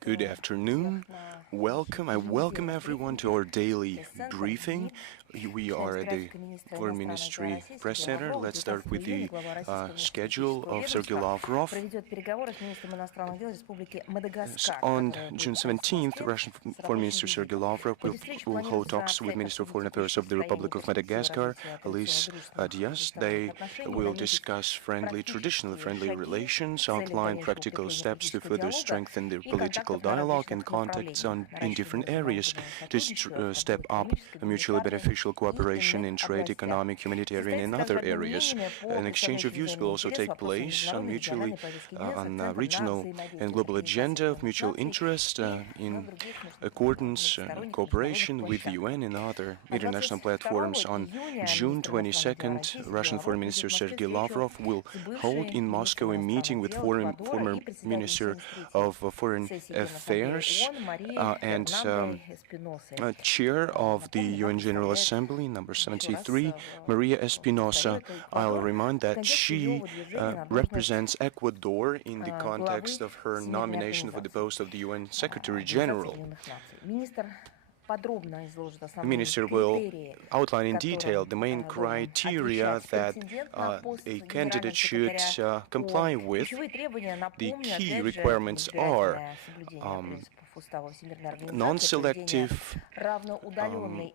Good afternoon. I welcome everyone to our daily briefing. We are at the Foreign Ministry Press Center. Let's start with the schedule of Sergei Lavrov. On June 17th, Russian Foreign Minister Sergei Lavrov will hold talks with Minister of Foreign Affairs of the Republic of Madagascar, Alice Diaz. They will discuss traditionally friendly relations, outline practical steps to further strengthen their political dialogue and contacts in different areas, to step up a mutually beneficial cooperation in trade, economic, humanitarian, and other areas. An exchange of views will also take place on regional and global agenda of mutual interest in accordance and cooperation with the UN and other international platforms. On June 22nd, Russian Foreign Minister Sergei Lavrov will hold in Moscow a meeting with former Minister of Foreign Affairs and Chair of the UN General Assembly, number 73, Maria Espinosa. I'll remind that she represents Ecuador in the context of her nomination for the post of the UN Secretary General. The Minister will outline in detail the main criteria that a candidate should comply with. The key requirements are non-selective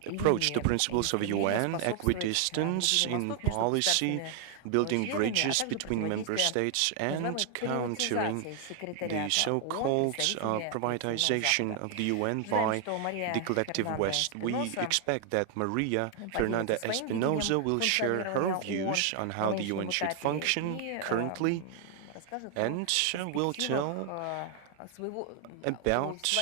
approach to principles of UN, equidistance in policy, building bridges between member states, and countering the so-called privatization of the UN by the collective West. We expect that Maria Fernanda Espinosa will share her views on how the UN should function currently and will tell about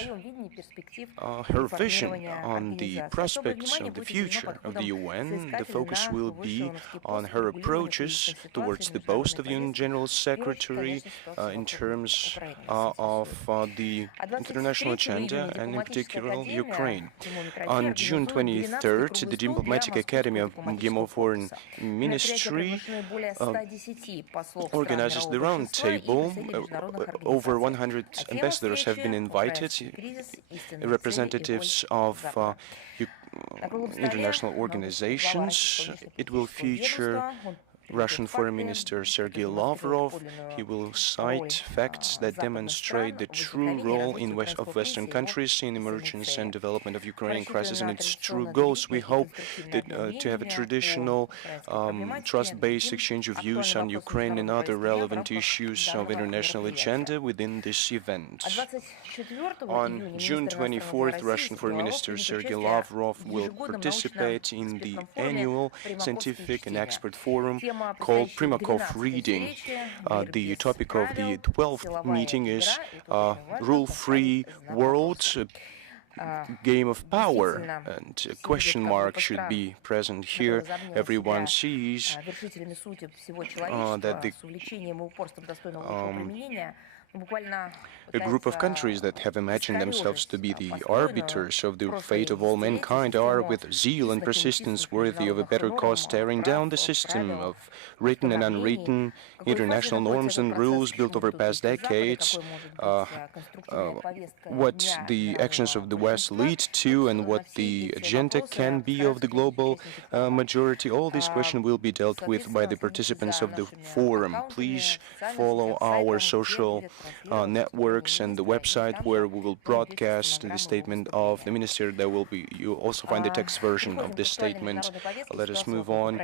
her vision on the prospects of the future of the UN. The focus will be on her approaches towards the post of UN General Secretary in terms of the international agenda and in particular Ukraine. On June 23rd, the Diplomatic Academy of GMO Foreign Ministry organizes the roundtable. Over 100 ambassadors have been invited, representatives of international organizations. It will feature Russian Foreign Minister Sergei Lavrov. He will cite facts that demonstrate the true role of Western countries in emergence and development of Ukrainian crisis and its true goals. We hope that, to have a traditional trust-based exchange of views on Ukraine and other relevant issues of international agenda within this event. On June 24th, Russian Foreign Minister Sergei Lavrov will participate in the annual scientific and expert forum called Primakov Reading. The topic of the 12th meeting is Rule-Free World, Game of Power, and a question mark should be present here. Everyone sees that a group of countries that have imagined themselves to be the arbiters of the fate of all mankind are, with zeal and persistence worthy of a better cause, tearing down the system of written and unwritten international norms and rules built over past decades, what the actions of the West lead to and what the agenda can be of the global majority. All these questions will be dealt with by the participants of the forum. Please follow our social networks and the website where we will broadcast the statement of the minister. You'll also find the text version of this statement. Let us move on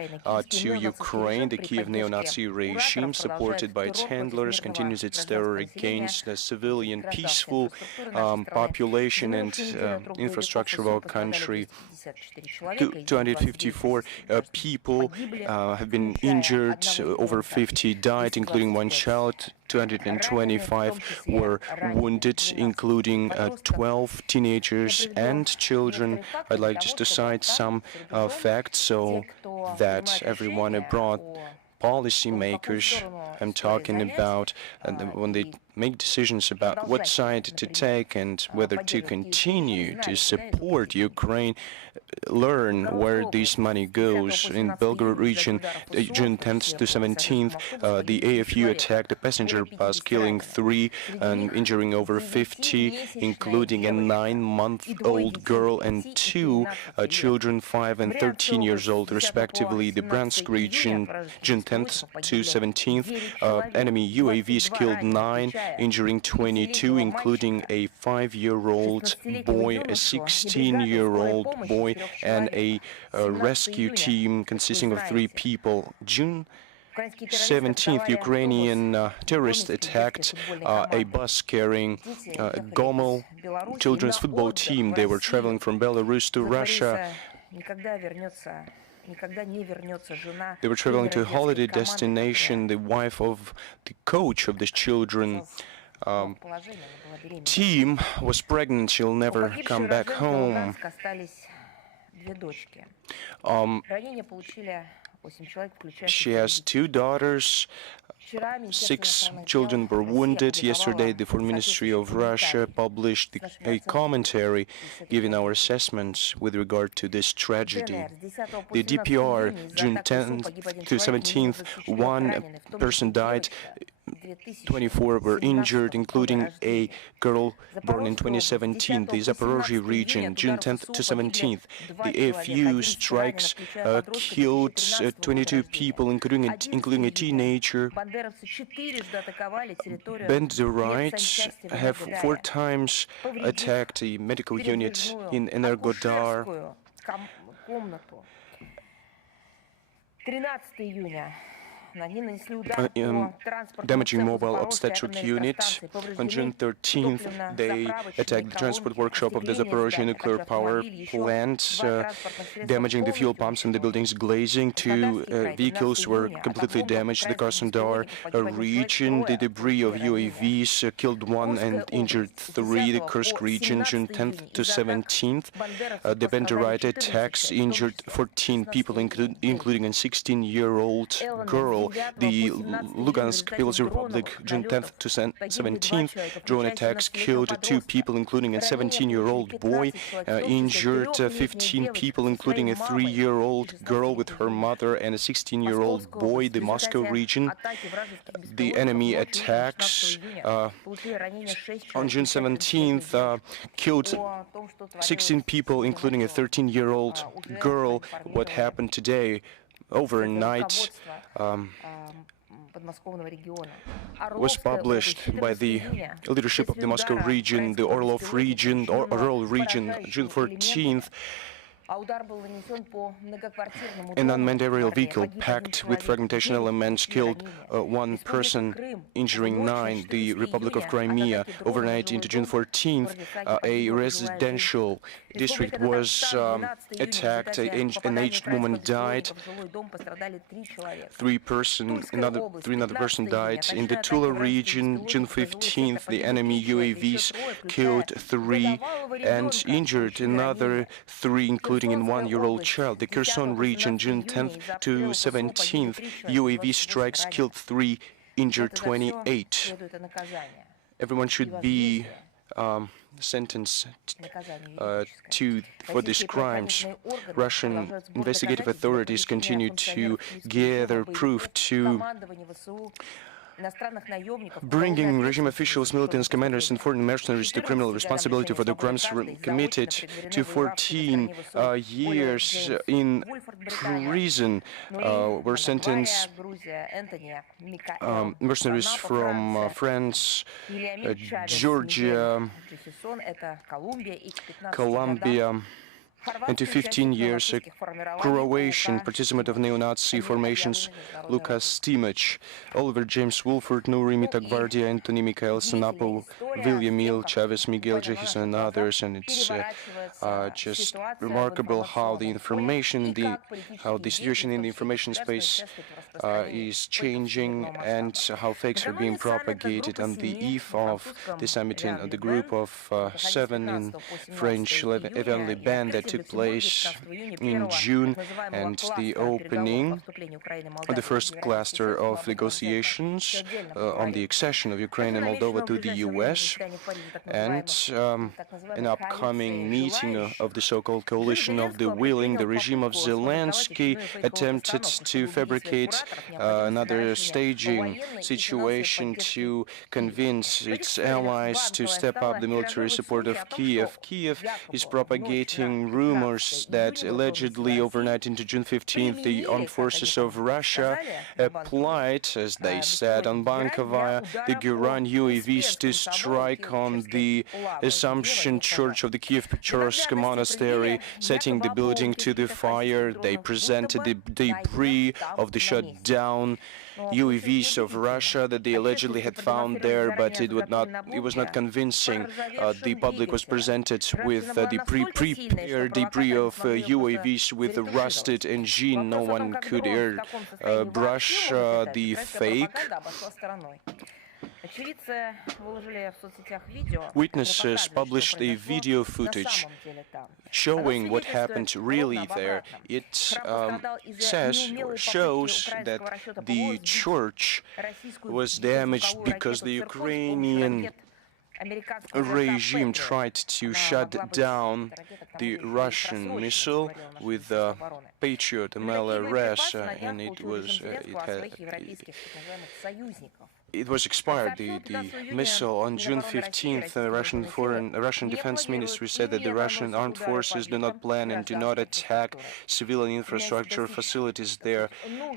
to Ukraine. The Kiev neo-Nazi regime, supported by its handlers, continues its terror against the civilian, peaceful population and infrastructure of our country. 254 people have been injured, over 50 died, including one child. 225 were wounded, including 12 teenagers and children. I'd like just to cite some facts so that everyone abroad, policymakers I'm talking about, when they make decisions about what side to take and whether to continue to support Ukraine, learn where this money goes. In Belgorod region, June 10th to 17th, the AFU attacked a passenger bus, killing 3 and injuring over 50, including a 9-month-old girl and 2 children, 5 and 13 years old, respectively. The Bryansk region, June 10th to 17th, enemy UAVs killed 9, injuring 22, including a 5-year-old boy, a 16-year-old boy, and a rescue team consisting of 3 people. June 17th, Ukrainian terrorists attacked a bus carrying Gomel children's football team. They were traveling from Belarus to Russia. They were traveling to a holiday destination. The wife of the coach of the children team was pregnant. She'll never come back home. She has 2 daughters. 6 children were wounded. Yesterday, the Foreign Ministry of Russia published a commentary giving our assessments with regard to this tragedy. The DPR, June 10th to 17th, 1 person died, 24 were injured, including a girl born in 2017. The Zaporozhye region, June 10th to 17th, the AFU strikes killed 22 people, including a teenager. Banderites have 4 times attacked a medical unit in Energodar. Damaging mobile obstetric unit. On June 13th, they attacked the transport workshop of the Zaporozhye nuclear power plant, damaging the fuel pumps and the buildings glazing. 2 vehicles were completely damaged. The Krasnodar region, the debris of UAVs killed 1 and injured 3. The Kursk region, June 10th to 17th, the Banderite attacks injured 14 people, including a 16-year-old girl. The Lugansk People's Republic, June 10th to 17th, drone attacks killed 2 people, including a 17-year-old boy, injured 15 people, including a 3-year-old girl with her mother and a 16-year-old boy. The Moscow region, the enemy attacks on June 17th killed 16 people, including a 13-year-old girl. What happened today overnight was published by the leadership of the Moscow region, the Orlov region, June 14th. An unmanned aerial vehicle packed with fragmentation elements killed 1 person, injuring 9. The Republic of Crimea, overnight into June 14th, a residential district was attacked. An aged woman died. 3 another person died. In the Tula region, June 15th, the enemy UAVs killed 3 and injured another 3, including a 1-year-old child. The Kherson region, June 10th to 17th, UAV strikes killed 3, injured 28. Everyone should be sentenced for these crimes. Russian investigative authorities continue to gather proof to bringing regime officials, militants, commanders, and foreign mercenaries to criminal responsibility for the crimes committed, to 14 years in prison were sentenced mercenaries from France, Georgia, Colombia, and to 15 years a Croatian participant of neo-Nazi formations, Lukas Stimic, Oliver James Wolford, Nuri Mitagvardia, Anthony Mikhail Sanapov, William Il, Chavez Miguel Jehison, and others. And it's just remarkable how the situation in the information space is changing and how fakes are being propagated. On the eve of the summit in the group of 7 in French Evan Le Pen that took took place in June, and the opening of the first cluster of negotiations on the accession of Ukraine and Moldova to the US, and an upcoming meeting of the so-called coalition of the willing. The regime of Zelensky attempted to fabricate another staging situation to convince its allies to step up the military support of Kiev. Kiev is propagating rumors that allegedly overnight into June 15th, the armed forces of Russia applied, as they said on Bankovaya, the Guran UAVs to strike on the Assumption Church of the Kiev-Pechorovsk monastery, setting the building to the fire. They presented the debris of the shot down UAVs of Russia that they allegedly had found there, but it was not convincing. The public was presented with the prepared debris of UAVs with a rusted engine. No one could brush the fake. Witnesses published a video footage showing what happened really there. It says or shows that the church was damaged because the Ukrainian regime tried to shut down the Russian missile with Patriot MLRS, and it was expired, the missile. On June 15th, the Russian Defense Ministry said that the Russian armed forces do not plan and do not attack civilian infrastructure facilities. They're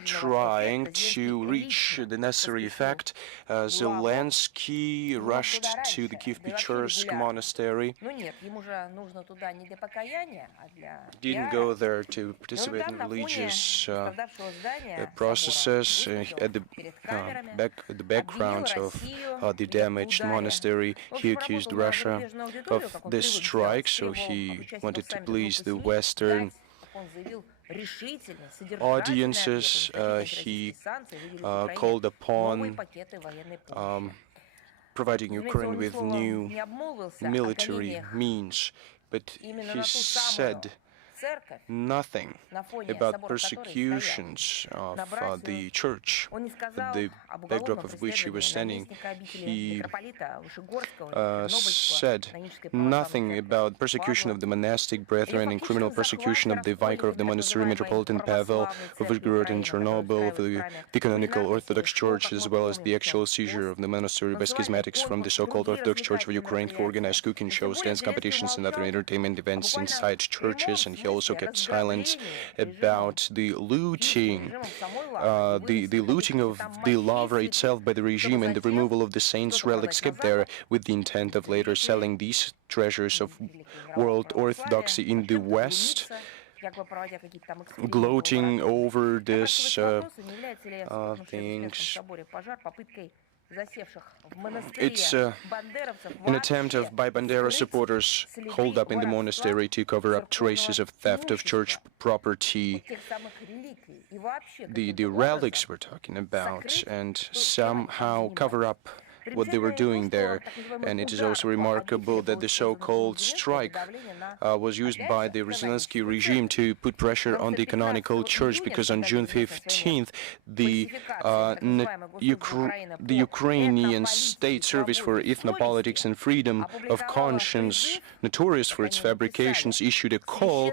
trying to reach the necessary effect. Zelensky rushed to the Kiev-Pechorovsk monastery. Didn't go there to participate in religious processes. At the background of the damaged monastery, he accused Russia of this strike, so he wanted to please the Western audiences. He called upon providing Ukraine with new military means, but he said nothing about persecutions of the church, at the backdrop of which he was standing. He said nothing about persecution of the monastic brethren and criminal persecution of the vicar of the monastery, Metropolitan Pavel of Uzhgorod and Chernobyl, of the canonical Orthodox Church, as well as the actual seizure of the monastery by schismatics from the so-called Orthodox Church of Ukraine, who organized cooking shows, dance competitions, and other entertainment events inside churches. And he also kept silent about the looting, the looting of the Lavra itself by the regime and the removal of the saints' relics kept there with the intent of later selling these treasures of world orthodoxy in the West, gloating over this things. It's an attempt by Bandera supporters holed up in the monastery to cover up traces of theft of church property, the relics we're talking about, and somehow cover up what they were doing there. And it is also remarkable that the so-called strike was used by the Zelensky regime to put pressure on the canonical church, because on June 15th, the Ukrainian State Service for Ethnopolitics and Freedom of Conscience, notorious for its fabrications, issued a call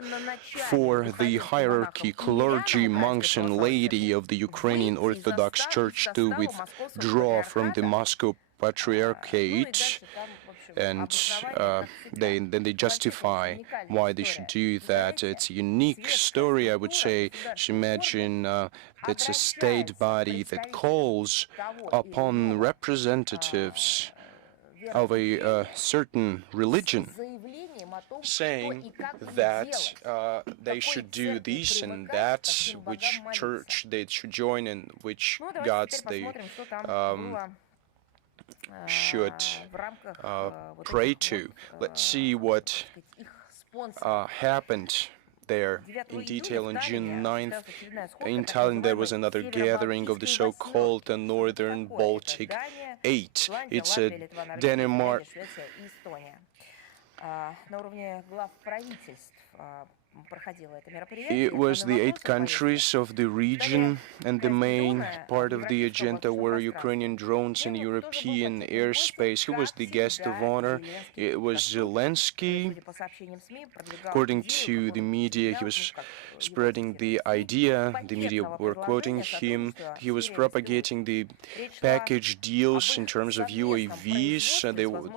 for the hierarchy, clergy, monks, and laity of the Ukrainian Orthodox Church to withdraw from the Moscow Patriarchate, and then they justify why they should do that. It's a unique story, I would say. Just imagine that's a state body that calls upon representatives of a certain religion, saying that they should do this and that, which church they should join and which gods they should pray to. Let's see what happened there in detail. On June 9th, in Tallinn, there was another gathering of the so-called Northern Baltic 8. It's a Denmark, It was the 8 countries of the region, and the main part of the agenda were Ukrainian drones in European airspace. He was the guest of honor. It was Zelensky. According to the media, he was spreading the idea. The media were quoting him. He was propagating the package deals in terms of UAVs.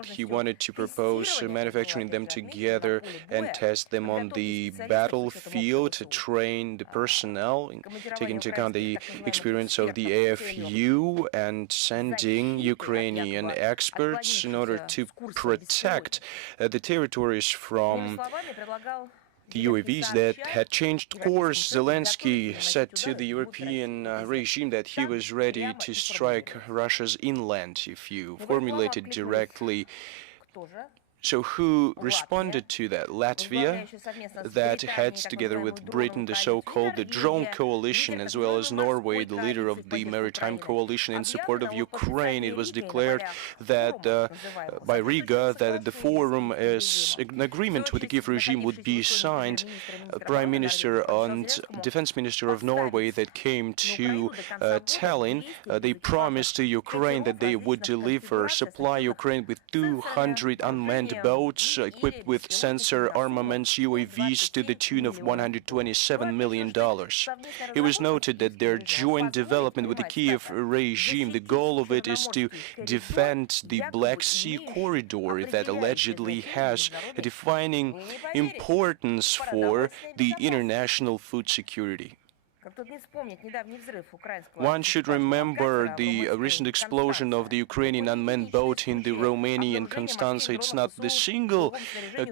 He wanted to propose manufacturing them together and test them on the battlefield to train the personnel, taking into account the experience of the AFU, and sending Ukrainian experts in order to protect the territories from the UAVs that had changed course. Zelensky said to the European regime that he was ready to strike Russia's inland, if you formulate it directly. So who responded to that? Latvia, that heads together with Britain the so-called the drone coalition, as well as Norway, the leader of the maritime coalition in support of Ukraine. It was declared that by Riga that the forum is an agreement with the Kiev regime would be signed. Prime Minister and Defense Minister of Norway that came to Tallinn, they promised to Ukraine that they would supply Ukraine with 200 unmanned boats equipped with sensor armaments UAVs to the tune of $127 million. It was noted that their joint development with the Kiev regime, the goal of it is to defend the Black Sea corridor that allegedly has a defining importance for the international food security. One should remember the recent explosion of the Ukrainian unmanned boat in the Romanian Constanța. It's not the single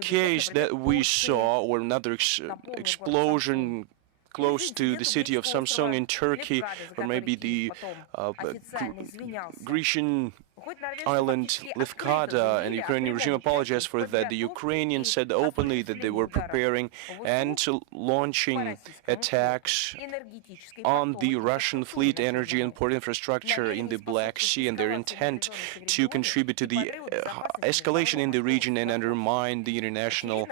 case that we saw, or another explosion close to the city of Samsun in Turkey, or maybe the Grecian island Lefkada, and the Ukrainian regime apologized for that. The Ukrainians said openly that they were preparing and launching attacks on the Russian fleet, energy and port infrastructure in the Black Sea, and their intent to contribute to the escalation in the region and undermine the international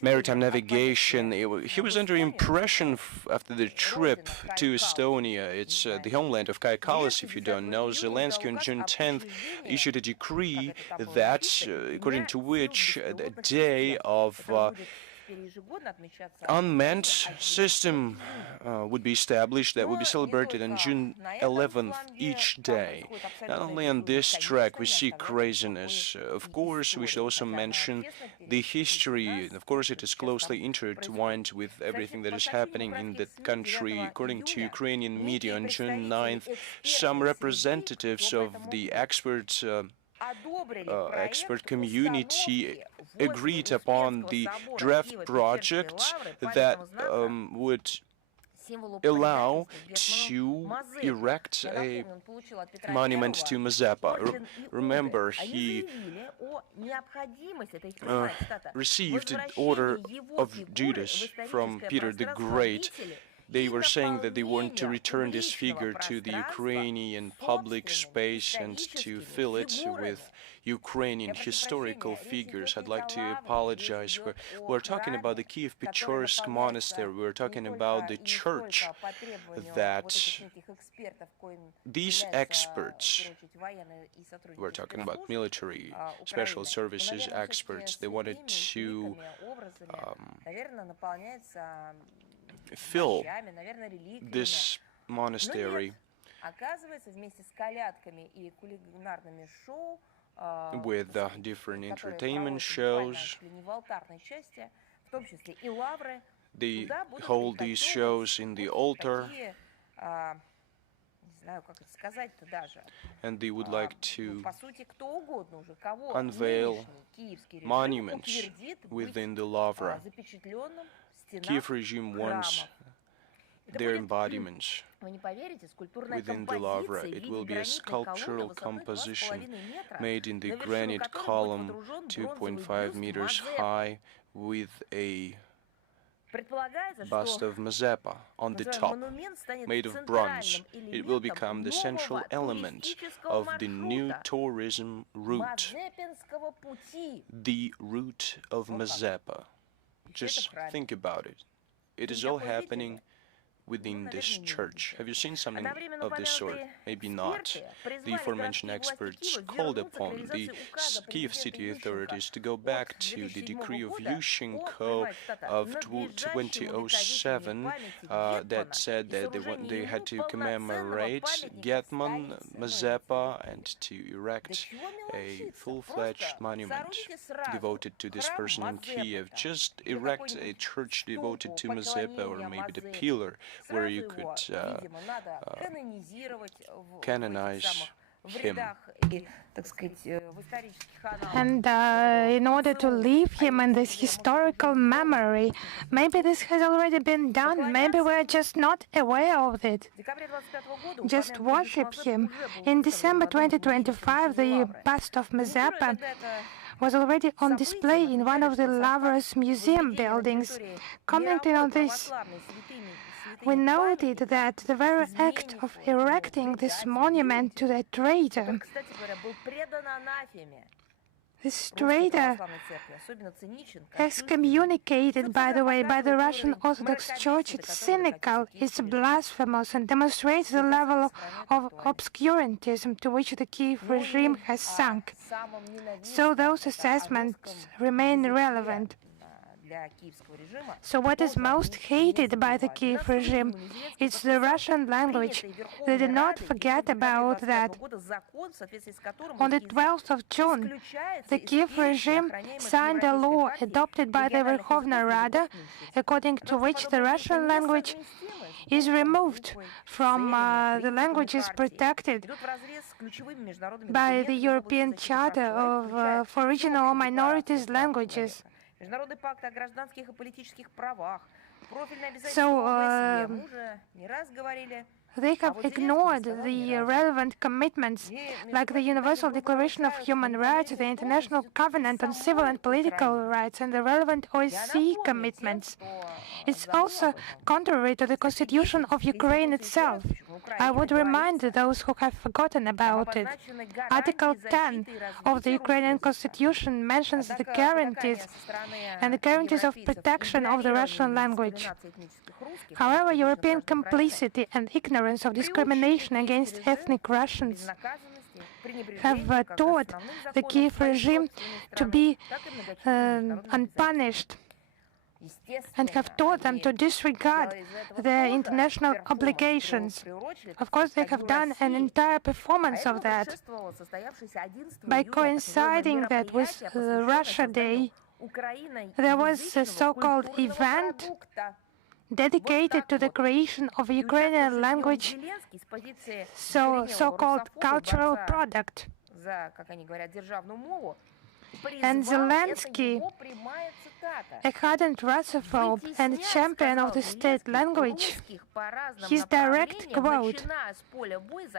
maritime navigation. He was under impression after the trip to Estonia. It's the homeland of Kaja Kallas, if you don't know. Zelensky on June 10th issued a decree that, according to which a day of unmanned system would be established that would be celebrated on June 11th each day. Not only on this track we see craziness. Of course, we should also mention the history. Of course, it is closely intertwined with everything that is happening in that country. According to Ukrainian media, on June 9th, some representatives of the expert community agreed upon the draft project that would allow to erect a monument to Mazepa. Remember, he received an order of Judas from Peter the Great. They were saying that they want to return this figure to the Ukrainian public space and to fill it with Ukrainian historical figures. I'd like to apologize. We're talking about the Kiev-Pечorsk monastery. We're talking about the church that these experts, we're talking about military special services experts, they wanted to fill this monastery with different entertainment shows. They hold these shows in the altar, and they would like to unveil monuments within the Lavra. Kiev regime wants their embodiments within the Lavra. It will be a sculptural composition made in the granite column, 2.5 meters high, with a bust of Mazeppa on the top, made of bronze. It will become the central element of the new tourism route, the route of Mazeppa. Just think about it. It is all happening within this church. Have you seen something of this sort? Maybe not. The aforementioned experts called upon the Kiev city authorities to go back to the decree of Yushchenko of 2007 that said that they had to commemorate Getman, Mazeppa, and to erect a full-fledged monument devoted to this person in Kiev. Just erect a church devoted to Mazeppa, or maybe the pillar where you could canonize him. And in order to leave him in this historical memory, maybe this has already been done, maybe we're just not aware of it. Just worship him. In December 2025, the bust of Mazeppa was already on display in one of the Lavros museum buildings. Commenting on this, we noted that the very act of erecting this monument to the traitor, this traitor, excommunicated, by the way, by the Russian Orthodox Church, it's cynical, it's blasphemous, and demonstrates the level of obscurantism to which the Kiev regime has sunk. So those assessments remain relevant. So what is most hated by the Kiev regime? It's the Russian language. They did not forget about that. On the 12th of June, the Kiev regime signed a law adopted by the Verkhovna Rada, according to which the Russian language is removed from the languages protected by the European Charter for Regional Minorities Languages. So they have ignored the relevant commitments, like the Universal Declaration of Human Rights, the International Covenant on Civil and Political Rights, and the relevant OSCE commitments. It's also contrary to the Constitution of Ukraine itself. I would remind those who have forgotten about it. Article 10 of the Ukrainian Constitution mentions the guarantees of protection of the Russian language. However, European complicity and ignorance of discrimination against ethnic Russians have taught the Kiev regime to be unpunished, and have taught them to disregard their international obligations. Of course, they have done an entire performance of that by coinciding that with Russia Day. There was a so-called event dedicated to the creation of a Ukrainian language, so-called cultural product. And Zelensky, a hardened Russophobe and champion of the state language, his direct quote,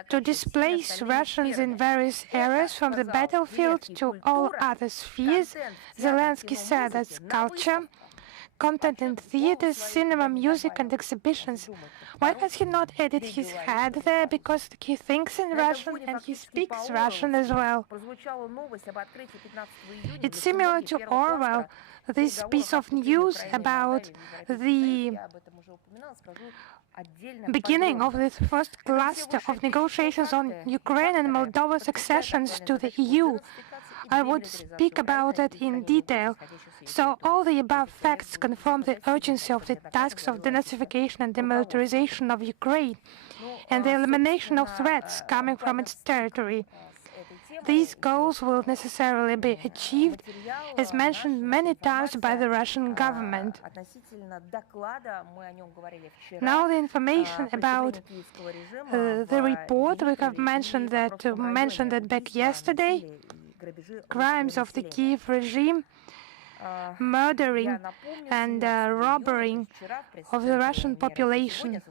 "To displace Russians in various areas from the battlefield to all other spheres," Zelensky said, "that's culture, content in theaters, cinema, music, and exhibitions." Why has he not added his head there? Because he thinks in Russian and he speaks Russian as well. It's similar to Orwell, this piece of news about the beginning of the first cluster of negotiations on Ukraine and Moldova's accessions to the EU. I would speak about that in detail. So all the above facts confirm the urgency of the tasks of denazification and demilitarization of Ukraine and the elimination of threats coming from its territory. These goals will necessarily be achieved, as mentioned many times by the Russian government. Now the information about the report, we have mentioned that back yesterday, crimes of the Kiev regime, murdering and robbing of the Russian population.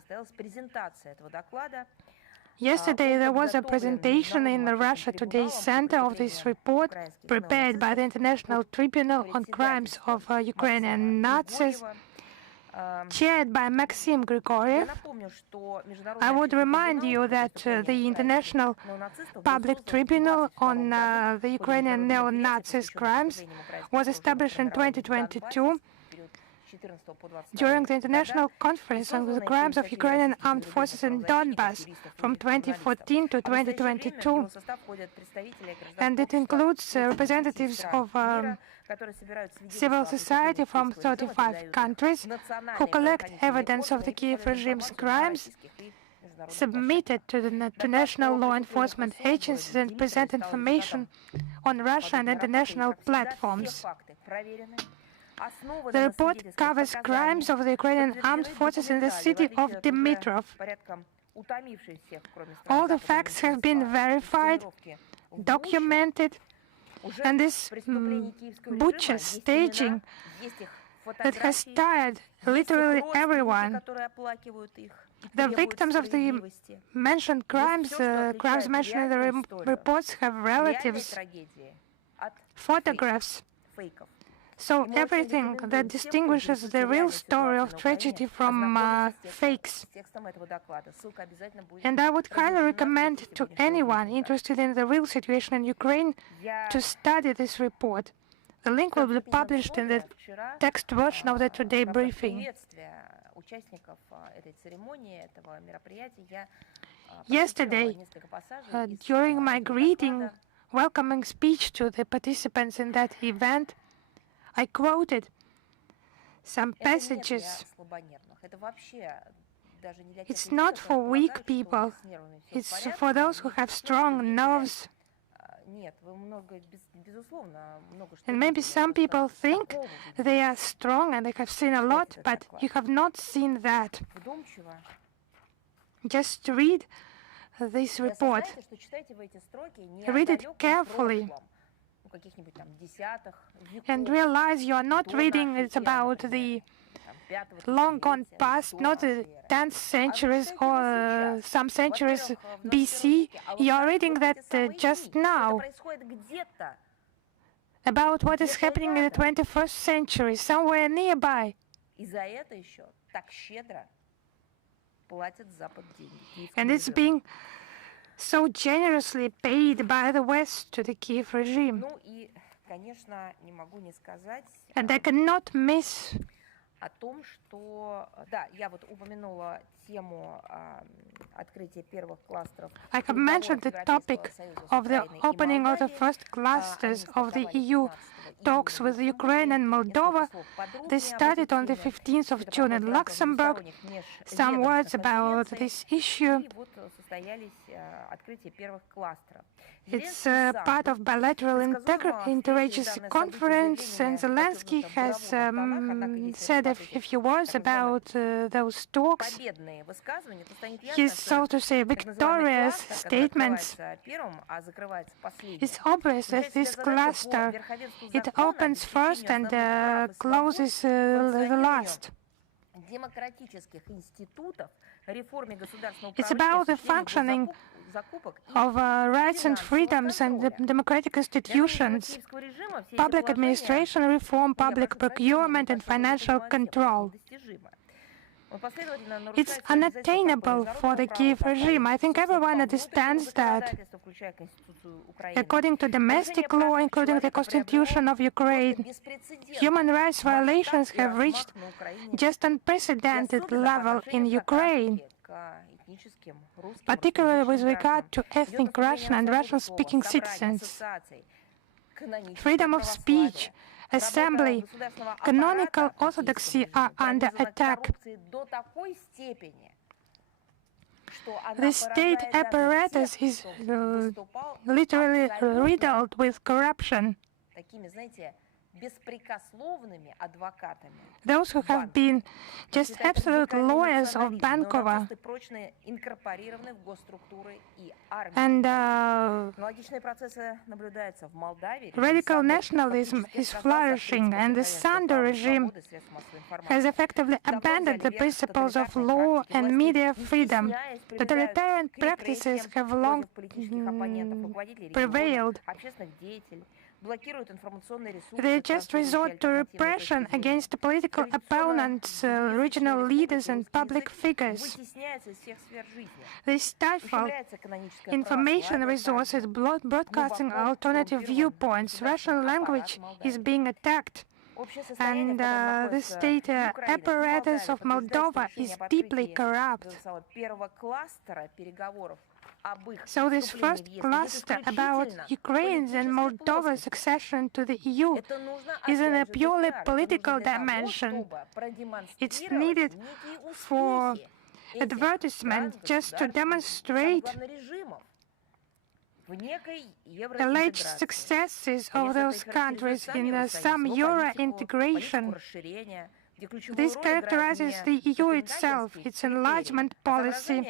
Yesterday there was a presentation in the Russia Today Center of this report prepared by the International Tribunal on Crimes of Ukrainian Nazis. chaired by Maxim Grigoriev. I would remind you that the International Public Tribunal on the Ukrainian neo-Nazis crimes was established in 2022 during the International Conference on the Crimes of Ukrainian Armed Forces in Donbass from 2014 to 2022. And it includes representatives of civil society from 35 countries who collect evidence of the Kiev regime's crimes, submit it to national law enforcement agencies, and present information on Russia and international platforms. The report covers crimes of the Ukrainian armed forces in the city of Dmitrov. All the facts have been verified, documented, and this butcher staging that has tired literally everyone. The victims of the mentioned crimes, crimes mentioned in the reports, have relatives, photographs. So everything that distinguishes the real story of tragedy from fakes. And I would highly recommend to anyone interested in the real situation in Ukraine to study this report. The link will be published in the text version of the Today briefing. Yesterday, during my welcoming speech to the participants in that event, I quoted some passages. It's not for weak people. It's for those who have strong nerves. And maybe some people think they are strong and they have seen a lot, but you have not seen that. Just read this report. Read it carefully. And realize you are not reading it about the long gone past, not the 10th centuries or some centuries BC. You are reading that just now, about what is happening in the 21st century, somewhere nearby. And it's being so generously paid by the West to the Kiev regime. And I cannot miss I have mentioned the topic of the opening of the first clusters of the EU talks with Ukraine and Moldova. They started on the 15th of June in Luxembourg. Some words about this issue. It's part of bilateral interagency conference, and Zelensky has said a few words about those talks. His, so to say, victorious statements. It's obvious that this cluster, it opens first and closes the last. It's about the functioning of rights and freedoms and the democratic institutions, public administration reform, public procurement, and financial control. It's unattainable for the Kiev regime. I think everyone understands that. According to domestic law, including the Constitution of Ukraine, human rights violations have reached just unprecedented level in Ukraine, particularly with regard to ethnic Russian and Russian-speaking citizens. Freedom of speech, assembly, canonical orthodoxy are under attack. The state apparatus is literally riddled with corruption. Those who have been just absolute lawyers of Bankova and radical nationalism is flourishing, and the Sandu regime has effectively abandoned the principles of law and media freedom. Totalitarian practices have long prevailed. They just resort to repression against the political opponents, regional leaders and public figures. They stifle information resources, broadcasting alternative viewpoints. Russian language is being attacked. And the state apparatus of Moldova is deeply corrupt. So this first cluster about Ukraine's and Moldova's accession to the EU is in a purely political dimension. It's needed for advertisement, just to demonstrate alleged successes of those countries in some Euro integration. This characterizes the EU itself, its enlargement policy,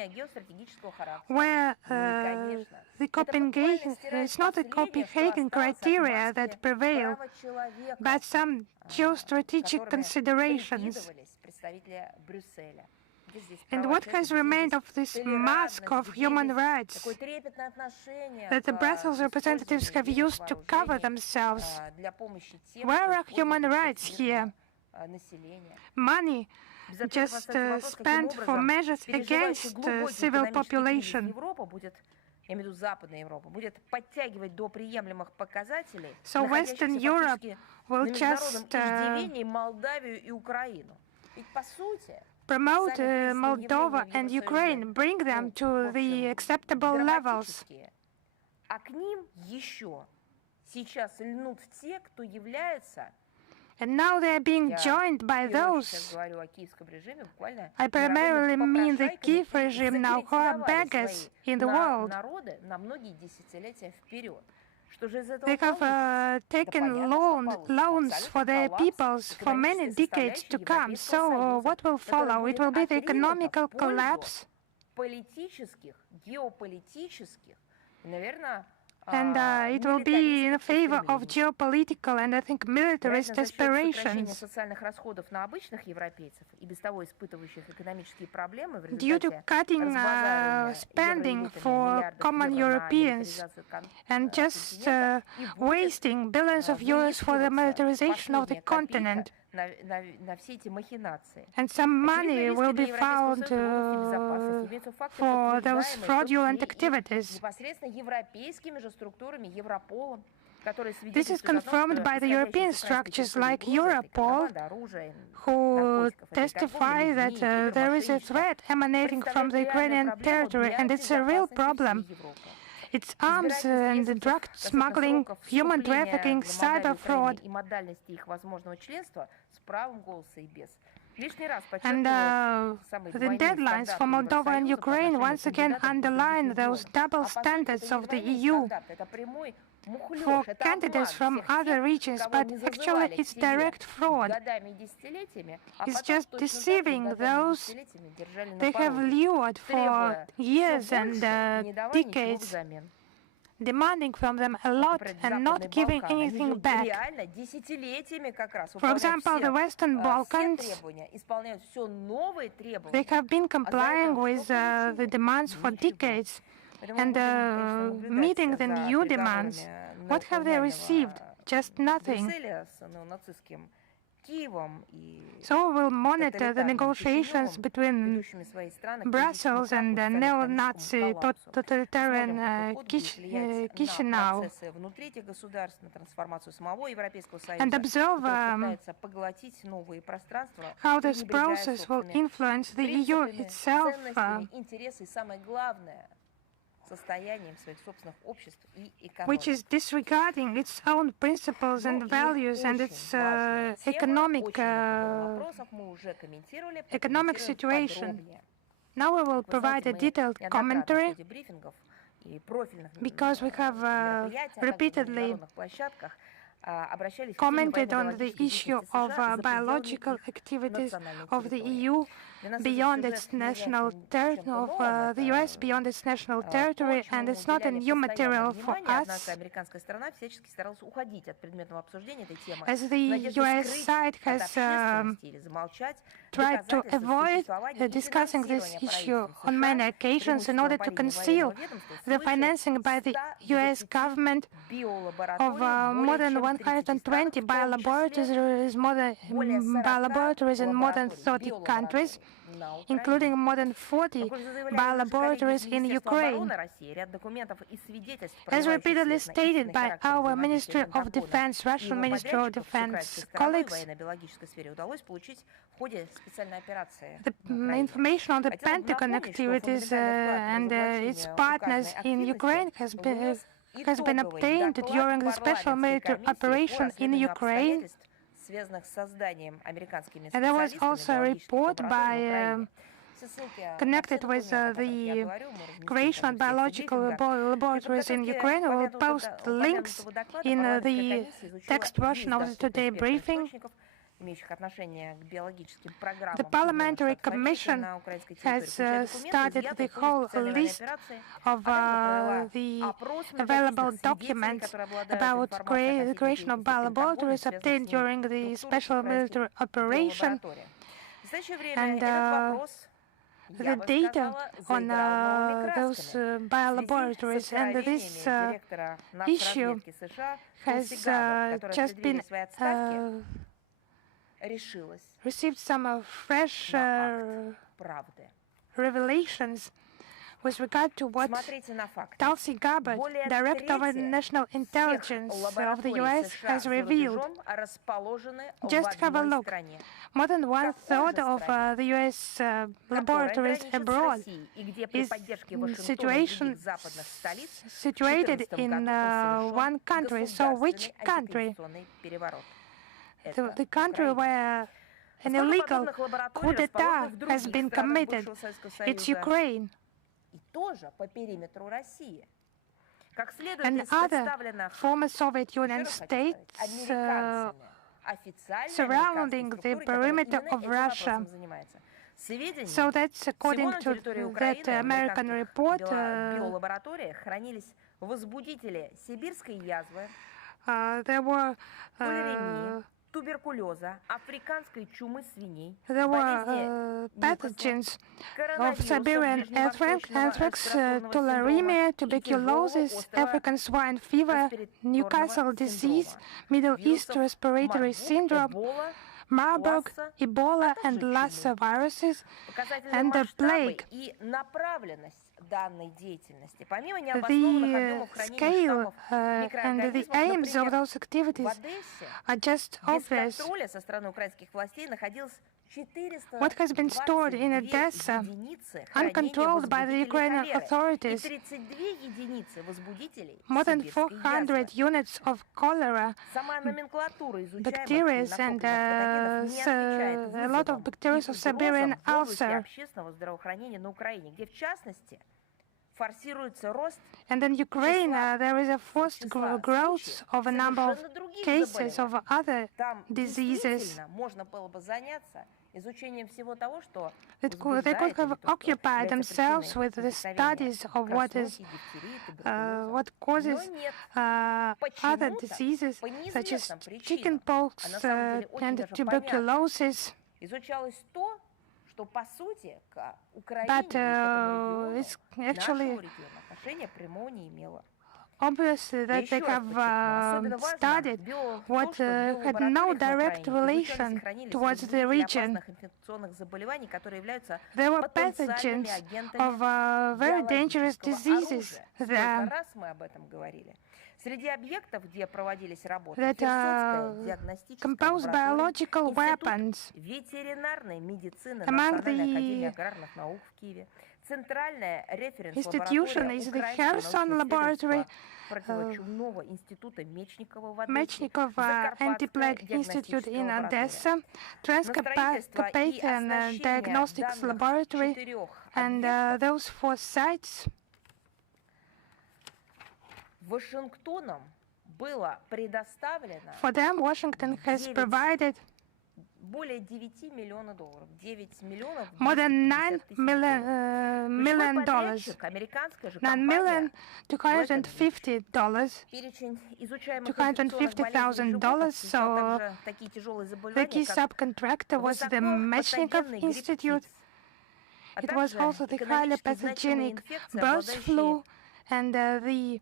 where it's not the Copenhagen criteria that prevail, but some geostrategic considerations. And what has remained of this mask of human rights that the Brussels representatives have used to cover themselves? Where are human rights here? Money just spent for measures against civil population. So Western Europe will just promote Moldova and Ukraine, bring them to the acceptable levels. And now they are being joined by those, I primarily mean the Kiev regime now, who are beggars in the world. They have taken loans for their peoples for many decades to come. So what will follow? It will be the economical collapse. And it will be in favor of geopolitical and, I think, militarist aspirations. Due to cutting spending for common Europeans and just wasting billions of euros for the militarization of the continent. And some money will be found for those fraudulent activities. This is confirmed by the European structures like Europol, who testify that there is a threat emanating from the Ukrainian territory, and it's a real problem. It's arms and drug smuggling, human trafficking, cyber fraud. And the deadlines for Moldova and Ukraine once again underline those double standards of the EU for candidates from other regions, but actually it's direct fraud. It's just deceiving those they have lured for years and decades, demanding from them a lot and not giving anything back. For example, the Western Balkans, they have been complying with the demands for decades and meeting the new demands. What have they received? Just nothing. So we will monitor the negotiations between Brussels and the neo-Nazi totalitarian Chisinau and observe how this process will influence the EU itself, which is disregarding its own principles and values and its economic situation. Now we will provide a detailed commentary, because we have repeatedly commented on the issue of biological activities of the EU beyond its national territory, the US beyond its national territory, and it's not a new material for us, as the US side has tried to avoid discussing this issue on many occasions in order to conceal the financing by the US government of more than 120 biolaboratories in more than 30 countries, including more than 40 biolaboratories in Ukraine. As repeatedly stated by our Ministry of Defense, Russian Ministry of Defense colleagues, the information on the Pentagon activities and its partners in Ukraine has been obtained during the special military operation in Ukraine. And there was also a report connected with the creation of biological laboratories in Ukraine. We will post links in the text version of the today briefing. The Parliamentary Commission has started the whole list of the available documents about the creation of biolaboratories obtained during the special military operation, and the data on those biolaboratories and this issue has just been received some fresh revelations with regard to what Tulsi Gabbard, Director of National Intelligence of the US, has revealed. Just have a look. More than one-third of the US laboratories abroad is situated in one country. So which country? The country where an illegal coup d'etat has been committed. It's Ukraine. And other former Soviet Union states surrounding the perimeter of Russia. So that's according to that American report. There were pathogens of Siberian anthrax, tularemia, tuberculosis, African swine fever, Newcastle disease, Middle East respiratory syndrome, Marburg, Ebola and Lassa viruses, and the plague. The scale and the aims of those activities are just obvious. What has been stored in Odessa, uncontrolled by the Ukrainian authorities, more than 400 units of cholera, bacteria, and a lot of bacteria of Siberian ulcer. And in Ukraine, there is a forced growth of a number of cases of other diseases. They could have occupied themselves with the studies of what causes other diseases, such as chickenpox and tuberculosis. But it's actually obvious that they have studied what had no direct relation towards the region. There were pathogens of very dangerous diseases there that compose biological weapons. Among the institution is the Kherson Laboratory, Mechnikov Anti-Plague Institute in Odessa, Transcarpathian Diagnostics Laboratory, and those 4 sites For them, Washington has provided more than $9 million, $250,000. So the key subcontractor was the Mechnikov Institute. It was also the highly pathogenic bird flu and the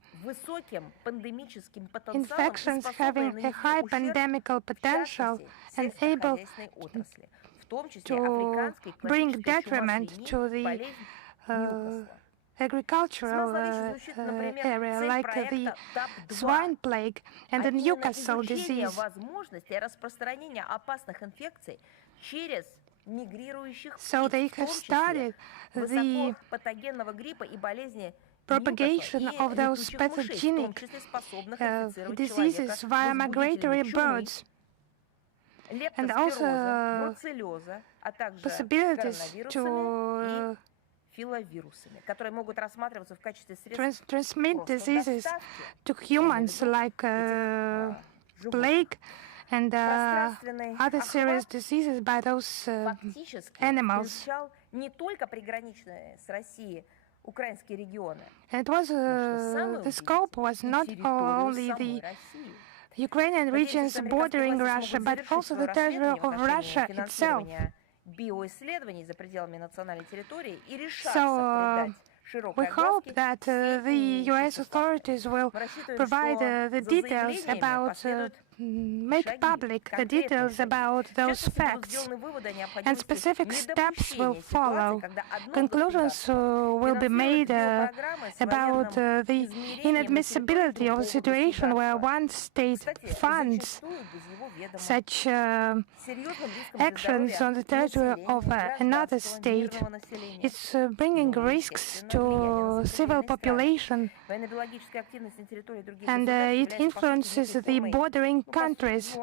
infections having a high pandemical potential and able to bring detriment to the agricultural area, like the swine plague and the Newcastle disease. So they have started the propagation of those pathogenic diseases via migratory birds, and also possibilities to transmit diseases to humans, like plague and other serious diseases by those animals. And it was the scope was not only the Ukrainian regions bordering Russia, but also the territory of Russia itself. So we hope that the US authorities will provide the details about, make public the details about those facts, and specific steps will follow. Conclusions will be made about the inadmissibility of a situation where one state funds such actions on the territory of another state. It's bringing risks to civil population, and it influences the bordering countries.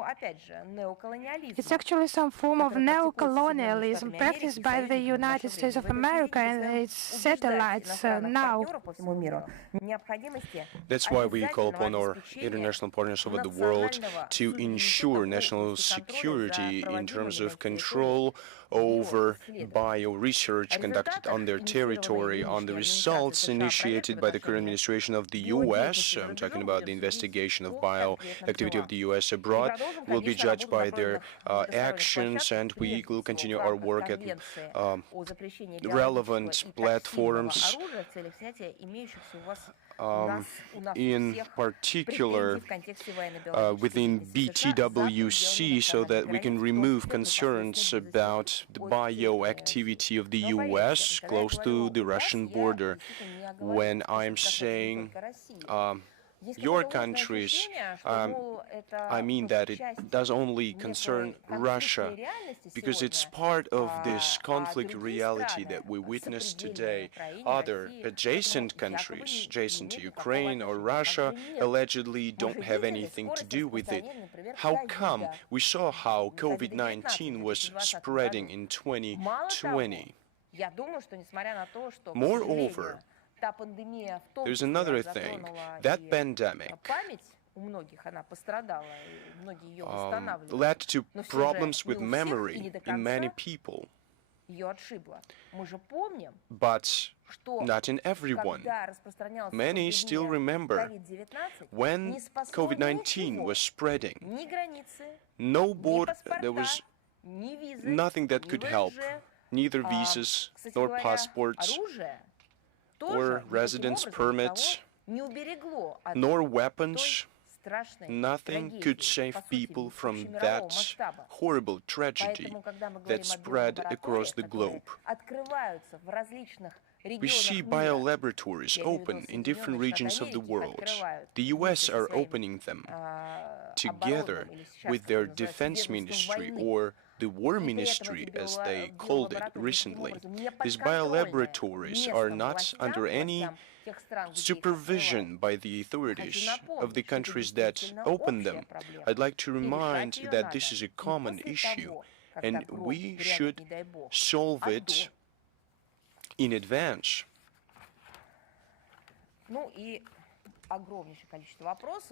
It's actually some form of neo-colonialism practiced by the United States of America and its satellites now. That's why we call upon our international partners over the world to ensure national security in terms of control over bio-research conducted on their territory, on the results initiated by the current administration of the US. I'm talking about the investigation of bioactivity of the US abroad, will be judged by their actions, and we will continue our work at relevant platforms, in particular within BTWC, so that we can remove concerns about the bioactivity of the US close to the Russian border. When I'm saying your countries, I mean that it does only concern Russia, because it's part of this conflict reality that we witness today. Other adjacent countries, adjacent to Ukraine or Russia, allegedly don't have anything to do with it. How come? We saw how COVID-19 was spreading in 2020. Moreover, there's another thing. That pandemic led to problems with memory in many people, but not in everyone. Many still remember when COVID-19 was spreading. No border, there was nothing that could help, neither visas nor passports or residence permits, nor weapons. Nothing could save people from that horrible tragedy that spread across the globe. We see biolaboratories open in different regions of the world. The US are opening them together with their defense ministry, or the war ministry, as they called it recently. These biolaboratories are not under any supervision by the authorities of the countries that open them. I'd like to remind that this is a common issue, and we should solve it in advance.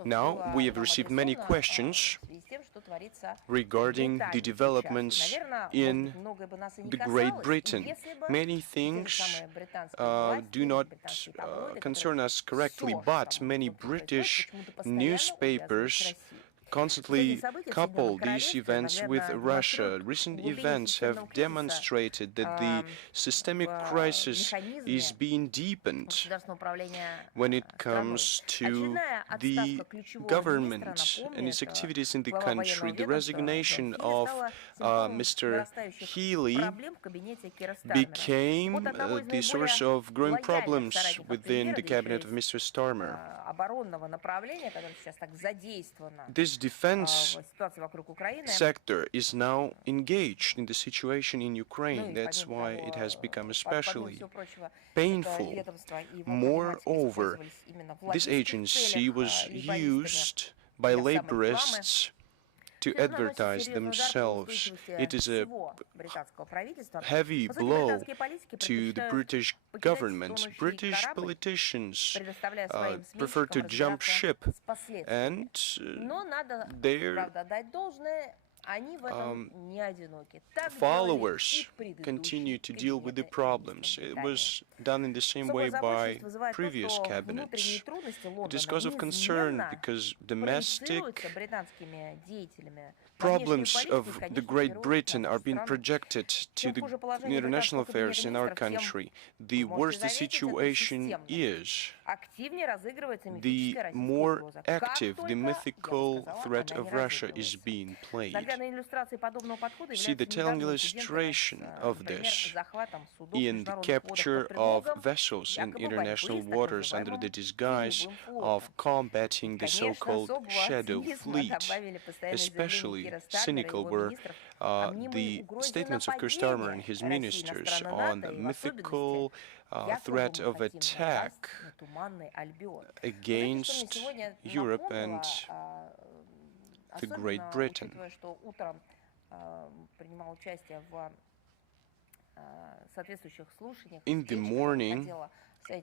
Now, we have received many questions regarding the developments in the Great Britain. Many things do not concern us correctly, but many British newspapers constantly couple these events with Russia. Recent events have demonstrated that the systemic crisis is being deepened when it comes to the government and its activities in the country. The resignation of Mr. Healy became the source of growing problems within the cabinet of Mr. Starmer. This defense sector is now engaged in the situation in Ukraine. That's why it has become especially painful. Moreover, this agency was used by laborists to advertise themselves. It is a heavy blow to the British government. British politicians prefer to jump ship, and their followers continue to deal with the problems. It was done in the same way by previous cabinets. It is cause of concern because domestic problems of the Great Britain are being projected to the international affairs in our country. The worse the situation is, the more active the mythical threat of Russia is being played. See the telling illustration of this in the capture of vessels in international waters under the disguise of combating the so-called shadow fleet. Especially cynical were the statements of Keir Starmer and his ministers on the mythical threat of attack against Europe and the Great Britain. In the morning,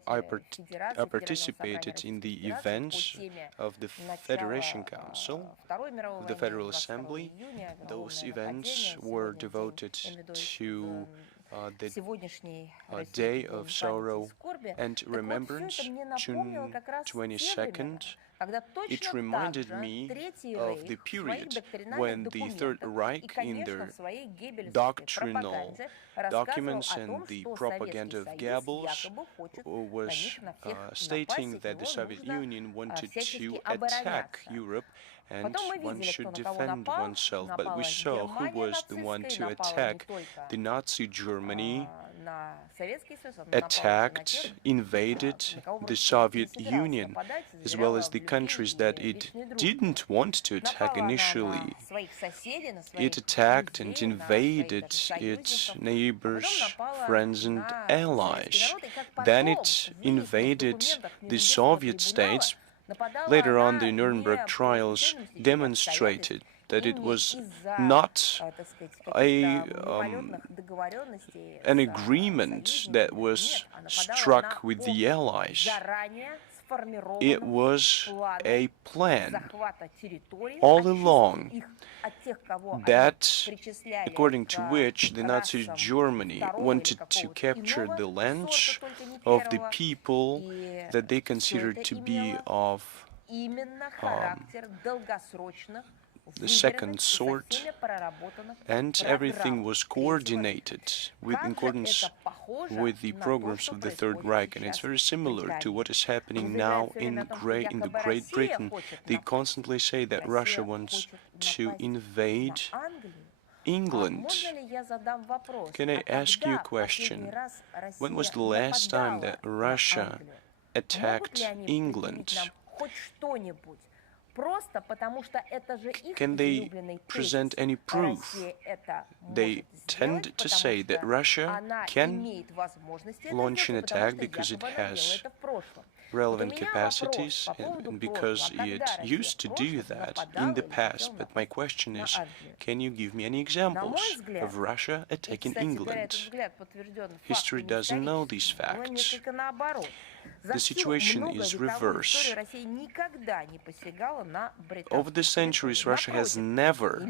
I participated in the events of the Federation Council, of the Federal Assembly. Those events were devoted to the Day of Sorrow and Remembrance, June 22nd. It reminded me of the period when the Third Reich, in their doctrinal documents and the propaganda of Goebbels, was stating that the Soviet Union wanted to attack Europe and one should defend oneself. But we saw who was the one to attack. The Nazi Germany attacked, invaded the Soviet Union, as well as the countries that it didn't want to attack initially. It attacked and invaded its neighbors, friends, and allies. Then it invaded the Soviet states. Later on, the Nuremberg trials demonstrated that it was not an agreement that was struck with the Allies. It was a plan all along that, according to which the Nazi Germany wanted to capture the lands of the people that they considered to be of the second sort, and everything was coordinated in accordance with the programs of the Third Reich, and it's very similar to what is happening now in the Great Britain. They constantly say that Russia wants to invade England. Can I ask you a question? When was the last time that Russia attacked England? Can they present any proof? They tend to say that Russia can launch an attack because it has relevant capacities and because it used to do that in the past. But my question is, can you give me any examples of Russia attacking England? History doesn't know these facts. the situation is reverse. Over the centuries, Russia has never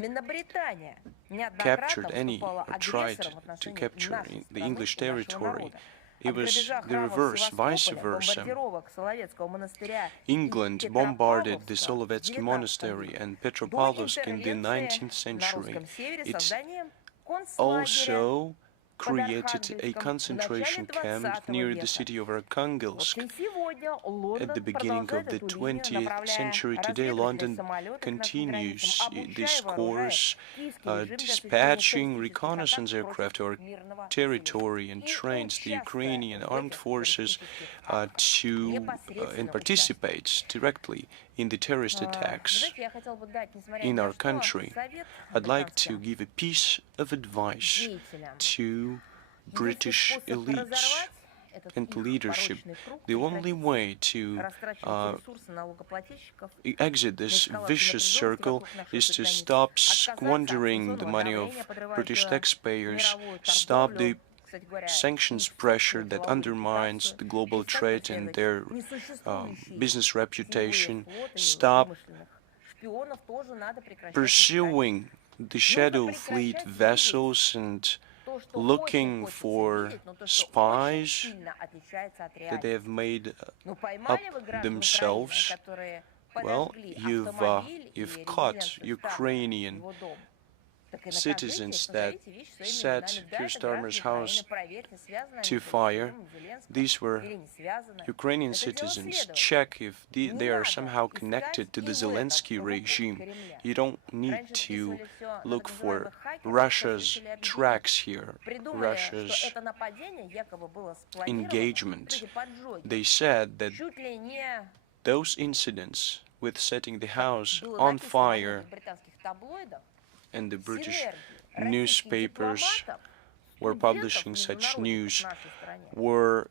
captured any or tried to capture the English territory. It was the reverse, vice versa. England bombarded the Solovetsky Monastery and Petropavlovsk in the 19th century. It also created a concentration camp near the city of Arkhangelsk. At the beginning of the 20th century, today London continues this course, dispatching reconnaissance aircraft to our territory and trains the Ukrainian armed forces and participates directly in the terrorist attacks in our country. I'd like to give a piece of advice to British elites and leadership. The only way to exit this vicious circle is to stop squandering the money of British taxpayers, stop the sanctions pressure that undermines the global trade and their business reputation, stop pursuing the shadow fleet vessels and looking for spies that they have made up themselves. Well, you've caught Ukrainian citizens that set Keir Starmer's house to fire. These were Ukrainian citizens. Check if they are somehow connected to the Zelensky regime. You don't need to look for Russia's tracks here, Russia's engagement. They said that those incidents with setting the house on fire, and the British newspapers were publishing such news, were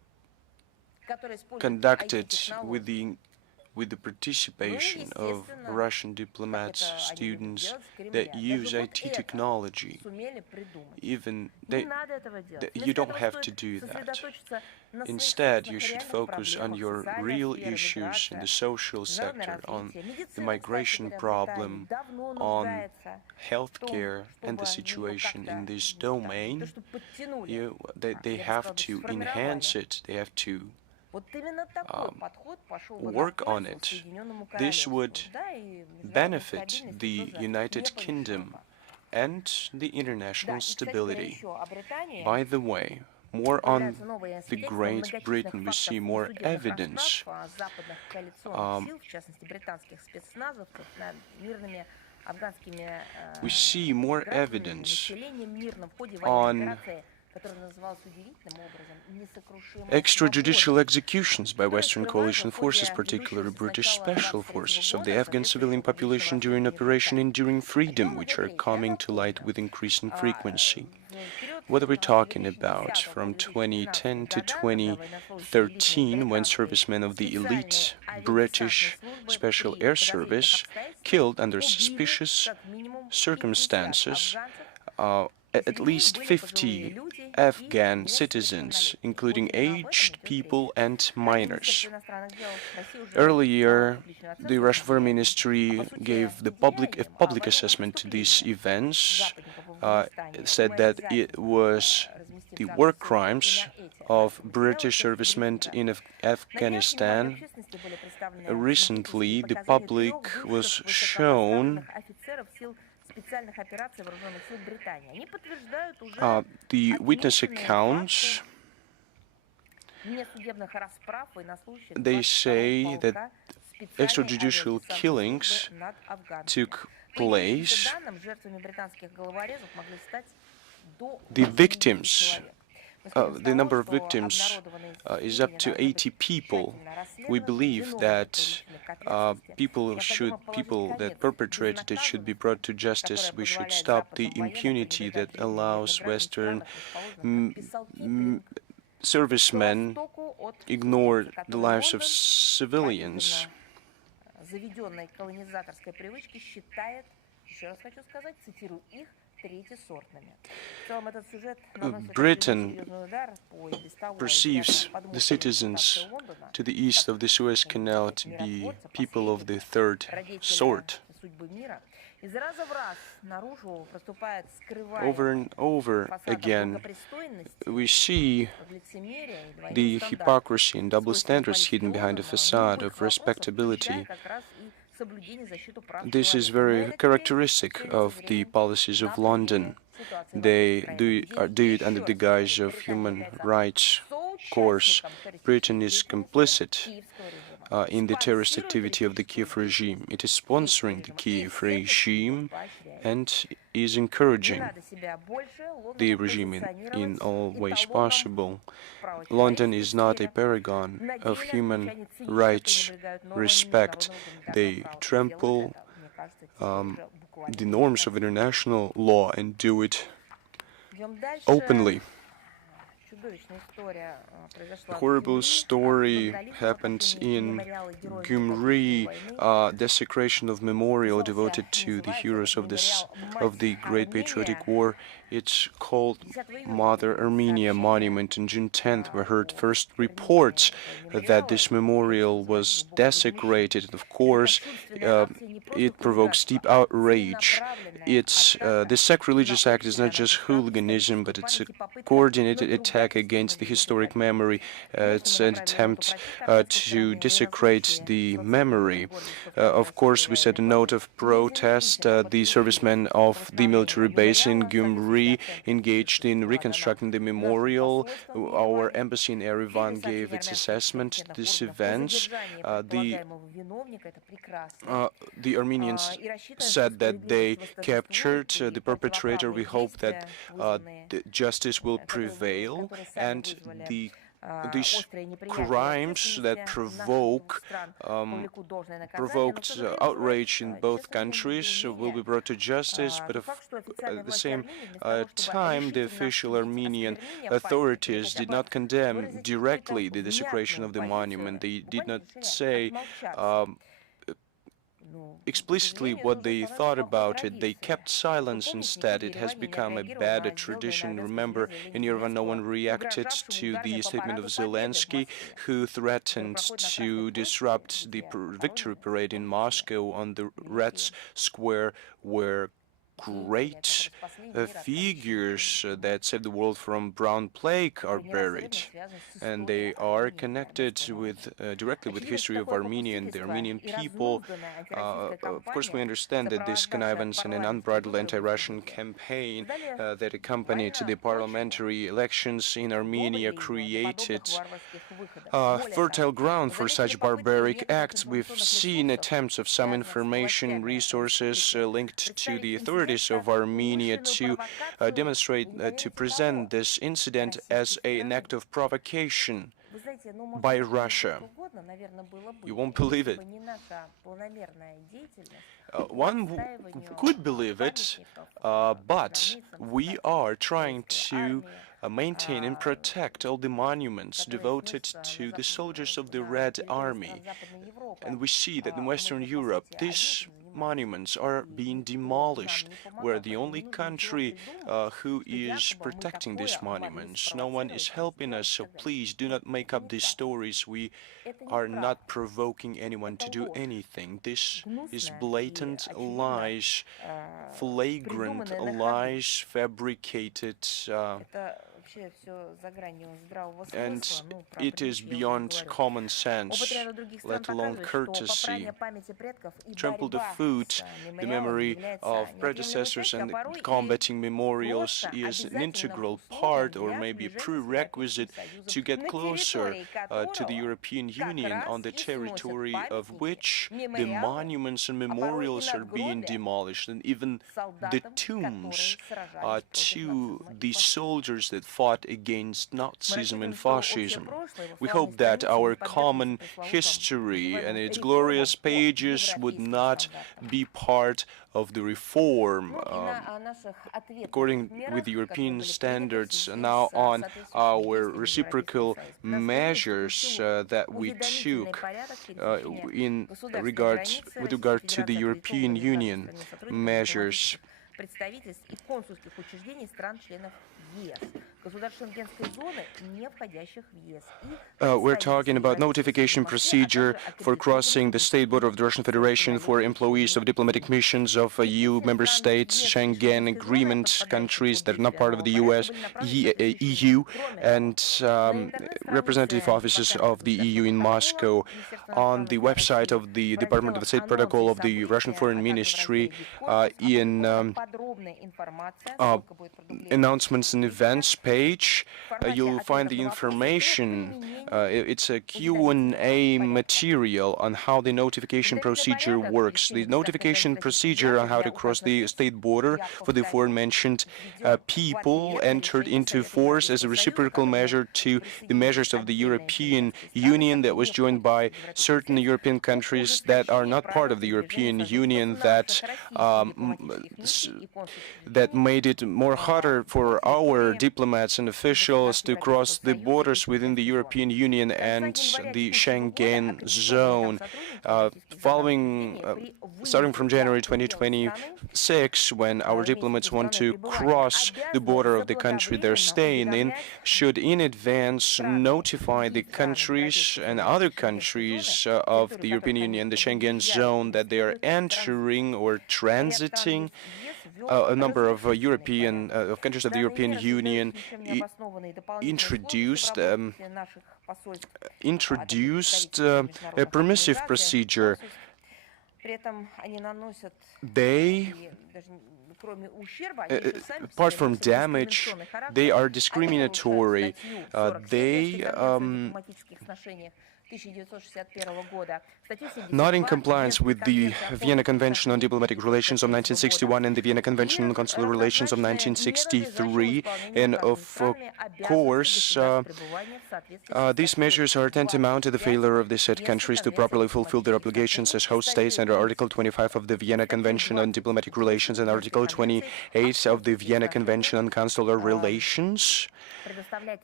conducted with the participation of Russian diplomats, students that use IT technology. Even you don't have to do that. Instead, you should focus on your real issues in the social sector, on the migration problem, on healthcare and the situation in this domain. They have to enhance it. They have to work on it. This would benefit the United Kingdom and the international stability. By the way, more on the Great Britain, we see more evidence on extrajudicial executions by Western coalition forces, particularly British special forces, of the Afghan civilian population during Operation Enduring Freedom, which are coming to light with increasing frequency. What are we talking about? From 2010 to 2013, when servicemen of the elite British Special Air Service killed under suspicious circumstances at least 50 Afghan citizens, including aged people and minors. Earlier, the Russian Foreign Ministry gave a public assessment to these events. It said that it was the war crimes of British servicemen in Afghanistan. Recently, the public was shown the witness accounts. They say that extrajudicial killings took place. The victims, the number of victims is up to 80 people. We believe that people that perpetrated it should be brought to justice. We should stop the impunity that allows Western servicemen ignore the lives of civilians. Britain perceives the citizens to the east of the Suez Canal to be people of the third sort. Over and over again, we see the hypocrisy and double standards hidden behind a facade of respectability. This is very characteristic of the policies of London. They do it under the guise of human rights. Of course, Britain is complicit in the terrorist activity of the Kiev regime. It is sponsoring the Kiev regime and is encouraging the regime in all ways possible. London is not a paragon of human rights respect. They trample the norms of international law and do it openly. A horrible story happened in Gyumri, desecration of memorial devoted to the heroes of the Great Patriotic War. It's called Mother Armenia Monument. On June 10th, we heard first reports that this memorial was desecrated. Of course, it provokes deep outrage. This sacrilegious act is not just hooliganism, but it's a coordinated attack against the historic memory. It's an attempt to desecrate the memory. Of course, we set a note of protest. The servicemen of the military base in Gyumri engaged in reconstructing the memorial. Our embassy in Yerevan gave its assessment to these events. The Armenians said that they captured the perpetrator. We hope that the justice will prevail and these crimes that provoked outrage in both countries will be brought to justice, but at the same time, the official Armenian authorities did not condemn directly the desecration of the monument. They did not say explicitly what they thought about it. They kept silence instead. It has become a bad tradition. Remember, in Yerevan, no one reacted to the statement of Zelensky, who threatened to disrupt the victory parade in Moscow on the Red Square, where great figures that saved the world from brown plague are buried, and they are connected with directly with history of Armenia and the Armenian people. Of course, we understand that this connivance and an unbridled anti-Russian campaign that accompanied the parliamentary elections in Armenia created fertile ground for such barbaric acts. We've seen attempts of some information resources linked to the authorities of Armenia to demonstrate, to present this incident as an act of provocation by Russia. You won't believe it. One could believe it, but we are trying to maintain and protect all the monuments devoted to the soldiers of the Red Army. And we see that in Western Europe, these monuments are being demolished. We're the only country who is protecting these monuments. No one is helping us, so please do not make up these stories. We are not provoking anyone to do anything. This is blatant lies, flagrant lies, fabricated, and it is beyond common sense, let alone courtesy. Trample the foot, the memory of predecessors, and combating memorials is an integral part or maybe a prerequisite to get closer to the European Union, on the territory of which the monuments and memorials are being demolished, and even the tombs to the soldiers that fought against Nazism and fascism. We hope that our common history and its glorious pages would not be part of the reform according with European standards. Now on our reciprocal measures that we took with regard to the European Union measures, представительств и консульских учреждений стран-членов ЕС, государств Шенгенской зоны, не входящих в ЕС. We're talking about notification procedure for crossing the state border of the Russian Federation for employees of diplomatic missions of EU member states, Schengen agreement countries that are not part of the US, EU, and representative offices of the EU in Moscow. On the website of the Department of State Protocol of the Russian Foreign Ministry, in announcements and events page, you'll find the information. It's a Q&A material on how the notification procedure works. The notification procedure on how to cross the state border for the aforementioned people entered into force as a reciprocal measure to the measures of the European Union that was joined by certain European countries that are not part of the European Union, that made it more harder for our diplomats and officials to cross the borders within the European Union and the Schengen zone. Starting from January 2026, when our diplomats want to cross the border of the country they're staying in, should in advance notify the countries and other countries of the European Union, the Schengen zone, that they are entering or transiting. A number of countries of the European Union introduced a permissive procedure. They, apart from damage, they are discriminatory. They not in compliance with the Vienna Convention on Diplomatic Relations of 1961 and the Vienna Convention on Consular Relations of 1963. And of course, these measures are tantamount to the failure of the said countries to properly fulfill their obligations as host states under Article 25 of the Vienna Convention on Diplomatic Relations and Article 28 of the Vienna Convention on Consular Relations,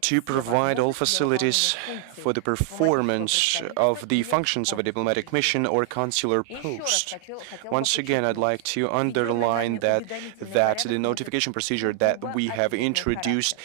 to provide all facilities for the performance of the functions of a diplomatic mission or consular post. Once again, I'd like to underline that the notification procedure that we have introduced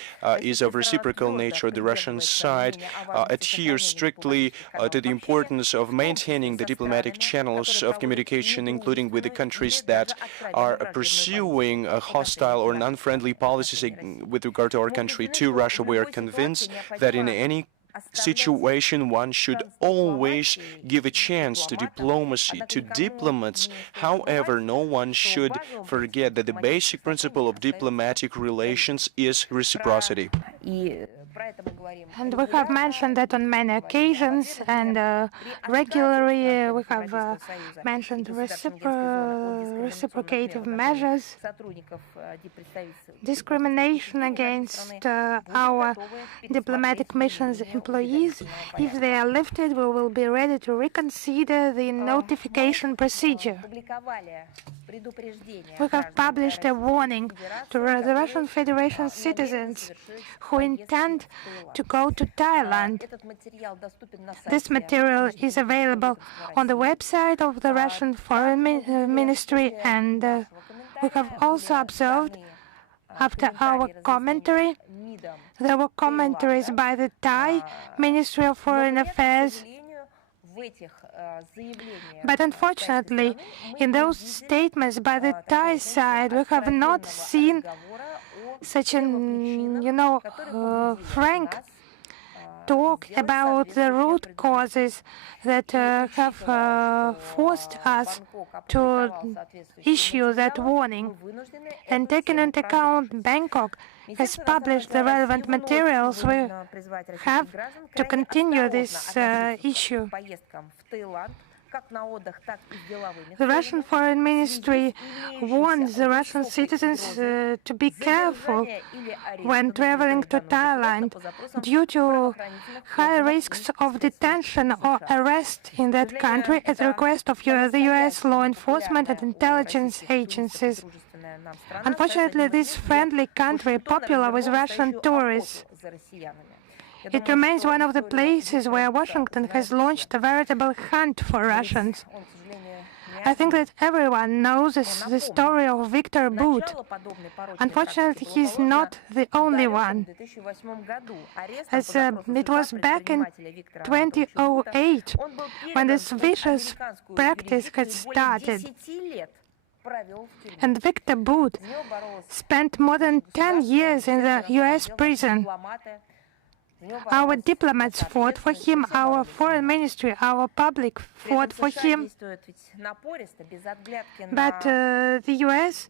is of reciprocal nature. The Russian side adheres strictly to the importance of maintaining the diplomatic channels of communication, including with the countries that are pursuing hostile or non-friendly policies with regard to our country to Russia. We are convinced that in any situation one should always give a chance to diplomacy, to diplomats. However, no one should forget that the basic principle of diplomatic relations is reciprocity. And we have mentioned that on many occasions, and regularly we have mentioned reciprocative measures. Discrimination against our diplomatic missions employees, if they are lifted, we will be ready to reconsider the notification procedure. We have published a warning to the Russian Federation citizens who intend to go to Thailand. This material is available on the website of the Russian Foreign Ministry, and we have also observed, after our commentary, there were commentaries by the Thai Ministry of Foreign Affairs. But unfortunately, in those statements by the Thai side, we have not seen such an, frank talk about the root causes that have forced us to issue that warning. And taking into account Bangkok has published the relevant materials, we have to continue this issue. The Russian Foreign Ministry warns the Russian citizens to be careful when traveling to Thailand due to high risks of detention or arrest in that country at the request of the US law enforcement and intelligence agencies. Unfortunately, this friendly country is popular with Russian tourists. It remains one of the places where Washington has launched a veritable hunt for Russians. I think that everyone knows the story of Victor Bout. Unfortunately, he's not the only one, as it was back in 2008 when this vicious practice had started. And Victor Bout spent more than 10 years in the US prison. Our diplomats fought for him, our foreign ministry, our public fought for him. But the US,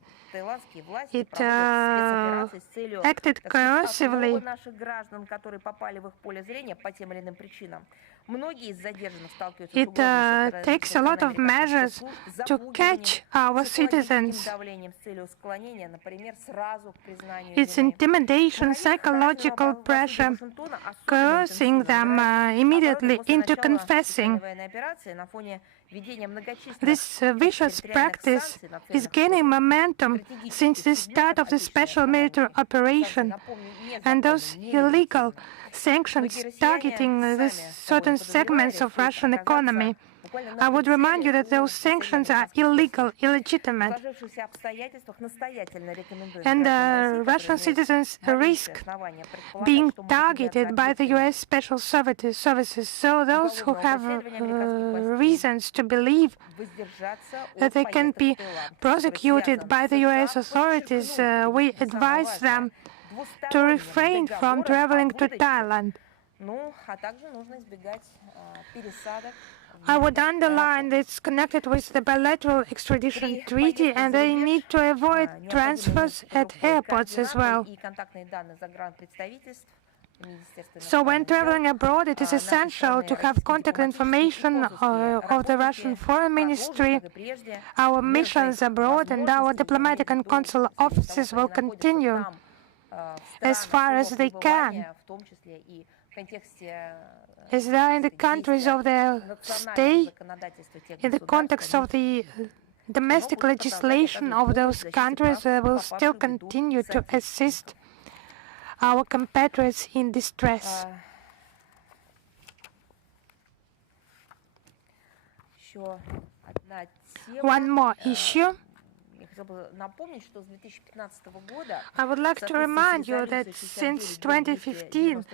it acted coercively. It takes a lot of measures to catch our citizens. It's intimidation, psychological pressure, coercing them immediately into confessing. This vicious practice is gaining momentum since the start of the special military operation, and those illegal sanctions targeting certain segments of Russian economy. I would remind you that those sanctions are illegal, illegitimate, and Russian citizens risk being targeted by the US special services. So those who have reasons to believe that they can be prosecuted by the US authorities, we advise them to refrain from traveling to Thailand. I would underline that it's connected with the bilateral extradition treaty, and they need to avoid transfers at airports as well. So when traveling abroad, it is essential to have contact information of the Russian Foreign Ministry. Our missions abroad and our diplomatic and consular offices will continue as far as they can, as they are in the countries of their stay, in the context of the domestic legislation of those countries. Will still continue to assist our compatriots in distress. One more issue. I would like to remind you that since 2015,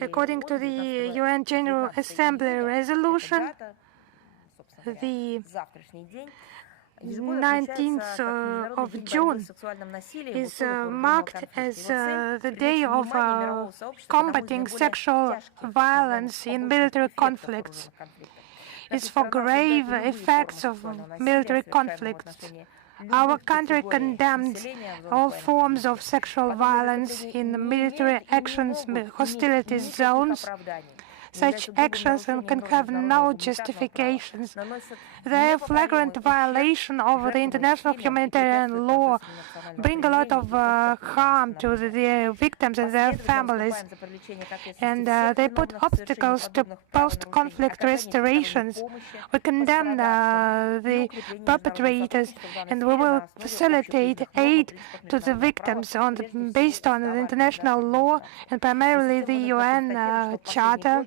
according to the UN General Assembly resolution, the 19th of June is marked as the day of combating sexual violence in military conflicts. It's for grave effects of military conflicts. Our country condemns all forms of sexual violence in military actions, hostility zones. Such actions can have no justifications. They are a flagrant violation of the international humanitarian law, bring a lot of harm to the victims and their families, and they put obstacles to post-conflict restorations. We condemn the perpetrators, and we will facilitate aid to the victims based on the international law and primarily the UN Charter.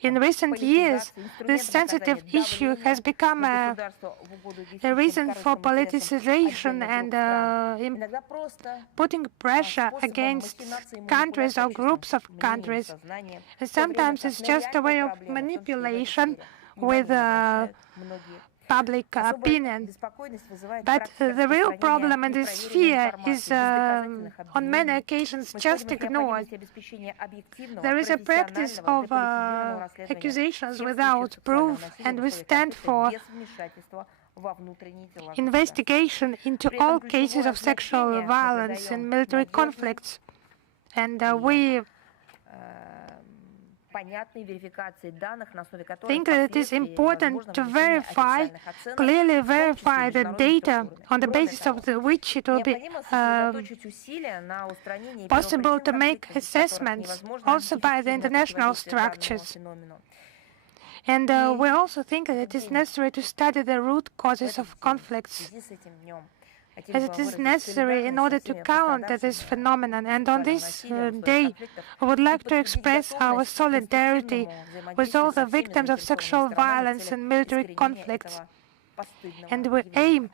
In recent years, this sensitive issue has become a reason for politicization and putting pressure against countries or groups of countries. And sometimes it's just a way of manipulation with public opinion. But the real problem in this sphere is on many occasions just ignored. There is a practice of accusations without proof, and we stand for investigation into all cases of sexual violence in military conflicts. And we think that it is important to clearly verify the data on the basis of which it will be possible to make assessments also by the international structures. And we also think that it is necessary to study the root causes of conflicts. as it is necessary in order to counter this phenomenon. And on this day, I would like to express our solidarity with all the victims of sexual violence and military conflicts. And we aim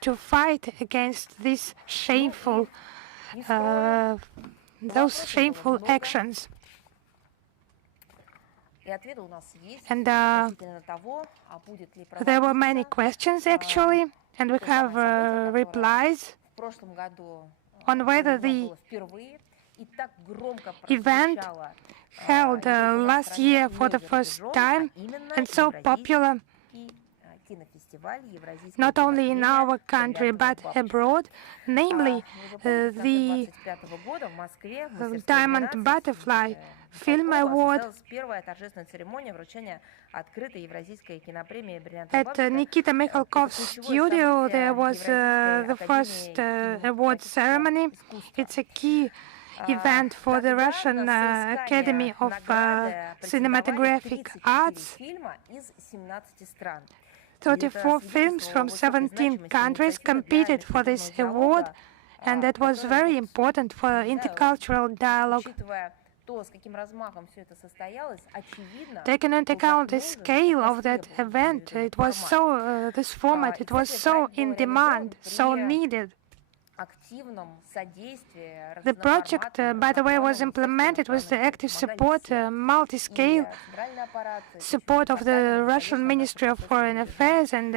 to fight against these shameful, those shameful actions. And there were many questions actually, and we have replies on whether the event held last year for the first time and so popular not only in our country but abroad, namely the Diamond Butterfly Film Award at Nikita Mikhalkov's studio. There was the first award ceremony. It's a key event for the Russian Academy of Cinematographic Arts. 34 films from 17 countries competed for this award, and that was very important for intercultural dialogue. Taking into account the scale of that event, it was so, this format, it was so in demand, so needed. The project, by the way, was implemented with the active support, multi-scale support of the Russian Ministry of Foreign Affairs, and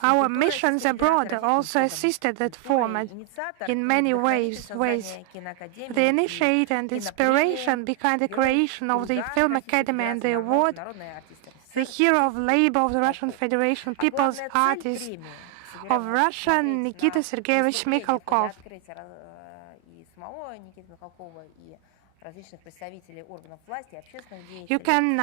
our missions abroad also assisted that format in many ways. The initiative and inspiration behind the creation of the Film Academy and the award, the hero of labor of the Russian Federation, People's Artist of Russia, Nikita Sergeyevich Mikhalkov. You can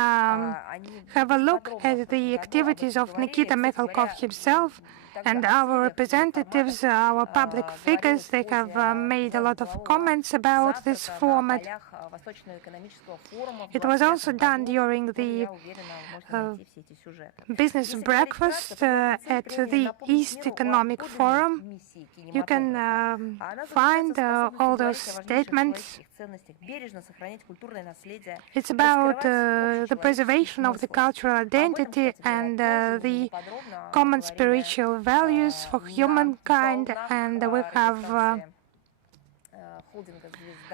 have a look at the activities of Nikita Mikhalkov himself and our representatives, our public figures. They have made a lot of comments about this format. It was also done during the business breakfast at the East Economic Forum. You can find all those statements. It's about the preservation of the cultural identity and the common spiritual values for humankind, and we have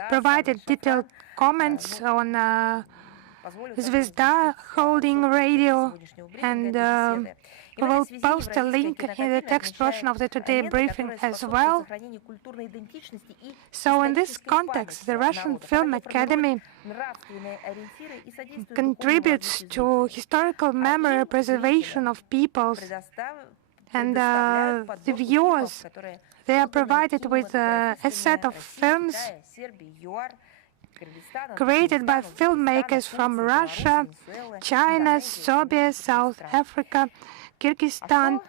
provided detailed comments on Zvezda Holding Radio, and we will post a link in the text version of the Today briefing as well. So in this context, the Russian Film Academy contributes to historical memory preservation of peoples, and the viewers, they are provided with a set of films created by filmmakers from Russia, China, Serbia, South Africa, Kyrgyzstan,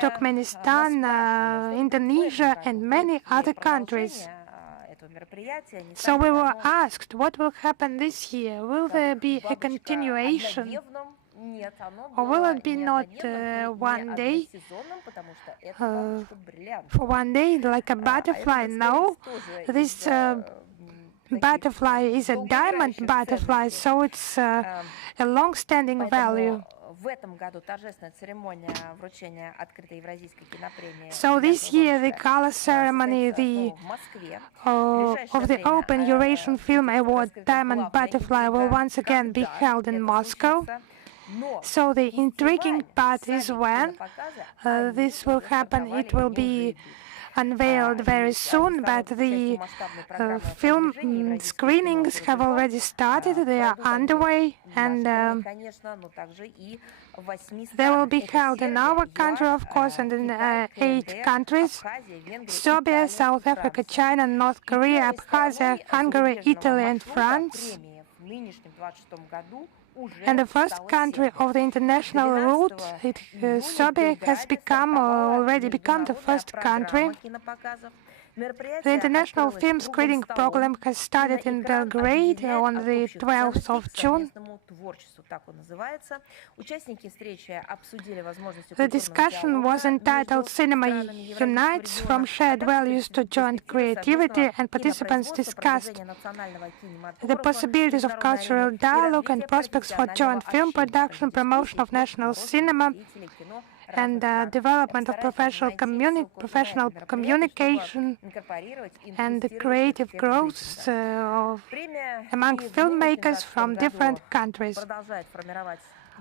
Turkmenistan, Indonesia, and many other countries. So we were asked, what will happen this year? Will there be a continuation? Or will it be not one day, for one day, like a butterfly? No, this butterfly is a diamond butterfly, so it's a long-standing value. So this year, the gala ceremony of the Open Eurasian Film Award Diamond Butterfly will once again be held in Moscow. So the intriguing part is when this will happen. It will be unveiled very soon, but the film screenings have already started. They are underway, and they will be held in our country, of course, and in 8 countries: Serbia, South Africa, China, North Korea, Abkhazia, Hungary, Italy, and France. And the first country of the international route, Serbia, has already become the first country. The international film screening program has started in Belgrade on the 12th of June. The discussion was entitled Cinema Unites from Shared Values to Joint Creativity, and participants discussed the possibilities of cultural dialogue and prospects for joint film production, promotion of national cinema, and development of professional communication and the creative growth among filmmakers from different countries.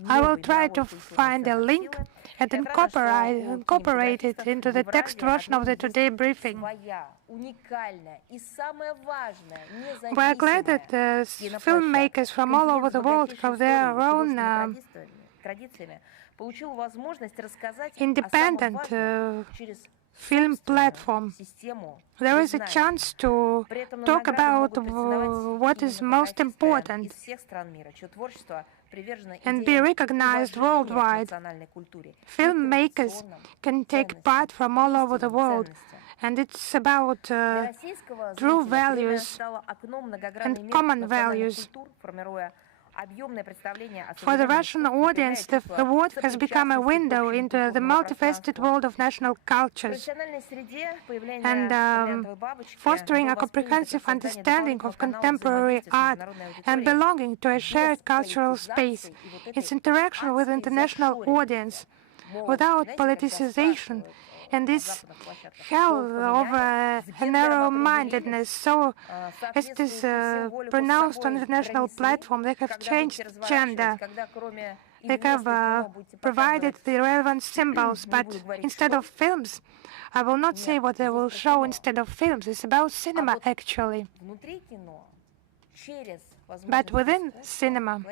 I will try to find a link and incorporate it into the text version of the today briefing. We are glad that filmmakers from all over the world have their own independent film platform. There is a chance to talk about what is most important and be recognized worldwide. Filmmakers can take part from all over the world, and it's about true values and common values. For the Russian audience, the award has become a window into the multifaceted world of national cultures and fostering a comprehensive understanding of contemporary art and belonging to a shared cultural space. Its interaction with international audience without politicization and this hell of a narrow-mindedness, so as it is pronounced on international platform, they have changed gender. They have provided the relevant symbols, but instead of films, I will not say what they will show instead of films. It's about cinema, actually. But within cinema,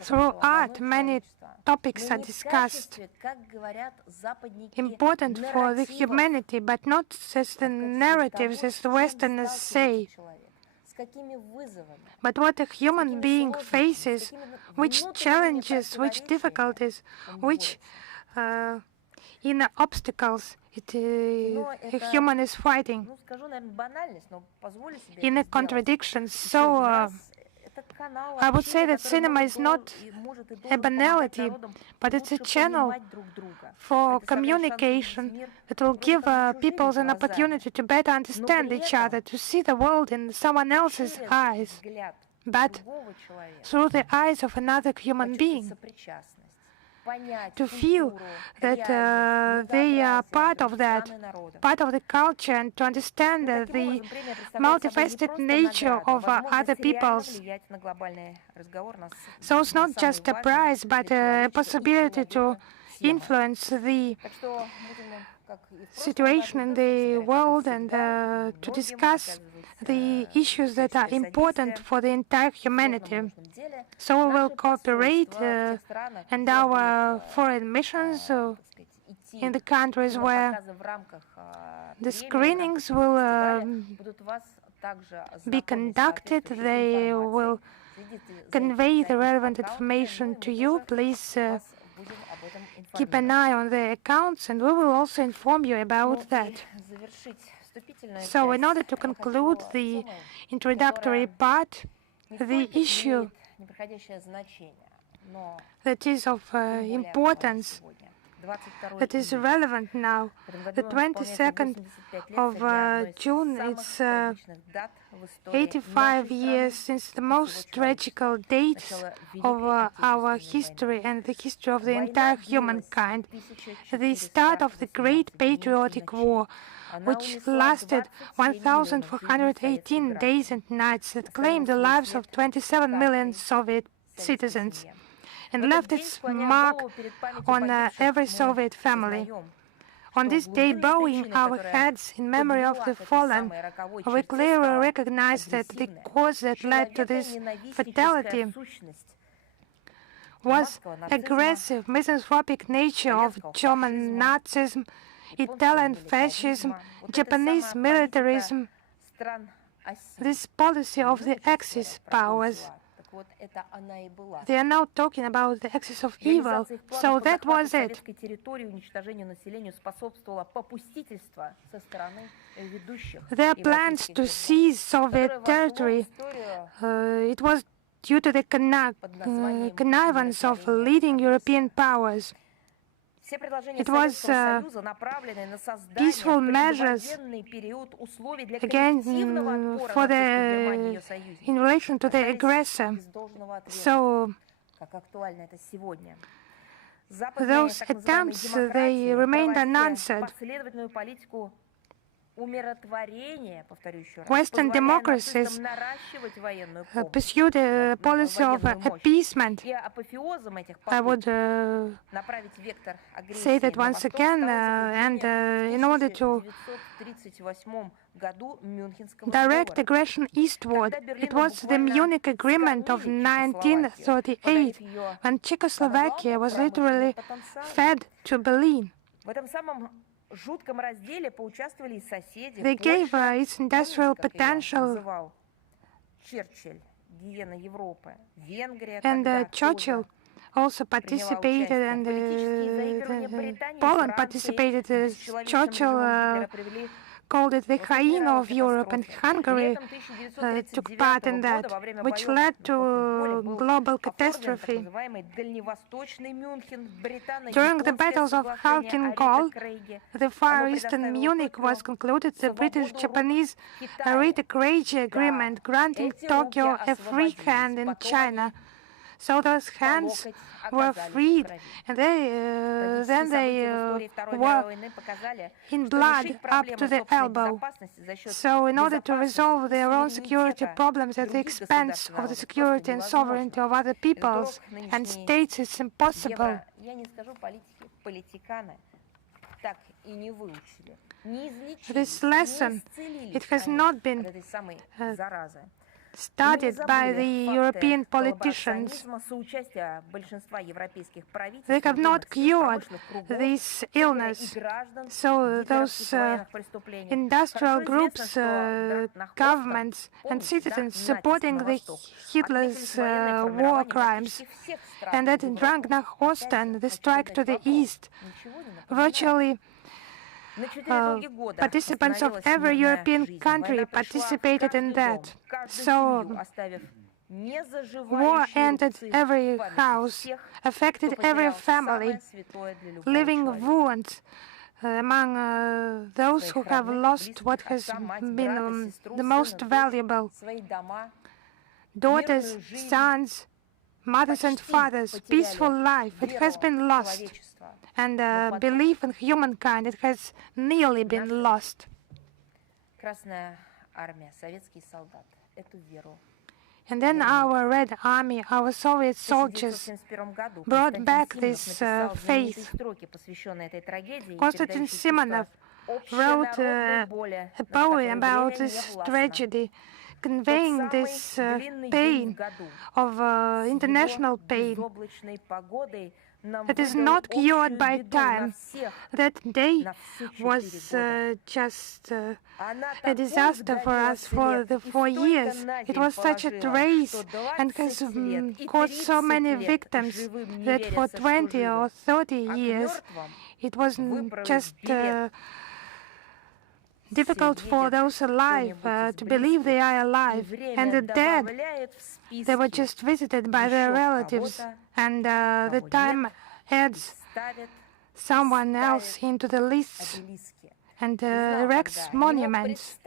through art, many topics are discussed, important for the humanity, but not as the narratives as the Westerners say, but what a human being faces, which challenges, which difficulties, which inner obstacles a human is fighting, inner contradictions. So I would say that cinema is not a banality, but it's a channel for communication that will give people an opportunity to better understand each other, to see the world in someone else's eyes, but through the eyes of another human being, to feel that they are part of that, part of the culture, and to understand the multifaceted nature of other peoples. So it's not just a prize, but a possibility to influence the situation in the world and to discuss the issues that are important for the entire humanity. So we will cooperate, and our foreign missions in the countries where the screenings will be conducted, they will convey the relevant information to you. Please keep an eye on the accounts, and we will also inform you about that. So in order to conclude the introductory part, the issue that is of importance, that is relevant now, the 22nd of June, it's 85 years since the most tragical dates of our history and the history of the entire humankind, the start of the Great Patriotic War, which lasted 1,418 days and nights, that claimed the lives of 27 million Soviet citizens and left its mark on every Soviet family. On this day, bowing our heads in memory of the fallen, we clearly recognize that the cause that led to this fatality was aggressive, misanthropic nature of German Nazism, Italian fascism, Japanese militarism, this policy of the Axis powers. вот это она и была. They are now talking about the axis of evil. Реализации их So планов по that захвату was it. советской территории и уничтожению населению способствовало попустительство со стороны ведущих Their plans европейских to держав, seize которое Soviet вошло в territory, историю it was due to the под названием connivance of умиротворения leading агрессора. European powers. Все предложения It was Советского Союза направлены на создание peaceful в measures предвоенный период условий для again коллективного отпора for нацистской Германии и the ее союзников in relation to the остались aggressor. без должного ответа, So как актуально это сегодня. Западные those так называемые attempts демократии they remained проводили unanswered. последовательную политику умиротворения, повторю еще раз, Western позволяя democracies нацистам наращивать военную помощь. pursued a policy of военную мощь. appeasement. И апофеозом этих I would попыток направить вектор агрессии say that на once восток again, стало and заключение in order в to 1938 году Мюнхенского direct договора. aggression eastward, Когда Берлин it was the буквально Munich Agreement of скормили Чехословакию, 1938, подарив ее when Czechoslovakia was промышленный literally потенциал. fed to Berlin. В этом самом жутком разделе поучаствовали и соседи. They gave Польша, its industrial помните, как ее potential, называл Черчилль, гиена Европы, Венгрия, and тогда Churchill тоже also приняла participated, участие. and Политические заигрывания Британии и Poland Франции participated. с бесчеловечным Churchill режимом Гитлера привели called it the к hyena of мировой Europe, and катастрофе. Hungary Летом 1939 took part in года that, во время which боев led после Боли to был global оформлен так catastrophe. называемый Дальневосточный Мюнхен, During the battles of Halkin Gol, the Far Оно Eastern предоставило Munich Токио was concluded, the свободу British-Japanese рук в Китае. Rita Creagy Agreement, granting эти Tokyo руки a free освободились. hand in Потом China. So those по hands локоть were оказались в freed, крови. and Трагические then they события в истории Второй were мировой войны показали, in что blood решить up проблемы to the собственной elbow. безопасности за счет So in order to безопасности resolve и their own security суверенитета problems at the других expense государств и of the народов security просто and sovereignty невозможно. of other Этот peoples урок and нынешней states is impossible. я не скажу политики, политиканы так и не выучили, не излечили, This не lesson, исцелились it has они not от been этой самой заразы. studied by the European politicians. They have not cured this illness. So those industrial groups, governments and citizens supporting the Hitler's war crimes, and that in Drang nach Osten, the strike to the east, virtually participants of every European country participated in that. So war entered every house, affected every family, leaving wounds among those who have lost what has been the most valuable: daughters, sons, mothers and fathers, peaceful life. It has been lost. And belief in humankind, it has nearly been lost. And then our Red Army, our Soviet soldiers, brought back this faith. Konstantin Simonov wrote a poem about this tragedy, conveying this pain of international pain that is not cured by time. That day was just a disaster for us for the 4 years. It was such a trace and has caused so many victims that for 20 or 30 years it was just difficult for those alive to believe they are alive, and the dead, they were just visited by their relatives, and the time adds someone else into the lists and erects monuments.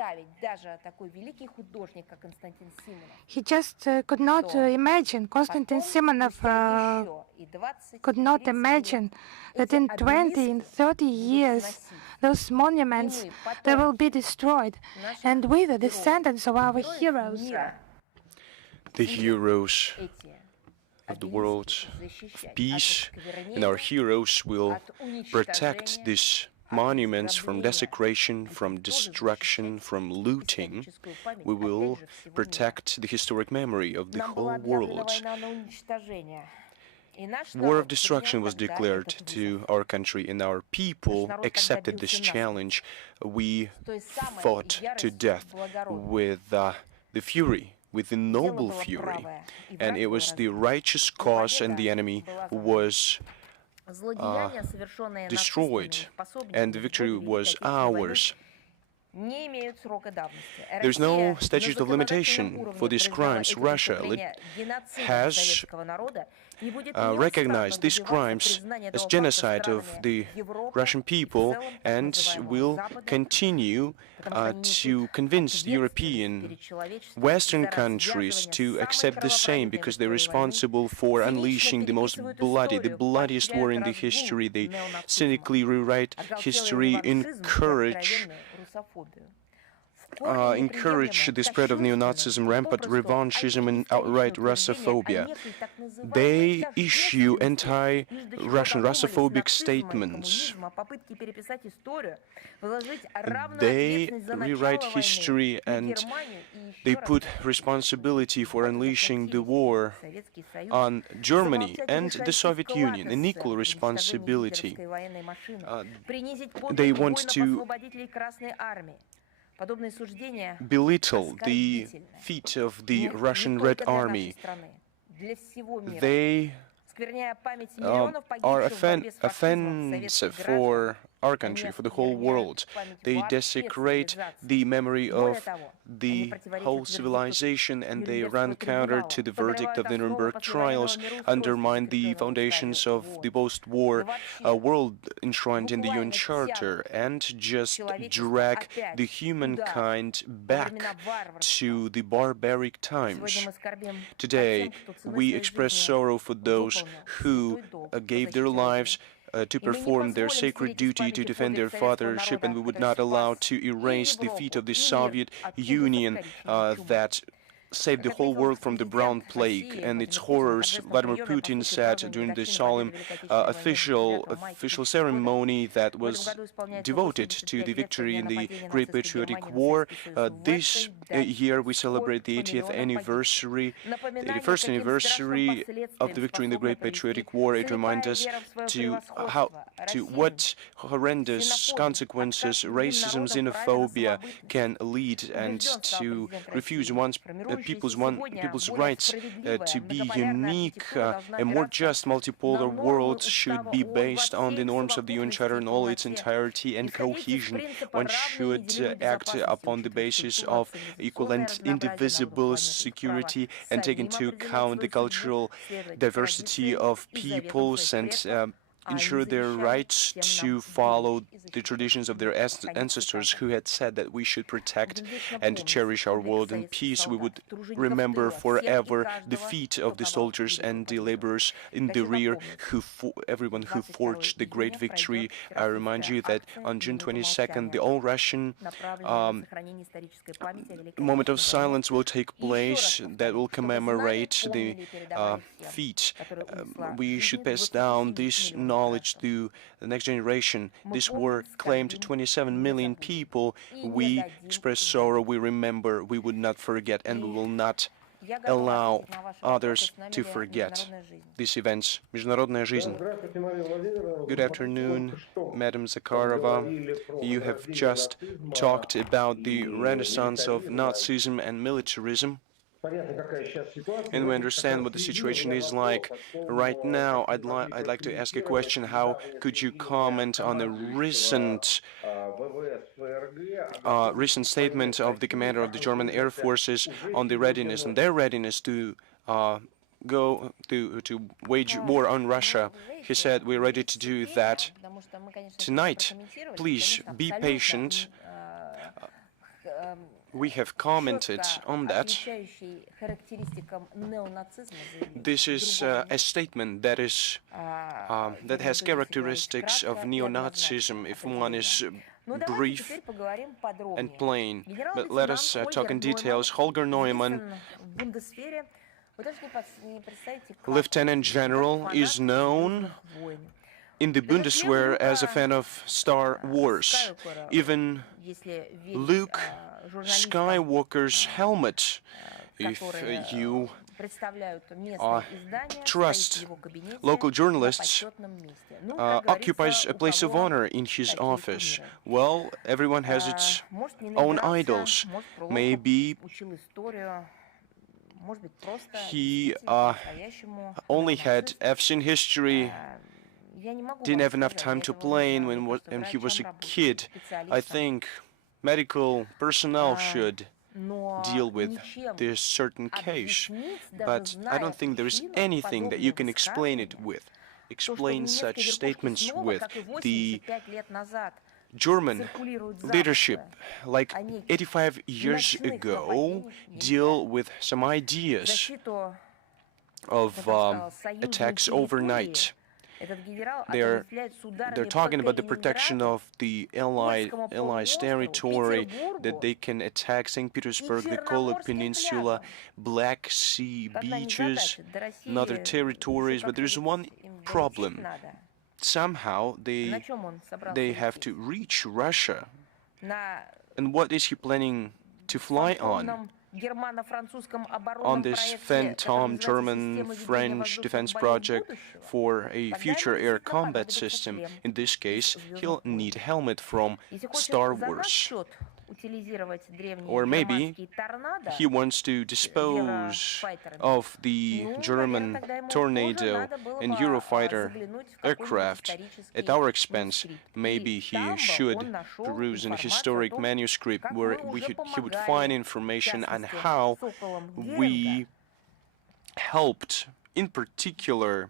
He just could not imagine, Konstantin Simonov could not imagine that in 20 and 30 years those monuments, they will be destroyed, and we, the descendants of our heroes, the heroes of the world of peace, and our heroes will protect these monuments from desecration, from destruction, from looting. We will protect the historic memory of the whole world. War of destruction was declared to our country, and our people accepted this challenge. We fought to death with the fury with the noble fury, and it was the righteous cause, and the enemy was Злодеяния, совершенные destroyed, нацистами пособниками and the в victory годы Великой was Отечественной войны, ours. не имеют срока давности. There's no Россия на statute of законодательном limitation уровне for these признала crimes. эти Russia преступления геноцидом has советского народа и будет recognized неустанно these добиваться crimes признания as этого факта genocide of странами the Европы Russian и в people, целом так and называемого will Запада, continue потому что они to несут convince ответственность European перед человечеством Western за countries развязывание to самой accept the same, кровопролитной в because they're истории войны, responsible for цинично unleashing the most переписывают bloody, the историю, bloodiest war in the поощряют history. They разгул неонацизма, cynically rewrite оголтелый history, реваншизм и encourage откровенную русофобию. В корне encourage the spread of неприемлемо neo-Nazism, rampant кощунственное, revanchism, and outright антиисторичное утверждение о Russophobia. некой так называемой They issue тождественности между anti-Russian чего Russophobic додумались с нацизмом и statements. коммунизмом, о попытке переписать историю, возложить равную They ответственность за rewrite начало history, войны на and Германию и they еще раз put responsibility for unleashing the war Советский Союз, on Germany замолчать and the Soviet Union, an equal в уничтожении responsibility. гитлеровской военной машины, принизить They подвиги want to воинов-освободителей Красной Армии. Подобные суждения belittle the feat of the Russian Red Army. для всего мира. They Скверняя память миллионов are погибших в борьбе с фашизмом offensive советских граждан, for our country, for the whole world. They desecrate the memory of the whole civilization, and they run counter to the verdict of the Nuremberg trials, undermine the foundations of the post-war world enshrined in the UN Charter, and just drag the humankind back to the barbaric times. Today, we express sorrow for those who gave their lives to perform their sacred duty to defend their fathership, and we would not allow to erase the feat of the Soviet Union that saved the whole world from the brown plague and its horrors. Vladimir Putin said during the solemn official ceremony that was devoted to the victory in the Great Patriotic War. This year we celebrate the 80th anniversary, the 81st anniversary of the victory in the Great Patriotic War. It reminds us to what horrendous consequences racism, xenophobia can lead, and to refuse people's rights to be unique. A more just multipolar world should be based on the norms of the UN Charter in all its entirety and cohesion. One should act upon the basis of equal and indivisible security and take into account the cultural diversity of peoples, and ensure their rights to follow the traditions of their ancestors, who had said that we should protect and cherish our world in peace. We would remember forever the feat of the soldiers and the laborers in the rear, everyone who forged the great victory. I remind you that on June 22nd, the all-Russian moment of silence will take place that will commemorate the feat. We should pass down this knowledge to the next generation. This war claimed 27 million people. We express sorrow, we remember, we would not forget, and we will not allow others to forget these events. Международная жизнь. Good afternoon, Madam Zakharova. You have just talked about the renaissance of Nazism and militarism, and we understand what the situation is like right now. I'd like to ask a question. How could you comment on the recent statement of the commander of the German Air Forces on the readiness and their readiness to go to wage war on Russia? He said, we're ready to do that tonight. Please be patient. We have commented on that. This is a statement that is that has characteristics of neo-Nazism, if one is brief and plain. But let us talk in details. Holger Neumann, Lieutenant General, is known in the Bundeswehr as a fan of Star Wars. Even Luke Skywalker's helmet, if you trust local journalists, occupies a place of honor in his office. Well, everyone has its own idols. Maybe He only had F's in history, didn't have enough time to plane when he was a kid. I think medical personnel should deal with this certain case, but I don't think there is anything that you can explain it with, explain such statements with. The German leadership, like 85 years ago, deal with some ideas of attacks overnight. They're talking about the protection of the Allies' territory, that they can attack St. Petersburg, the Kola Peninsula, Black Sea beaches, and other territories. But there's one problem. Somehow they have to reach Russia. And what is he planning to fly on this phantom German-French defense project for a future air combat system? In this case, he'll need a helmet from Star Wars. Or maybe he wants to dispose of the German Tornado and Eurofighter aircraft at our expense. Maybe he should peruse an historic manuscript where he would find information on how we helped, in particular,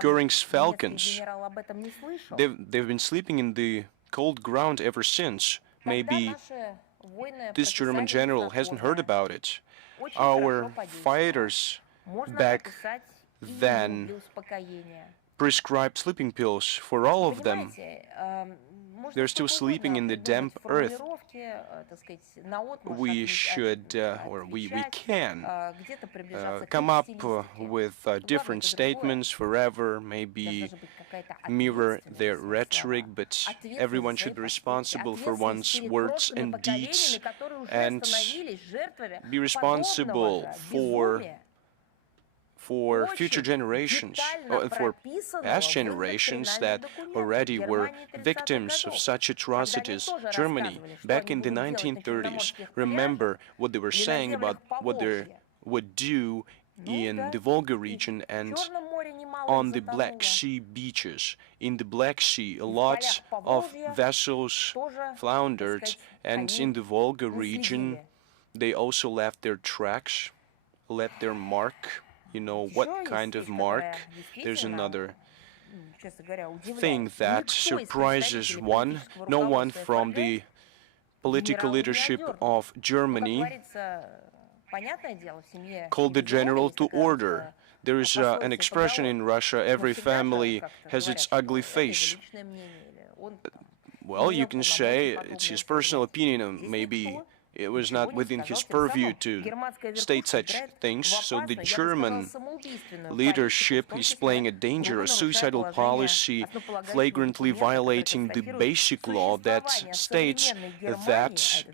Göring's Falcons. They've been sleeping in the cold ground ever since. Maybe this German general hasn't heard about it. Our fighters back then prescribed sleeping pills for all of them. They're still sleeping in the damp earth. We should, or we can, come up with different statements forever, maybe mirror their rhetoric, but everyone should be responsible for one's words and deeds, and be responsible for future generations, or for past generations that already were victims of such atrocities. Germany, back in the 1930s, remember what they were saying about what they would do in the Volga region and on the Black Sea beaches. In the Black Sea, a lot of vessels floundered, and in the Volga region, they also left their tracks, left their mark. You know what kind of mark? There's another thing that surprises one. No one from the political leadership of Germany called the general to order. There is an expression in Russia, every family has its ugly face. Well, you can say it's his personal opinion, and maybe it was not within his purview to state such things, so the German leadership is playing a dangerous suicidal policy, flagrantly violating the basic law that states that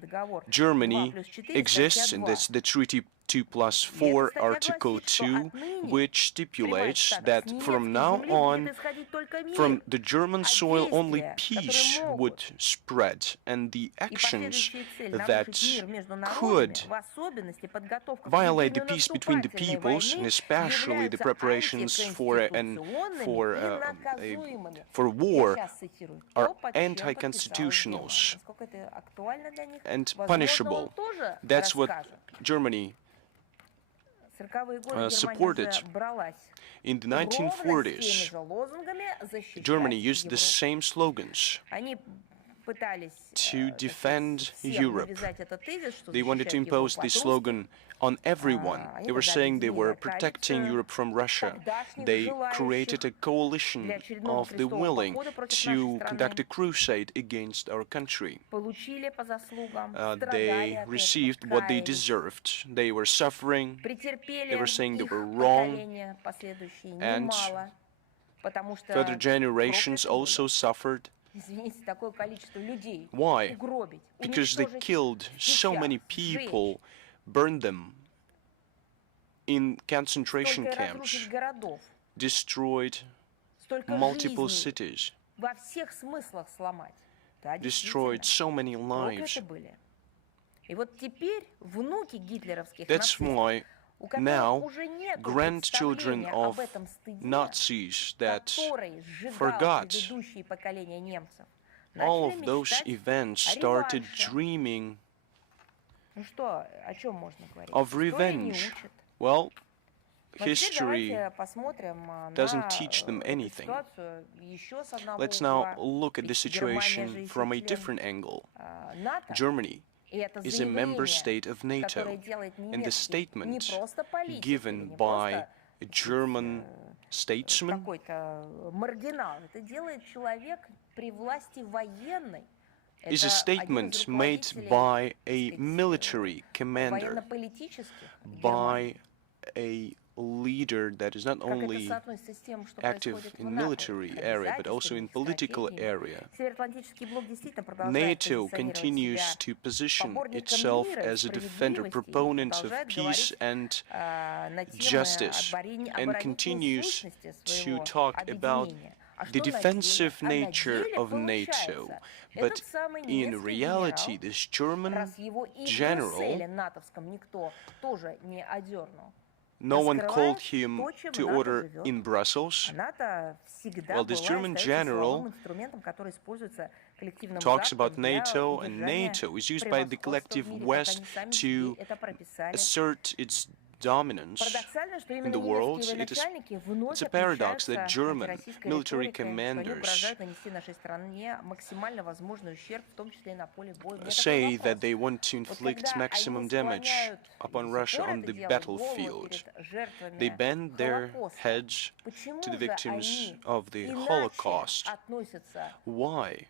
Germany exists, and that's the Treaty 2+4, Article 2, which stipulates that from now on, from the German soil, only peace would spread, and the actions that could violate the peace between the peoples, and especially the preparations for war, are anti-constitutional and punishable. That's what Germany supported. In the 1940s, Germany used the same slogans to defend Europe. They wanted to impose this slogan on everyone. They were saying they were protecting Europe from Russia. They created a coalition of the willing to conduct a crusade against our country. They received what they deserved. They were suffering. They were saying they were wrong. And further generations also suffered. Why? Because they killed so many people, burned them in concentration camps, destroyed multiple cities. destroyed so many lives. That's why now grandchildren of Nazis that forgot all of those events started dreaming of revenge. Well, history doesn't teach them anything. Let's now look at the situation from a different angle. Germany is a member state of NATO, and the statement given by a German statesman is a statement made by a military commander, by a leader that is not only active in military area but also in political area. NATO continues to position itself as a defender, proponent of peace and justice, and continues to talk about the defensive nature of NATO. But in reality, this German general, no one called him to order in Brussels. Well, this German general talks about NATO, and NATO is used by the collective West to assert its dominance in the world. It's a paradox that German military commanders say that they want to inflict maximum damage upon Russia on the battlefield. They bend their heads to the victims of the Holocaust. Why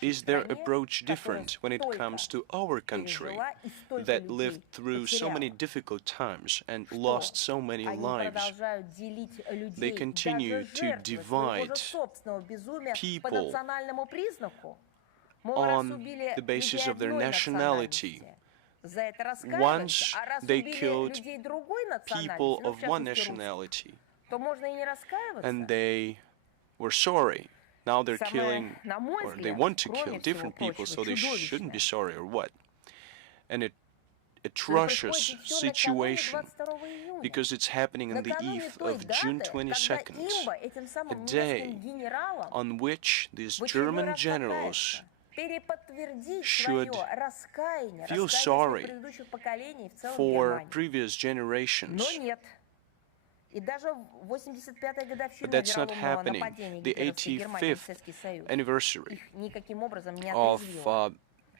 is their approach different when it comes to our country that lived through so many difficult times and lost so many lives? They continue to divide people on the basis of their nationality. Once they killed people of one nationality, and they were sorry. Now they're killing, or they want to kill different people, so they shouldn't be sorry, or what? And it atrocious situation, because it's happening on the eve of June 22nd, a day on which these German generals should feel sorry for previous generations. But that's not happening. The 85th anniversary of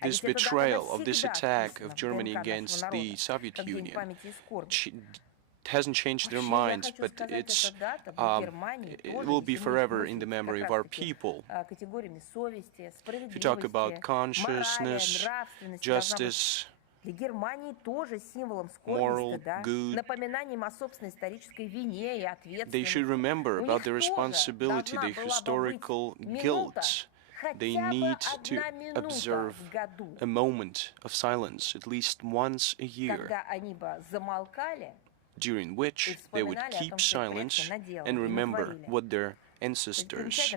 this betrayal, of this attack of Germany against the Soviet Union, hasn't changed their minds, but it will be forever in the memory of our people. If you talk about consciousness, justice, moral good, they should remember about the responsibility, the historical guilt. They need to observe a moment of silence at least once a year, during which they would keep silence and remember what their ancestors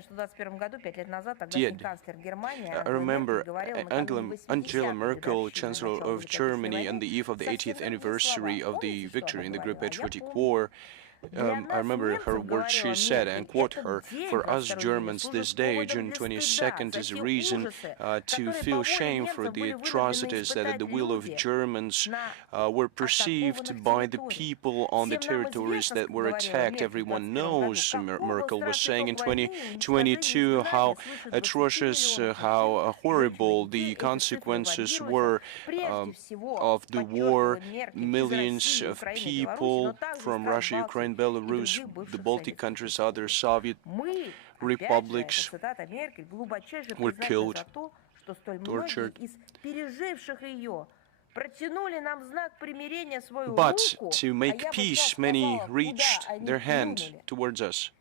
did. I remember Angela Merkel, Chancellor of Germany, on the eve of the 80th anniversary of the victory in the Great Patriotic War. I remember her words. She said, and quote her, "For us Germans, this day, June 22nd, is a reason to feel shame for the atrocities that at the will of Germans were perceived by the people on the territories that were attacked." Everyone knows, Merkel was saying in 2022, how atrocious, how horrible the consequences were of the war. Millions of people from Russia, Ukraine, Belarus, the Baltic countries, other Soviet republics were killed, tortured. But to make peace, many reached their hand towards us.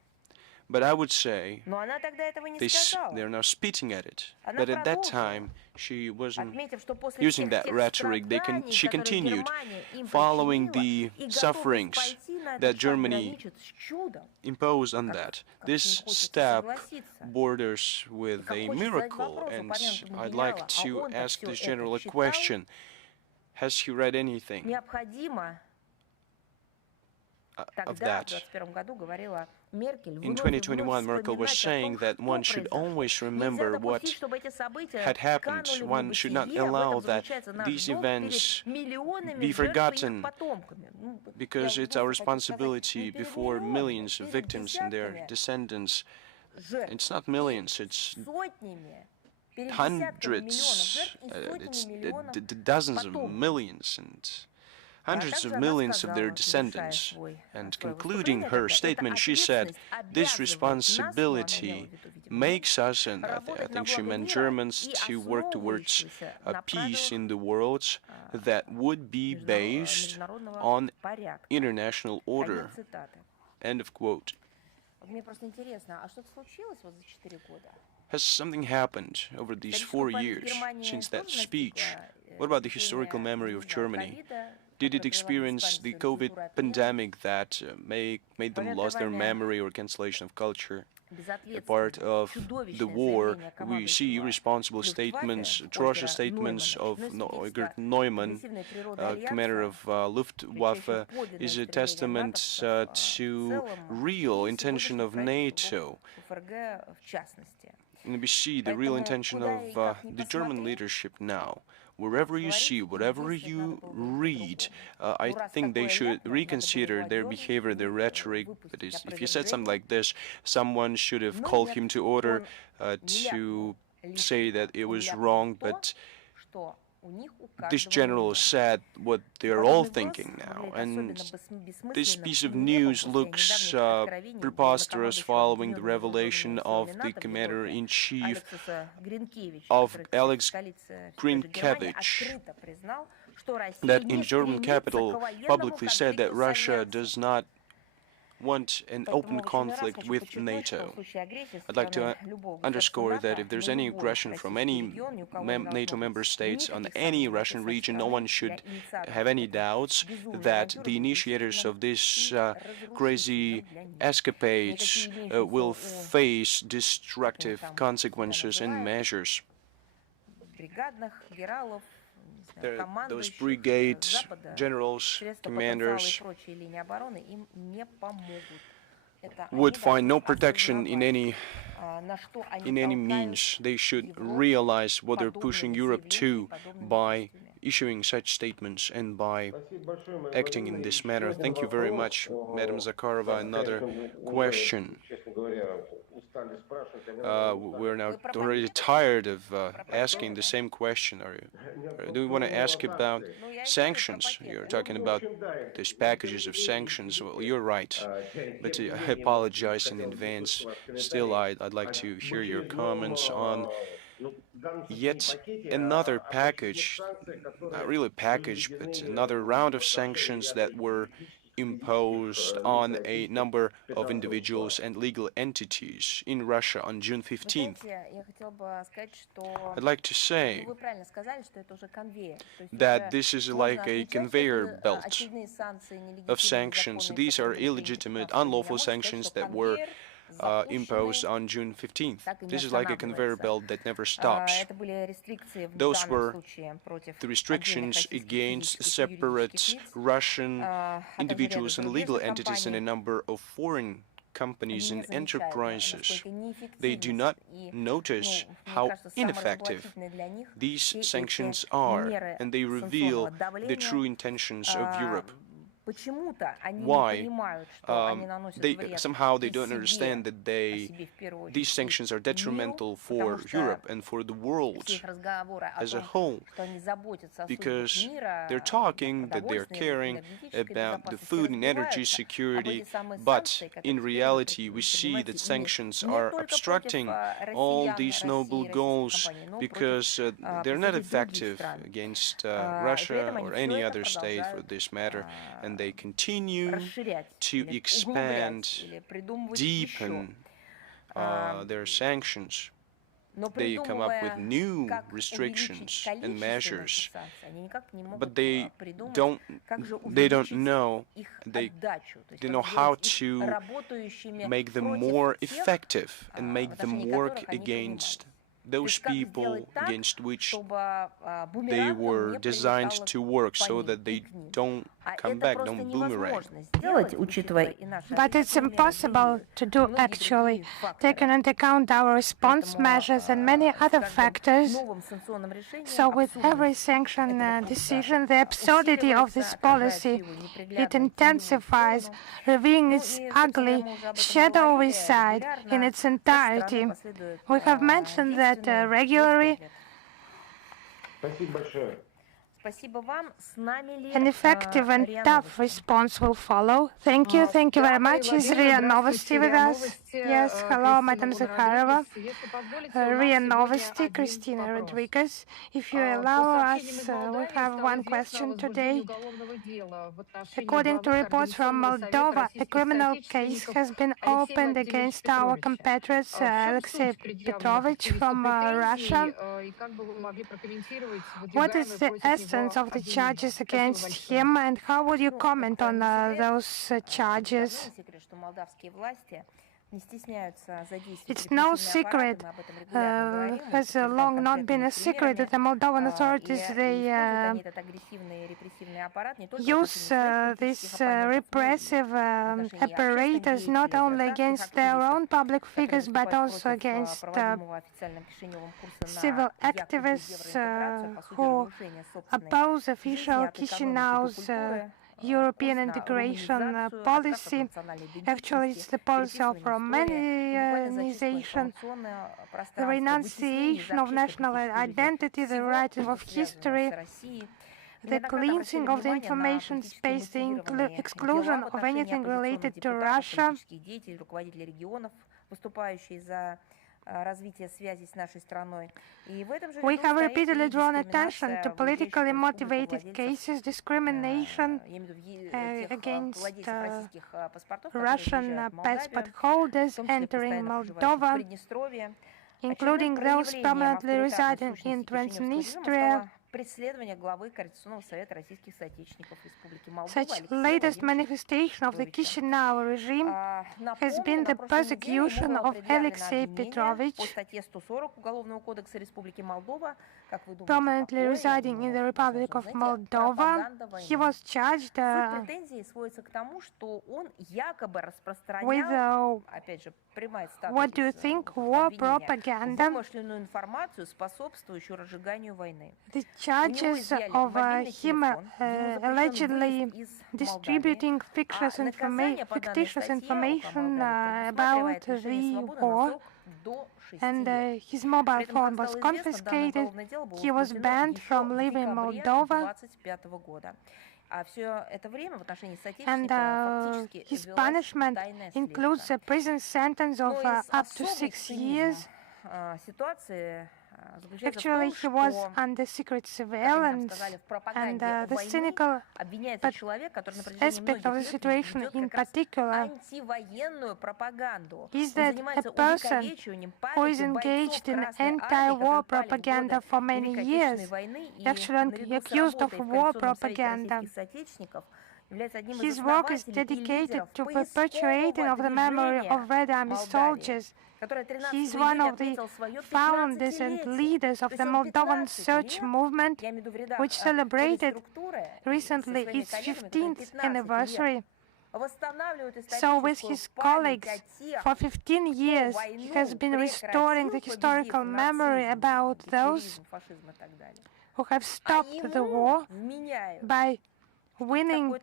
But I would say Но она тогда этого не they're сказала. now spitting at it. Она But at that продолжила, time, she wasn't отметив, что после using всех that тех rhetoric. страданий, She которые continued, Германия им following причинила, the и готовность sufferings пойти на that этот шаг Germany граничит с чудом. imposed on that. Как This не хочется step согласиться. borders И with как a хочется задать miracle, вопрос and упомянутому I'd генералу, like а to он-то ask все this это general a читал? question. Has he read anything Необходимо of тогда, в that? 2021 году, говорила Меркель, In вновь и вновь 2021, Merkel was вспоминать о saying том, that что one should произошло. always Нельзя remember what допустить, чтобы эти события had happened. канули в One should not небытие. В allow этом that заключается наш these долг events перед миллионами be жертв и их forgotten, потомками. because Я it's our просто хочу сказать, responsibility не перед before миллионами, millions of перед victims and their десятками descendants. жертв It's not и millions, it's сотнями, перед десятками миллионов hundreds, жертв и it's сотнями миллионов dozens of потомков. millions and А hundreds также of она millions of their сказала, завершая descendants. And свое concluding выступление her тогда, эта statement, she said, ответственность this обязывает нас, ну, она имела в responsibility виду, видимо, makes us, and I работать на think she благо meant мира Germans, и to work towards основывающуюся a на peace правилах in the world that would be based международного on порядка. international order. Конец цитаты. End of quote. Вот мне просто интересно, а что-то случилось вот за 4 года? Has something happened over these 4 years since that speech? What about the historical memory of Germany? Did it experience the COVID pandemic that made them lose their memory or cancellation of culture? A part of the war, we see irresponsible statements, atrocious statements of Gerd Neumann, commander of Luftwaffe, is a testament to real intention of NATO. And we see the real intention of the German leadership now. Wherever you see, whatever you read, I think they should reconsider their behavior, their rhetoric. But if you said something like this, someone should have called him to order to say that it was wrong, but this general said what they're all thinking now, and this piece of news looks preposterous following the revelation of the commander-in-chief of Alex Grinkevich, that in German capital publicly said that Russia does not want an open conflict with NATO. I'd like to underscore that if there's any aggression from any NATO member states on any Russian region, no one should have any doubts that the initiators of this crazy escapades will face destructive consequences and measures. Those brigade generals, commanders, would find no protection in any means. They should realize what they're pushing Europe to by issuing such statements and by acting in this manner. Thank you very much, Madam Zakharova. Another question. We're now already tired of asking the same question. Do you want to ask about sanctions? You're talking about these packages of sanctions. Well, you're right, but I apologize in advance. Still, I'd like to hear your comments on yet another package, not really package, but another round of sanctions that were imposed on a number of individuals and legal entities in Russia on June 15th. I'd like to say that this is like a conveyor belt of sanctions. These are illegitimate, unlawful sanctions that were imposed on June 15th. This is like a conveyor belt that never stops. Those were the restrictions against separate Russian individuals and legal entities and a number of foreign companies and enterprises. They do not notice how ineffective these sanctions are, and they reveal the true intentions of Europe. Why? Somehow they don't understand that these sanctions are detrimental for Europe and for the world as a whole, because they're talking that they're caring about the food and energy security, but in reality we see that sanctions are obstructing all these noble goals because they're not effective against Russia or any other state for this matter, and they continue to expand, deepen their sanctions. They come up with new restrictions and measures, but they don't know how to make them more effective and make them work against those people against which they were designed to work, so that they don't come back, don't boomerang. But it's impossible to do actually, taking into account our response measures and many other factors. So with every sanction decision, the absurdity of this policy, it intensifies, revealing its ugly, shadowy side in its entirety. We have mentioned that regularly. An effective and tough response will follow. Thank you very much. Is RIA Novosti with us? Yes, hello, Madam Zakharova. RIA Novosti, Christina Rodriguez. If you allow us, we have one question today. According to reports from Moldova, a criminal case has been opened against our compatriot Alexei Petrovich from Russia. What is the essence of the charges against him, and how would you comment on those charges? It's no secret, has long not been a secret, that the Moldovan authorities, they use these repressive apparatus not only against their own public figures, but also against civil activists who oppose official Chisinau's European integration policy. Actually, it's the policy of Romanization, the renunciation of national identity, the writing of history, the cleansing of the information space, the exclusion of anything related to Russia. We have repeatedly drawn attention to politically motivated cases, discrimination against Russian passport holders entering Moldova, including those permanently residing in Transnistria. Such latest manifestation of the Chisinau regime has been the persecution of Alexei Petrovich, permanently residing in the Republic of Moldova. He was charged with, what do you think, war propaganda. The charges of him allegedly distributing fictitious information about the war, and his mobile phone was confiscated. He was banned from leaving Moldova, and his punishment includes a prison sentence of up to 6 years. Actually, he was under secret surveillance, and the cynical aspect of the situation in particular is that a person who is engaged in anti-war propaganda for many years, actually accused of war propaganda, his work is dedicated to perpetuating of the memory of Red Army soldiers. He is one of the founders and leaders of the Moldovan Search Movement, which celebrated recently its 15th anniversary. So with his colleagues, for 15 years, he has been restoring the historical memory about those who have stopped the war by winning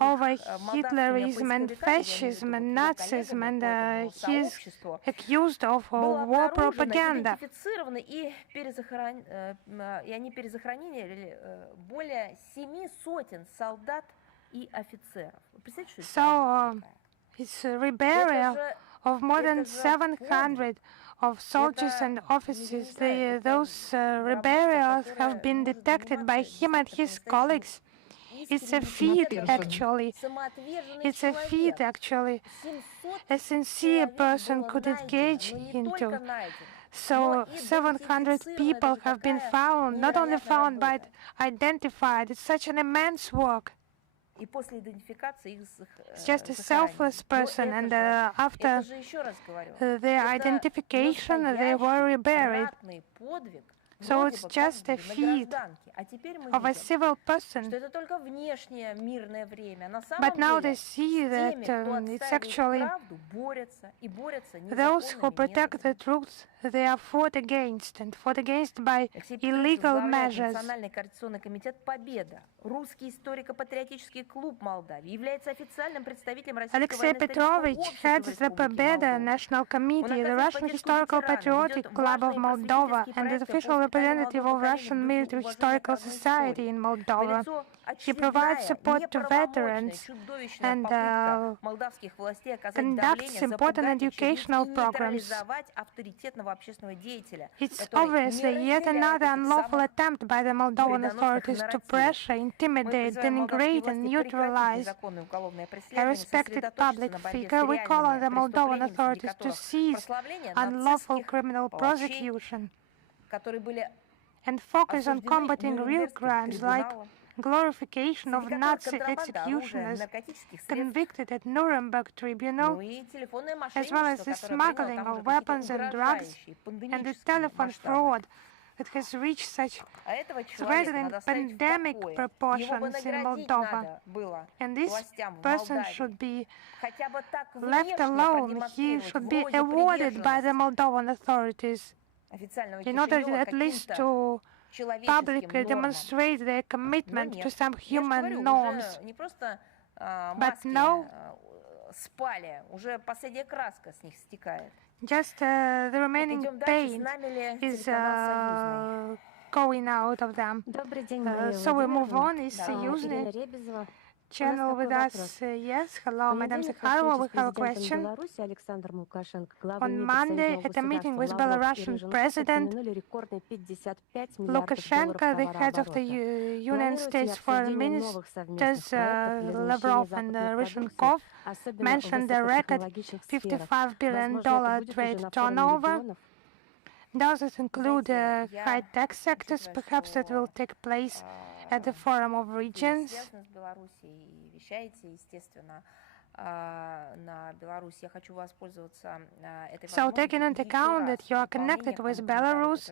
over Hitlerism and fascism and Nazism, and he is accused of war propaganda. So it's a reburial of more than 700 of soldiers and officers. Those reburials have been detected by him and his colleagues. It's a feat, actually. It's a feat, actually. A sincere person could engage into. So 700 people have been found, not only found, but identified. It's such an immense work. It's just a selfless person, and after their identification, they were buried. So it's just a feat of a civil person. But now they see that it's actually those who protect the truth, they are fought against, and fought against by illegal measures. Alexei Petrovich heads the Pobeda National Committee, the Russian Historical Patriotic Club of Moldova, and is official representative of Russian Military Historical Society in Moldova. He provides support to veterans and conducts important educational programs. It's obviously yet another unlawful attempt by the Moldovan authorities to pressure, intimidate, denigrate, and neutralize a respected public figure. We call on the Moldovan authorities to cease unlawful criminal prosecution and focus on combating real crimes like glorification of Nazi executioners convicted at Nuremberg Tribunal, as well as the smuggling of weapons and drugs and the telephone fraud that has reached such threatening pandemic proportions in Moldova. And this person should be left alone. He should be awarded by the Moldovan authorities in order at least to publicly demonstrate their commitment to some human norms. But no, just the remaining paint is going out of them. So we move on. Is Союзный channel with us? Yes. Hello, Madam Zakharova. We have a question. On Monday, at a meeting with Belarusian President Lukashenko, the heads of the Union States foreign ministers, Lavrov and Ryzhenkov, mentioned the record $55 billion trade turnover. Does it include high tax sectors? Perhaps that will take place at the Forum of Regions. So, taking into account that you are connected with Belarus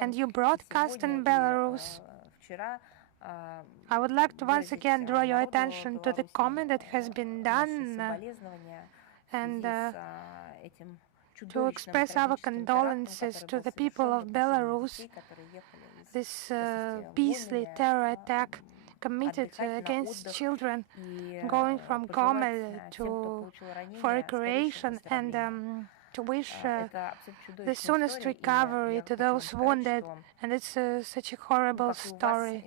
and you broadcast in Belarus, I would like to once again draw your attention to the comment that has been done and to express our condolences to the people of Belarus. This beastly terror attack committed against children going from Gomel for recreation, and to wish the soonest recovery to those wounded. And it's such a horrible story.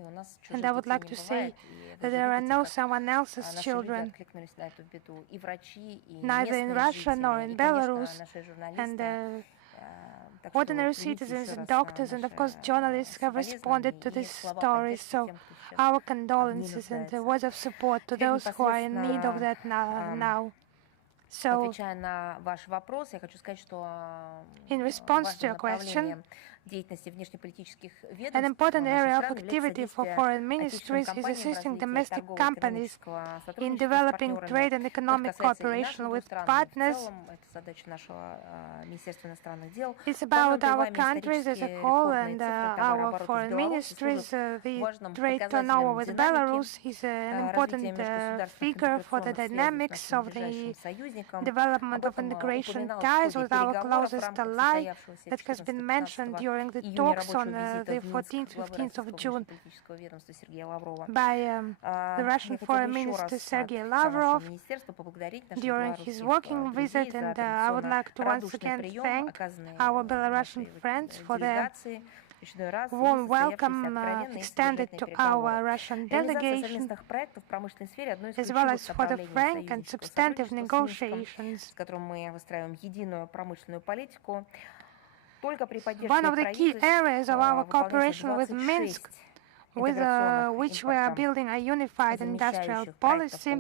And I would like to say that there are no someone else's children, neither in Russia nor in Belarus. And ordinary citizens, doctors, and of course journalists have responded to this story. So our condolences and words of support to those who are in need of that now. So, in response to your question, an important area of activity for foreign ministries is assisting domestic companies in developing trade and economic cooperation with partners. It's about our countries as a whole and our foreign ministries. The trade turnover with Belarus is an important figure for the dynamics of the development of integration ties with our closest ally that has been mentioned during the talks on the 14th, 15th of June by the Russian Foreign Minister Sergei Lavrov during his working visit, and I would like to once again thank our Belarusian friends for their warm welcome extended to our Russian delegation, as well as for the frank and substantive negotiations. One of the key areas of our cooperation with Minsk with which we are building a unified industrial policy.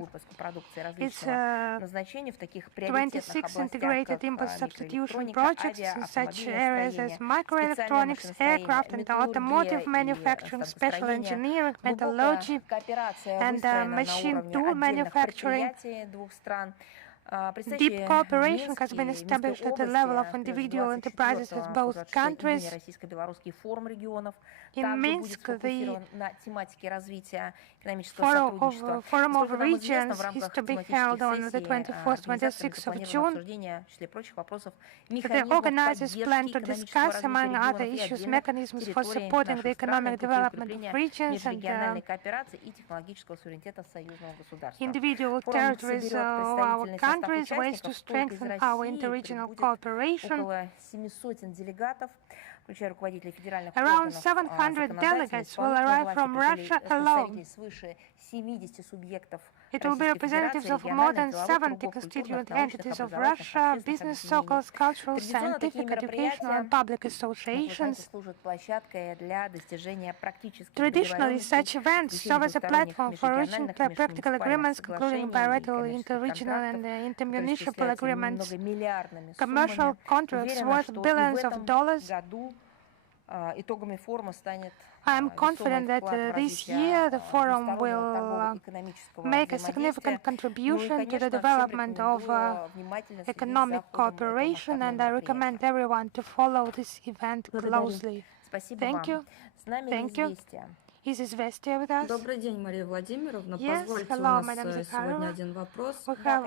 It's 26 integrated import substitution projects in such areas as microelectronics, aircraft and automotive manufacturing, special engineering, metallurgy, and machine tool manufacturing. Deep cooperation has been established at the level of individual enterprises in both countries. In Minsk, the Forum of Regions is to be held on the 24th, 26th of June. The organizers plan to discuss, among other issues, mechanisms for supporting the economic development of regions and individual territories of our countries, ways to strengthen our interregional cooperation. Around 700 delegates will arrive from Russia alone. It will be representatives of more than 70 constituent entities of Russia, business circles, cultural, scientific, educational, and public associations. Traditionally, such events serve as a platform for reaching practical agreements, concluding bilateral, interregional, and intermunicipal agreements, commercial contracts worth billions of dollars. I am confident that this year the forum will make a significant contribution to the development of economic cooperation, and I recommend everyone to follow this event closely. Thank you. Thank you. Is Izvestia with us? Добрый день, Мария Владимировна. Yes, Позвольте, hello, у нас Madam сегодня Zakharova. один вопрос. We have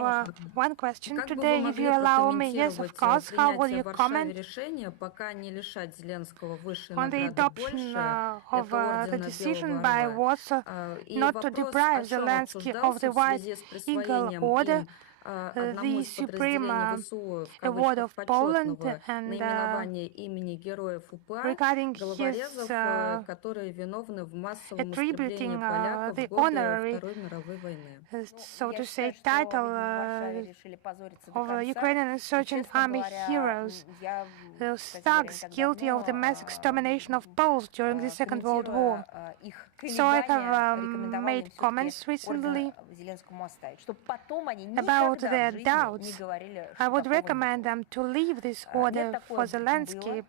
one question Как бы вы today, if могли you allow me. Yes, of прокомментировать course. How will принятие you в Варшаве comment решения пока не лишать Зеленского высшей on the награды adoption больше, of это the ордена decision Белого by Орла? Warsaw И not to вопрос, deprive о чем Zelensky of обсуждался the в White связи с Eagle присвоением Order, им одному the из Supreme подразделений ВСУ в Award of кавычках Poland, почетного and наименования имени героев УПА, regarding головорезов, his которые виновны в массовом attributing истреблении поляков the в годы honorary, Второй мировой войны. so to say, title of Ukrainian insurgent army heroes, those thugs guilty of the mass extermination of Poles during the Second World War. So I have made comments recently about their doubts. I would recommend them to leave this order for Zelensky,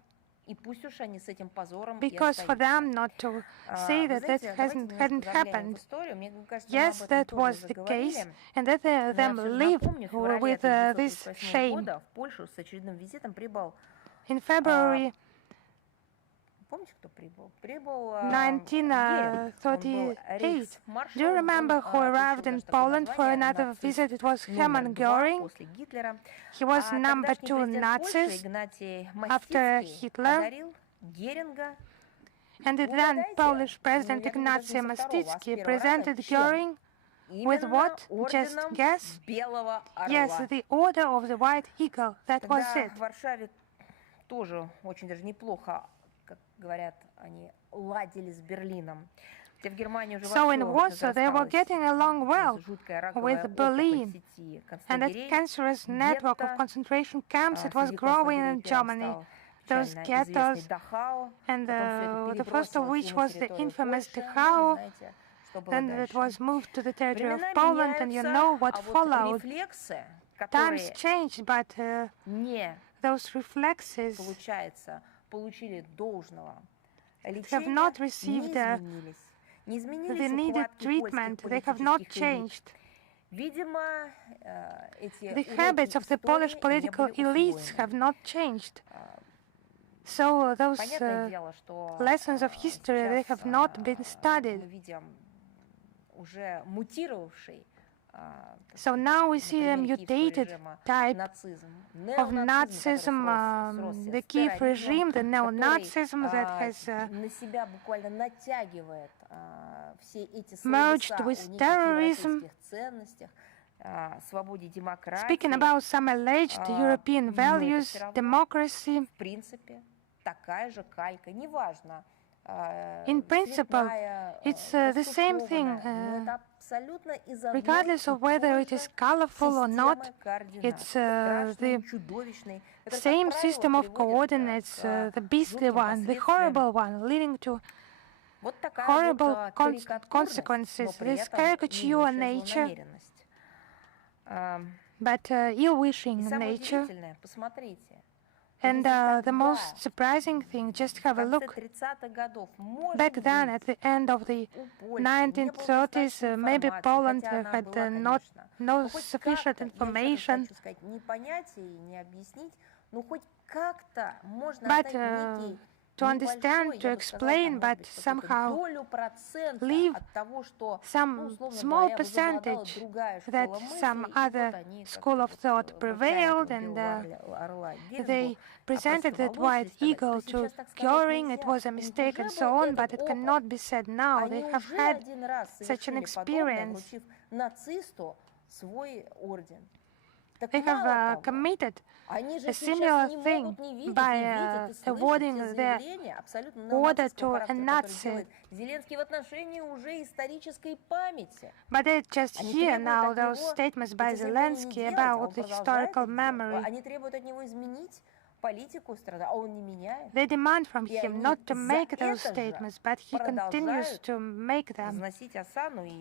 because for them not to say that that hadn't happened. Yes, that was the case, and let them live with this shame. In February 1938, do you remember who arrived in Poland for another visit? It was Hermann Göring. He was number 2 Nazis after Hitler. And the then Polish President Ignacy Mostitsky presented Göring with what? Just guess? Yes, the Order of the White Eagle. That was it. So in Warsaw they were getting along well with Berlin, and that cancerous network of concentration camps that was growing in Germany, those ghettos, and the first of which was the infamous Dachau, then it was moved to the territory of Poland, and you know what followed. Times changed, but those reflexes have not received the needed treatment. They have not changed. The habits of the Polish political elites have not changed. So those lessons of history, they have not been studied. So now we see a mutated type of Nazism, the Kiev regime, the neo-Nazism that has merged with terrorism. Speaking about some alleged European values, democracy, in principle, it's the same thing. Regardless of whether it is colorful or not, it's the same system of coordinates, the beastly one, the horrible one, leading to horrible consequences. This caricature nature, but ill-wishing nature. And the most surprising thing, just have a look. Back then, at the end of the 1930s, maybe Poland had no sufficient information. But to understand, to explain, but somehow leave some small percentage that some other school of thought prevailed, and they presented that white eagle to Göring. It was a mistake and so on, but it cannot be said now. They have had such an experience. They have committed a similar thing by awarding the order to a Nazi. But they just hear now those statements by Zelensky about the historical memory. They demand from him not to make those statements, but he continues to make them.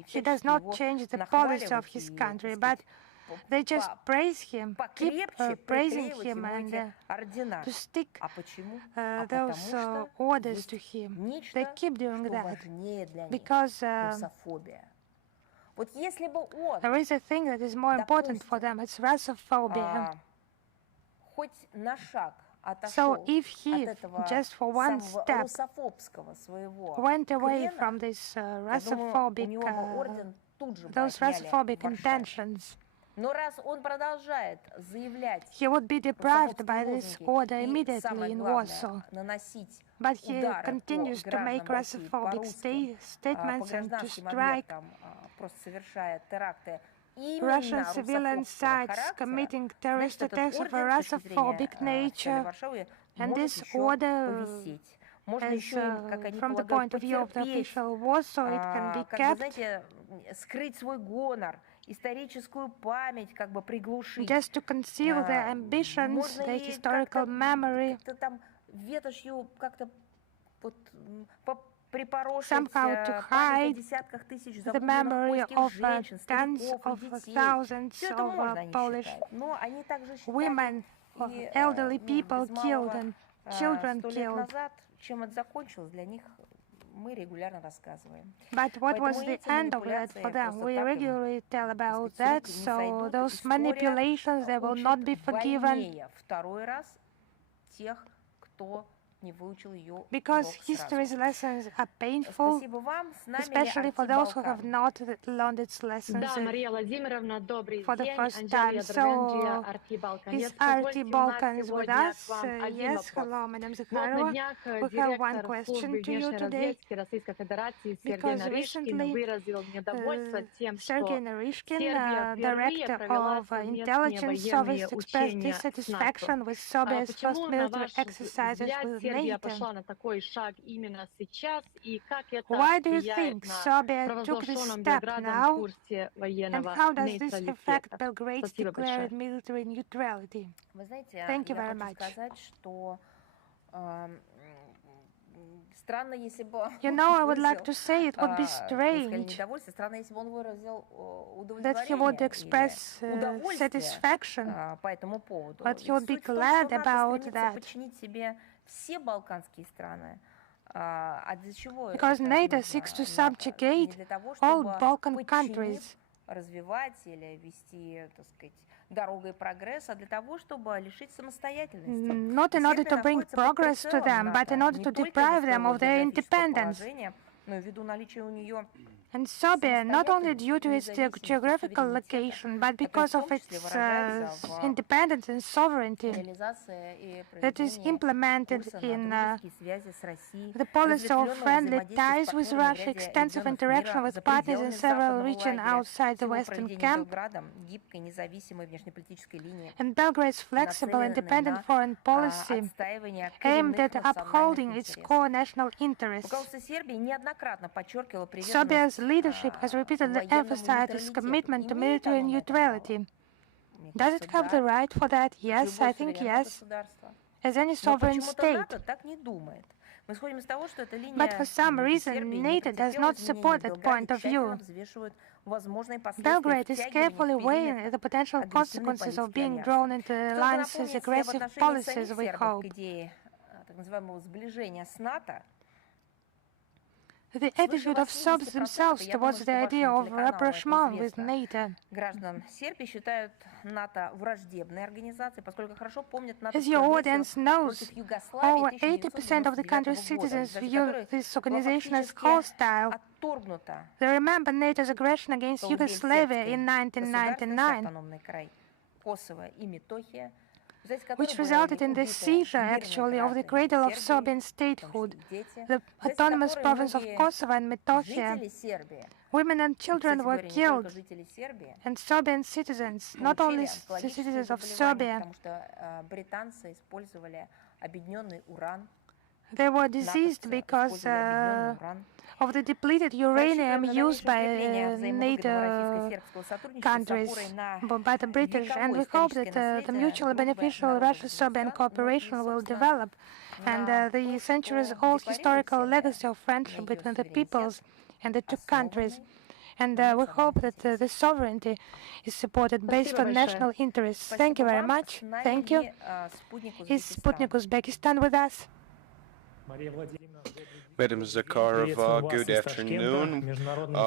He does not change the policy of his country, but they just praise him, keep praising him, and to stick those orders to him. They keep doing that because there is a thing that is more important for them. It's Russophobia. So if he, just for one step, went away from this those Russophobic intentions, he would be deprived by this order immediately in Warsaw. But he continues to make Russophobic statements and to strike Russian civilian sites committing terrorist attacks of a Russophobic nature. And this order, from the point of view of the official Warsaw, it can be kept just to conceal their ambitions, their historical memory, somehow to hide the memory of tens of thousands of Polish women, elderly people killed and children killed. But what was the end of that for them? We regularly tell about that, so those manipulations, they will not be forgiven. Because history's lessons are painful, especially for those who have not learned its lessons for the first time. So, is RT Balkans with us? Yes, hello, Madam Zakharova. We have one question to you today. Because recently, Sergei Narishkin, director of intelligence service, expressed dissatisfaction with Serbia's first military exercises with NATO. Why do you think Serbia took this step now, and how does this affect Belgrade's declared military neutrality? Thank you very much. You know, I would like to say it would be strange that he would express satisfaction, but he would be glad about that. Because NATO seeks to subjugate all Balkan countries. Not in order to bring progress to them, but in order to deprive them of their independence. And Serbia, not only due to its geographical location, but because of its independence and sovereignty that is implemented in the policy of friendly ties with Russia, extensive interaction with partners in several regions outside the Western camp, and Belgrade's flexible, independent foreign policy aimed at upholding its core national interests. Serbia's leadership has repeatedly emphasized its commitment to military neutrality. Does it have the right for that? Yes, I think yes. As any sovereign state. Мы исходим из того, что эта But for линия some Сербии reason, не NATO does not претерпела изменений. support В that Белграде point of тщательно view. взвешивают возможные последствия Belgrade is втягивания carefully в weighing периметр the potential агрессивной consequences of политики being Альянса. drawn into the Чтобы alliance's напомнить, я в aggressive отношении самих policies, we сербов к hope. идее так называемого сближения с НАТО, The свыше attitude of Serbs 80%, themselves я думаю, towards что the idea вашему of телеканалу это rapprochement with известно, NATO. граждан Сербии считают НАТО враждебной организацией, поскольку хорошо помнят As натовскую your агрессию audience knows, против Югославии over 80% of the 1999 country's года, citizens в результате view которой this была organization as фактически hostile. отторгнута They remember NATO's aggression against Yugoslavia колыбель in сербской государственности, 1999, автономный край Косово и Метохия, в результате которой which были resulted in the убиты seizure, мирные actually, of the граждане cradle of Сербии, Serbian в том statehood, числе и дети, the в результате autonomous которой province of многие Kosovo and Metohija. жители Сербии, Women and и, кстати children were говоря, не только killed, жители Сербии, and Serbian citizens, not получили only the онкологические citizens of заболевания, Serbia, потому что британцы использовали объединенный уран, they were diseased натовцы because использовали объединенный уран. of the depleted uranium used by NATO countries, by the British, and we hope that the mutually beneficial Russia-Serbian cooperation will develop, and the centuries-old historical legacy of friendship between the peoples and the two countries. And we hope that the sovereignty is supported based on national interests. Thank you very much. Thank you. Is Sputnik Uzbekistan with us? Madam Zakharova, good afternoon.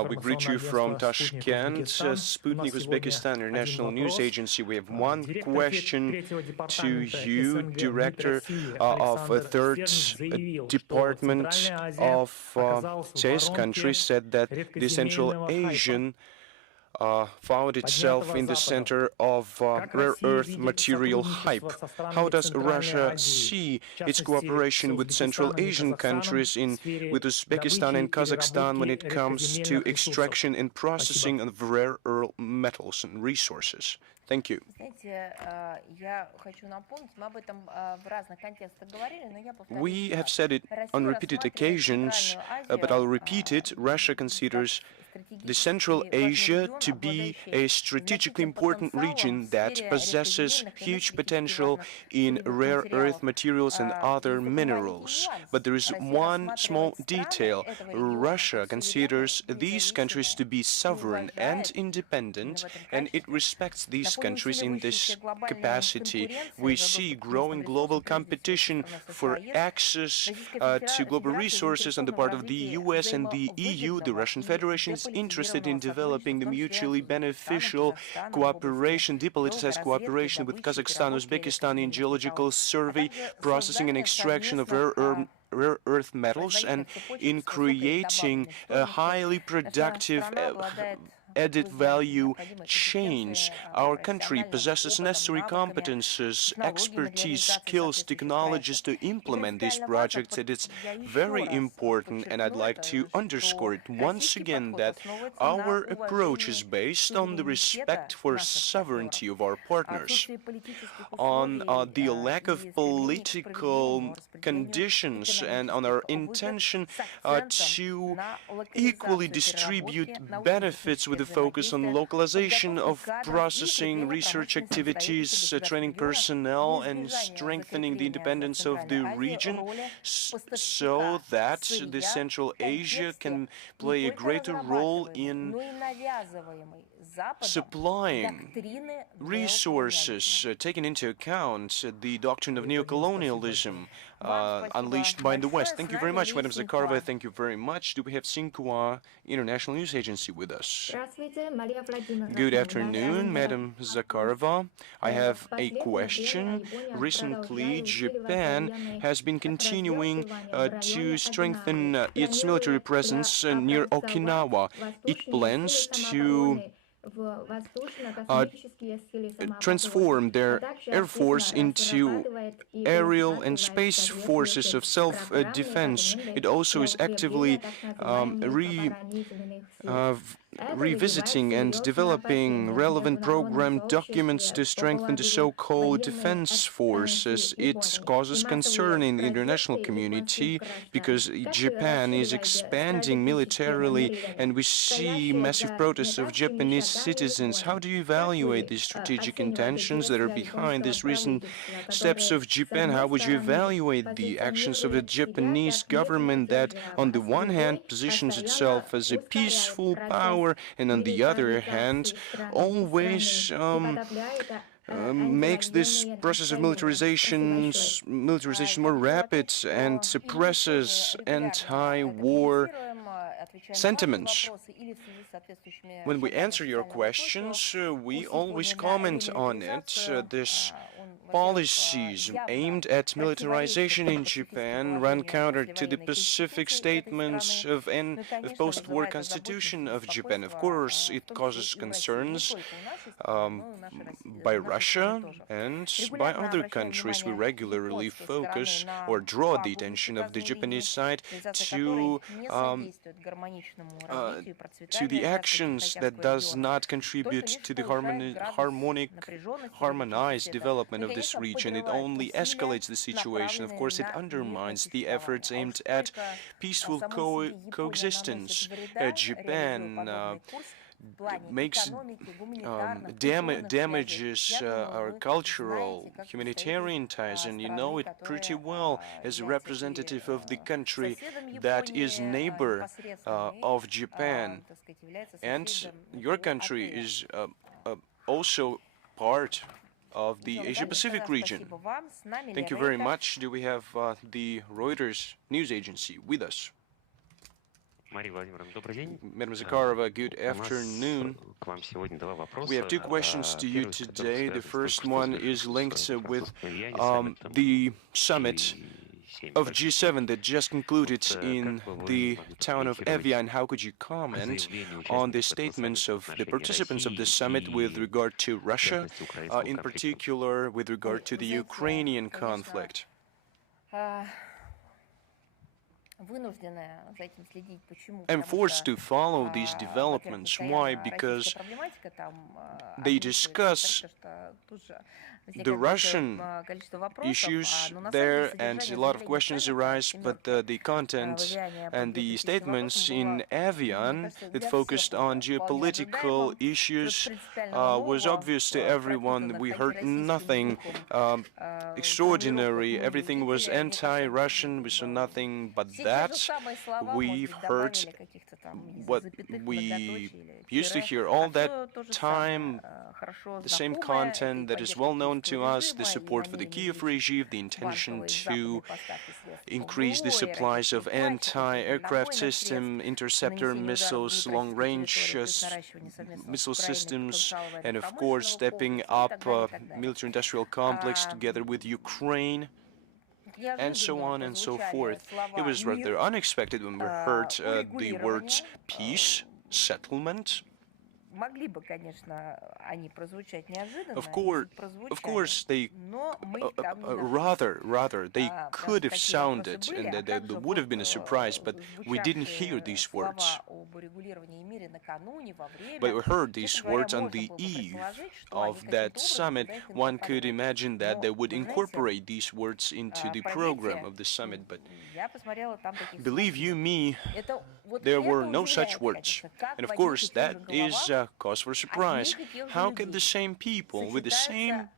We greet you from Tashkent, Sputnik Uzbekistan International News Agency. We have one question to you, Director of the Third Department of CIS country, said that the Central Asian found itself in the center of rare earth material hype. How does Russia see its cooperation with Central Asian countries with Uzbekistan and Kazakhstan when it comes to extraction and processing of rare earth metals and resources? Thank you. We have said it on repeated occasions, but I'll repeat it. Russia considers the Central Asia to be a strategically important region that possesses huge potential in rare earth materials and other minerals. But there is one small detail. Russia considers these countries to be sovereign and independent, and it respects these countries in this capacity. We see growing global competition for access to global resources on the part of the US and the EU. The Russian Federation is interested in developing the mutually beneficial cooperation, depoliticized cooperation with Kazakhstan, Uzbekistan in geological survey, processing and extraction of rare earth metals, and in creating a highly productive added value chains. Our country possesses necessary competences, expertise, skills, technologies to implement these projects. It is very important, and I'd like to underscore it once again, that our approach is based on the respect for sovereignty of our partners, on the lack of political conditions, and on our intention to equally distribute benefits with a focus on localization of processing, research activities, training personnel, and strengthening the independence of the region so that the Central Asia can play a greater role in supplying resources, taking into account the doctrine of neocolonialism unleashed by the West. Thank you very much, Madam Zakharova. Thank you very much. Do we have Xinhua International News Agency with us? Good afternoon, Madam Zakharova. I have a question. Recently, Japan has been continuing to strengthen its military presence near Okinawa. It plans to transform their air force into aerial and space forces of self-defense. It also is actively revisiting and developing relevant program documents to strengthen the so-called defense forces. It causes concern in the international community because Japan is expanding militarily and we see massive protests of Japanese citizens. How do you evaluate these strategic intentions that are behind these recent steps of Japan? How would you evaluate the actions of the Japanese government that, on the one hand, positions itself as a peaceful power, and on the other hand, always makes this process of militarization more rapid and suppresses anti-war sentiments? When we answer your questions, we always comment on it. This policies aimed at militarization in Japan run counter to the specific statements of post-war constitution of Japan. Of course, it causes concerns by Russia and by other countries. We regularly focus or draw the attention of the Japanese side to the actions that does not contribute to the harmonized development of this region. It only escalates the situation. Of course, it undermines the efforts aimed at peaceful coexistence. Japan makes damages our cultural, humanitarian ties, and you know it pretty well as a representative of the country that is neighbor of Japan. And your country is also part of the Asia-Pacific region. Thank you very much. Do we have the Reuters news agency with us? Madam Zakharova, good afternoon. We have two questions to you today. The first one is linked with the summit of G7 that just concluded in the town of Evian. How could you comment on the statements of the participants of the summit with regard to Russia, in particular with regard to the Ukrainian conflict? I'm forced to follow these developments. Why? Because they discuss the Russian issues there, and a lot of questions arise, but the content and the statements in Evian that focused on geopolitical issues was obvious to everyone. We heard nothing extraordinary. Everything was anti-Russian. We saw nothing but that. We've heard what we used to hear all that time, the same content that is well known to us, the support for the Kiev regime, the intention to increase the supplies of anti-aircraft system, interceptor missiles, long-range missile systems, and of course stepping up military-industrial complex together with Ukraine, and so on and so forth. It was rather unexpected when we heard the words peace, settlement. Of course, they rather they could have sounded, and that would have been a surprise, but we didn't hear these words. But we heard these words on the eve of that summit. One could imagine that they would incorporate these words into the program of the summit, but believe you me, there were no such words. And of course, that is cause for surprise. How could the same people with the same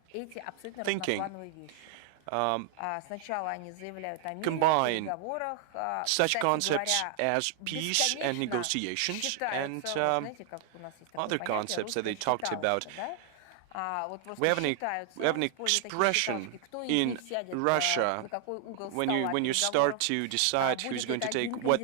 thinking combine such concepts as peace and negotiations and other concepts that they talked about? We have an expression in Russia when you start to decide who's going to take what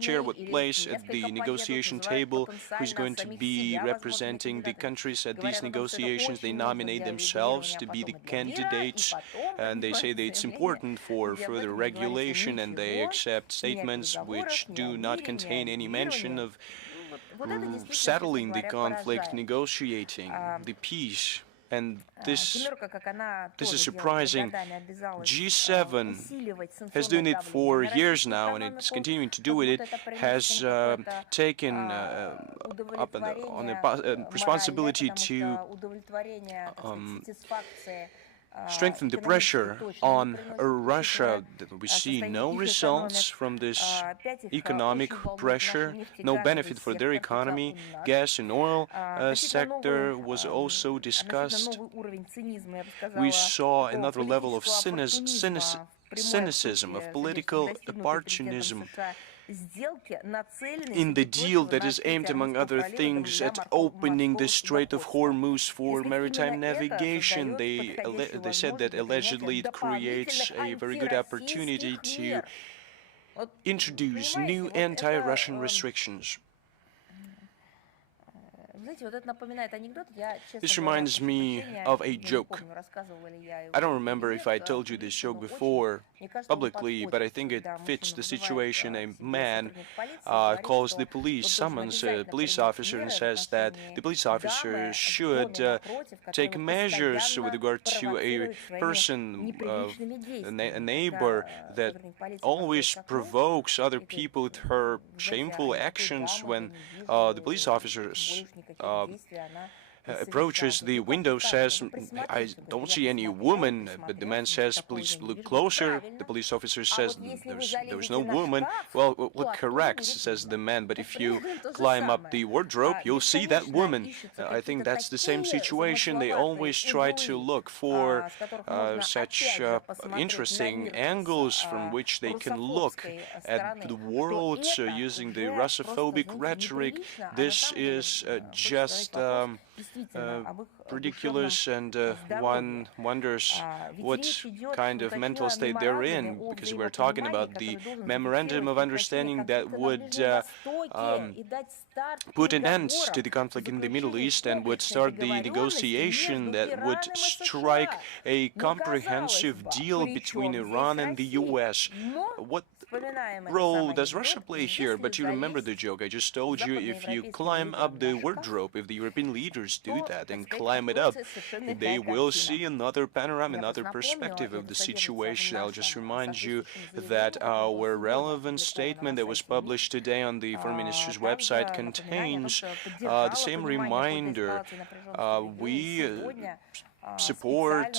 chair, what place at the negotiation table, who's going to be representing the countries at these negotiations. They nominate themselves to be the candidates, and they say that it's important for further regulation, and they accept statements which do not contain any mention of settling the conflict, negotiating the peace. And this is surprising. G7 has done it for years now, and it's continuing to do it. It has taken up on the responsibility to strengthen the pressure on Russia. We see no results from this economic pressure, no benefit for their economy. Gas and oil sector was also discussed. We saw another level of cynicism, of political opportunism in the deal that is aimed, among other things, at opening the Strait of Hormuz for maritime navigation. They said that allegedly it creates a very good opportunity to introduce new anti-Russian restrictions. This reminds me of a joke. I don't remember if I told you this joke before publicly, but I think it fits the situation. A man calls the police, summons a police officer, and says that the police officer should take measures with regard to a person, a neighbor, that always provokes other people with her shameful actions. When the police officers approaches the window, says, "I don't see any woman," but the man says, "Please look closer." The police officer says, "There's no woman." "Well, look correct," says the man, "but if you climb up the wardrobe, you'll see that woman." I think that's the same situation. They always try to look for such interesting angles from which they can look at the world using the Russophobic rhetoric. This is just ridiculous, and one wonders what kind of mental state they're in, because we're talking about the memorandum of understanding that would put an end to the conflict in the Middle East and would start the negotiation that would strike a comprehensive deal between Iran and the US. What role does Russia play here? But you remember the joke I just told you. If you climb up the wardrobe, if the European leaders do that and climb it up, they will see another panorama, another perspective of the situation. I'll just remind you that our relevant statement that was published today on the Foreign Minister's website contains the same reminder. We support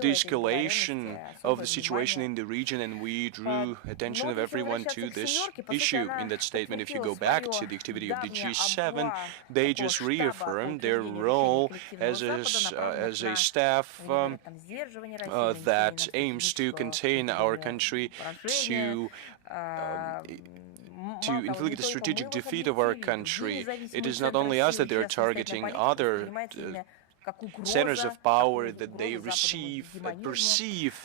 de-escalation of the situation in the region, and we drew attention of everyone to this issue in that statement. If you go back to the activity of the G7, they just reaffirmed their role as a staff that aims to contain our country, to inflict the strategic defeat of our country. It is not only us that they're targeting, other centers of power that they perceive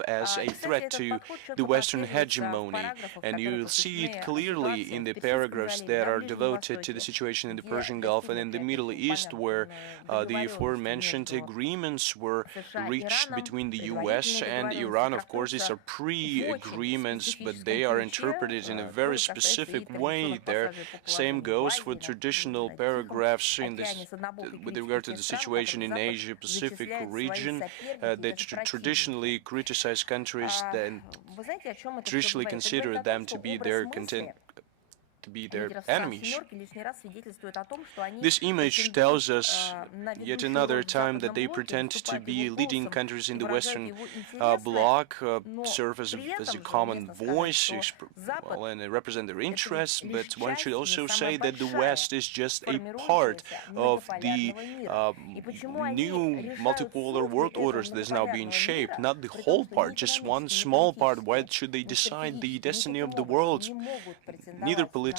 as a threat to the Western hegemony. And you'll see it clearly in the paragraphs that are devoted to the situation in the Persian Gulf and in the Middle East, where the aforementioned agreements were reached between the US and Iran. Of course, these are pre-agreements, but they are interpreted in a very specific way there. Same goes for traditional paragraphs in this, with regard to the situation in Asia-Pacific region. They traditionally criticize countries that traditionally consider them to be their enemies. This image tells us yet another time that they pretend to be leading countries in the Western bloc, serve as a common voice, and represent their interests. But one should also say that the West is just a part of the new multipolar world orders that is now being shaped, not the whole part, just one small part. Why should they decide the destiny of the world? Neither politically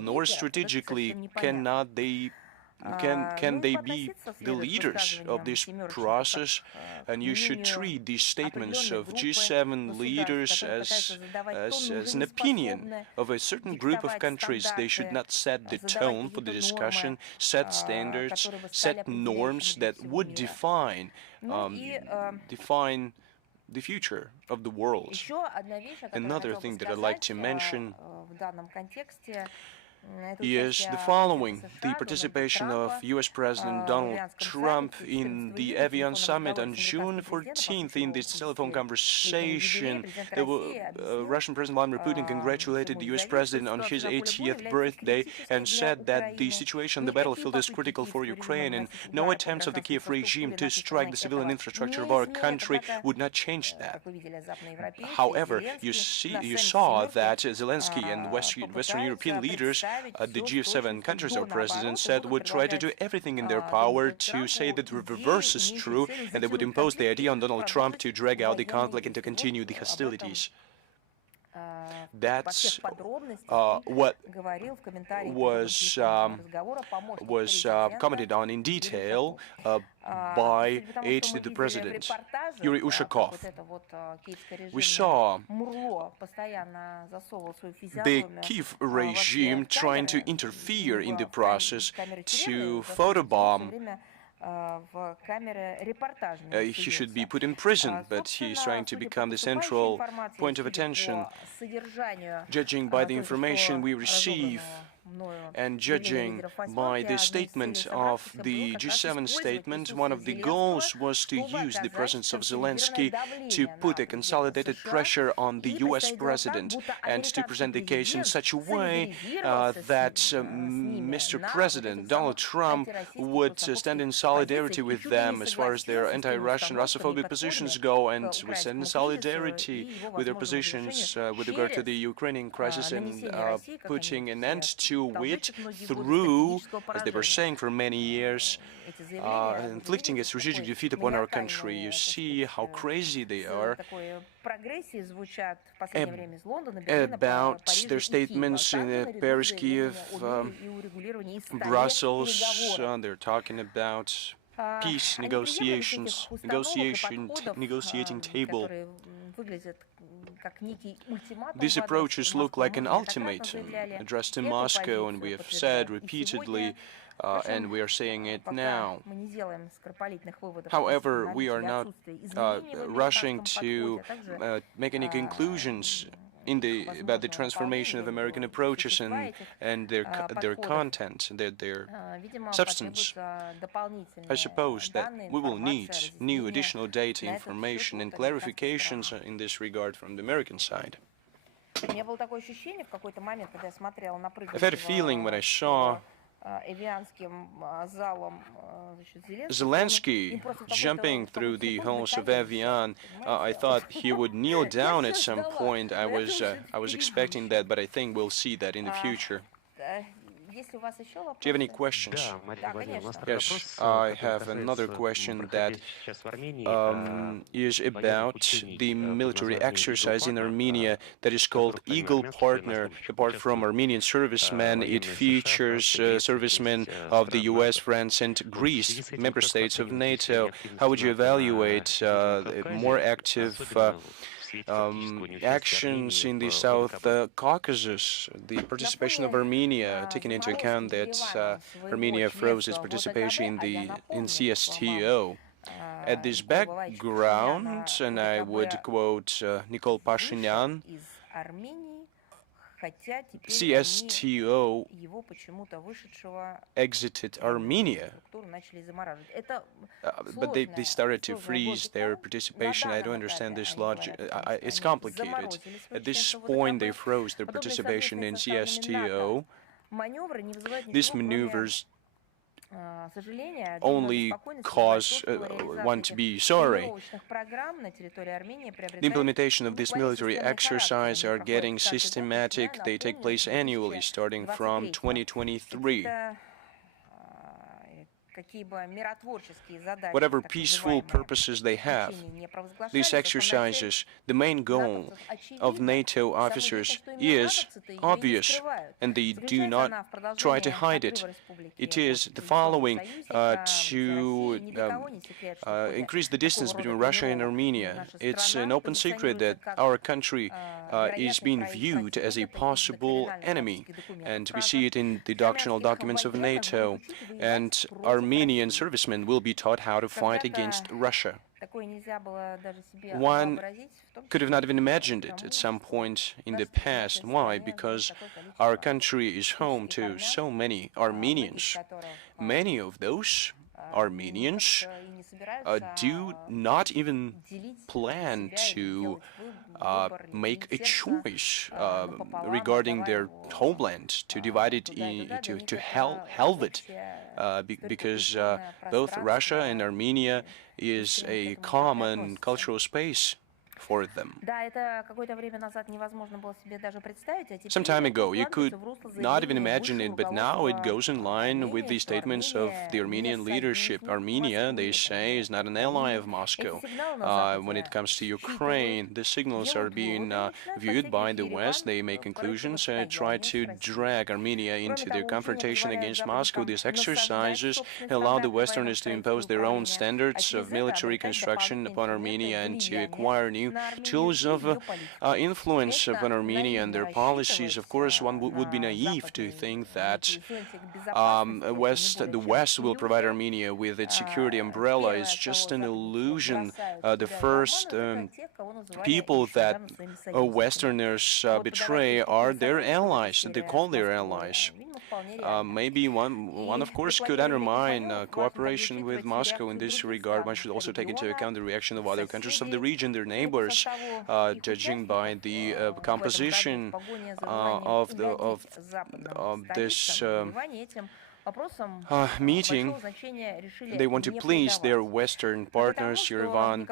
nor strategically can they be the leaders of this process. And you should treat these statements of G7 leaders as an opinion of a certain group of countries. They should not set the tone for the discussion, set standards, set norms that would define the future of the world. Another thing that I'd like to mention is the following. The participation of US President Donald Trump in the Evian summit on June 14th. In this telephone conversation, Russian President Vladimir Putin congratulated the US President on his 80th birthday and said that the situation on the battlefield is critical for Ukraine and no attempts of the Kiev regime to strike the civilian infrastructure of our country would not change that. However, you saw that Zelensky and Western European leaders, the G7 countries or presidents said would try to do everything in their power to say that the reverse is true and they would impose the idea on Donald Trump to drag out the conflict and to continue the hostilities. That's what was commented on in detail by aide to the president, Yuri Ushakov. We saw the Kiev regime trying to interfere in the process to photobomb. He should be put in prison, but he is trying to become the central point of attention. Judging by the information we receive and judging by the statement of the G7 statement, one of the goals was to use the presence of Zelensky to put a consolidated pressure on the US president and to present the case in such a way that Mr. President Donald Trump would stand in solidarity with them as far as their anti-Russian, Russophobic positions go, and would stand in solidarity with their positions with regard to the Ukrainian crisis and putting an end to it through, as they were saying for many years, inflicting a strategic defeat upon our country. You see how crazy they are about their statements in Paris, Kiev, Brussels. They're talking about peace negotiations, negotiating table. These approaches look like an ultimatum addressed to Moscow, and we have said repeatedly, and we are saying it now. However, we are not rushing to make any conclusions about the transformation of American approaches and their content, their substance. I suppose that we will need new additional data, information, and clarifications in this regard from the American side. I've had a feeling when I saw Zelensky jumping through the halls of Evian. I thought he would kneel down at some point. I was expecting that, but I think we'll see that in the future. Do you have any questions? Yes, I have another question that is about the military exercise in Armenia that is called Eagle Partner. Apart from Armenian servicemen, it features servicemen of the US, France, and Greece, member states of NATO. How would you evaluate more active actions in the South Caucasus, the participation of Armenia, taking into account that Armenia froze its participation in CSTO? At this background, and I would quote Nikol Pashinyan, CSTO exited Armenia, but they started to freeze their participation. I don't understand this logic. It's complicated. At this point, they froze their participation in CSTO. These maneuvers only cause one to be sorry. The implementation of this military exercise are getting systematic. They take place annually, starting from 2023. Whatever peaceful purposes they have, these exercises, the main goal of NATO officers is obvious, and they do not try to hide it. It is the following: to increase the distance between Russia and Armenia. It's an open secret that our country is being viewed as a possible enemy, and we see it in the doctrinal documents of NATO, and Armenian servicemen will be taught how to fight against Russia. One could have not even imagined it at some point in the past. Why? Because our country is home to so many Armenians. Many of those Armenians do not even plan to make a choice regarding their homeland, to divide it to halve it, because both Russia and Armenia is a common cultural space for them. Some time ago, you could not even imagine it, but now it goes in line with the statements of the Armenian leadership. Armenia, they say, is not an ally of Moscow. When it comes to Ukraine, the signals are being viewed by the West. They make conclusions and try to drag Armenia into their confrontation against Moscow. These exercises allow the Westerners to impose their own standards of military construction upon Armenia and to acquire new tools of influence upon Armenia and their policies. Of course, one would be naive to think that the West will provide Armenia with its security umbrella. It's just an illusion. The first people that Westerners betray are their allies, that they call their allies. Maybe one of course could undermine cooperation with Moscow in this regard. One should also take into account the reaction of other countries of the region, their neighbors, judging by the composition of this meeting. They want to please their Western partners. Yerevan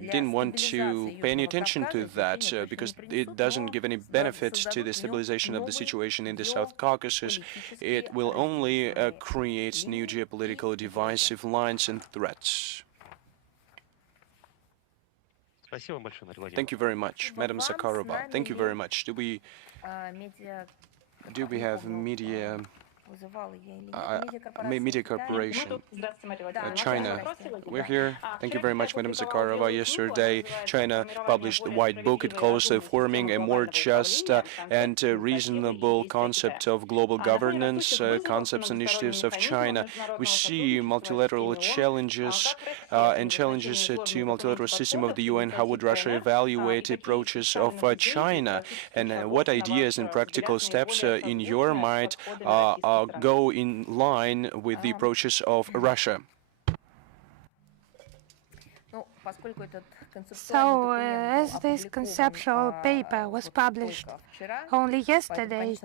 didn't want to pay any attention to that because it doesn't give any benefit to the stabilization of the situation in the South Caucasus. It will only create new geopolitical divisive lines and threats. Thank you very much, Madam Zakharova. Thank you very much. Do we have media corporation, China? We're here. Thank you very much, Madam Zakharova. Yesterday, China published a white book. It calls forming a more just and reasonable concept of global governance, concepts and initiatives of China. We see multilateral challenges and challenges to multilateral system of the UN. How would Russia evaluate approaches of China, and what ideas and practical steps in your mind go in line with the approaches of Russia? So, as this conceptual paper was published only yesterday,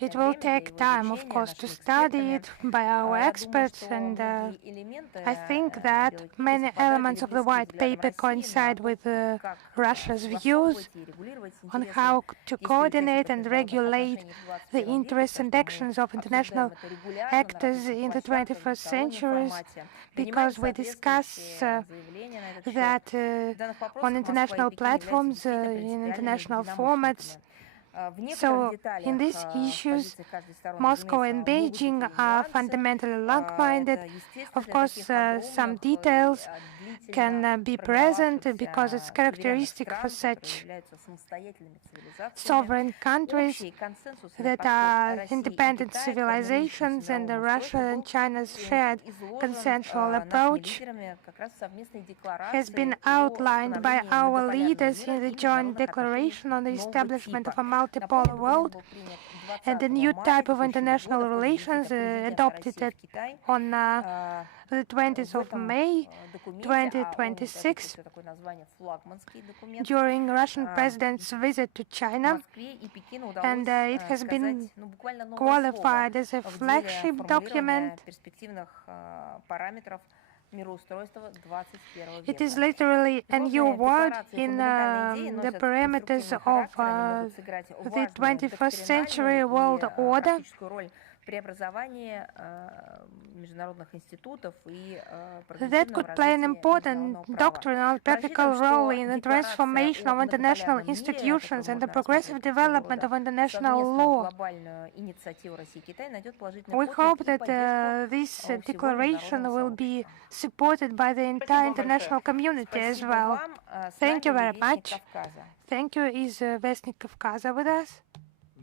it will take time, of course, to study it by our experts, and I think that many elements of the white paper coincide with Russia's views on how to coordinate and regulate the interests and actions of international actors in the 21st century, because we discuss that on international platforms, in international formats. So, in these issues, Moscow and Beijing are fundamentally like-minded. Of course, some details can be present because it's characteristic for such sovereign countries that are independent civilizations, and Russia and China's shared consensual approach has been outlined by our leaders in the joint declaration on the establishment of a multipolar world and a new type of international relations adopted on the 20th of May 2026 during Russian President's visit to China, and it has been qualified as a flagship document. It is literally a new word in the parameters of the 21st century world order. That could play an important doctrinal practical role in the transformation of international institutions and the progressive development of international law. We hope that this declaration will be supported by the entire international community as well. Thank you very much. Thank you. Is Vestnik Kavkaza with us?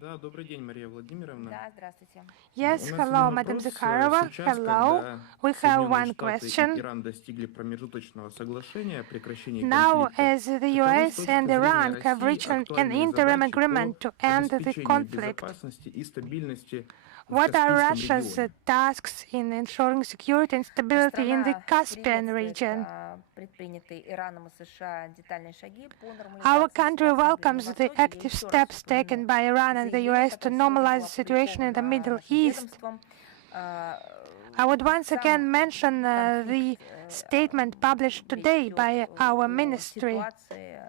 Да, добрый день, Мария Владимировна. Да, здравствуйте. Yes, У нас hello, один Madam вопрос. Zakharova. Сейчас, Hello. когда We have Соединенные one Штаты и question. Иран достигли промежуточного соглашения о прекращении Now, конфликта, as the каковы с US точки and зрения Iran have России reached an актуальные interim задачи agreement по to end the обеспечению conflict, безопасности и стабильности в what are Каспийском Russia's регионе? tasks in ensuring security and stability in the Страна Caspian приветствует region? предпринятые Ираном и США детальные шаги по Our нормализации country ситуации на Ближнем welcomes the Востоке. Я active еще раз steps упомяну taken by Iran and the заявление, US to которое сегодня normalize было the situation in the опубликовано Middle нашим East. ведомством. I would once again Сам mention the конфликт statement published речь today идет by our о ministry. ситуации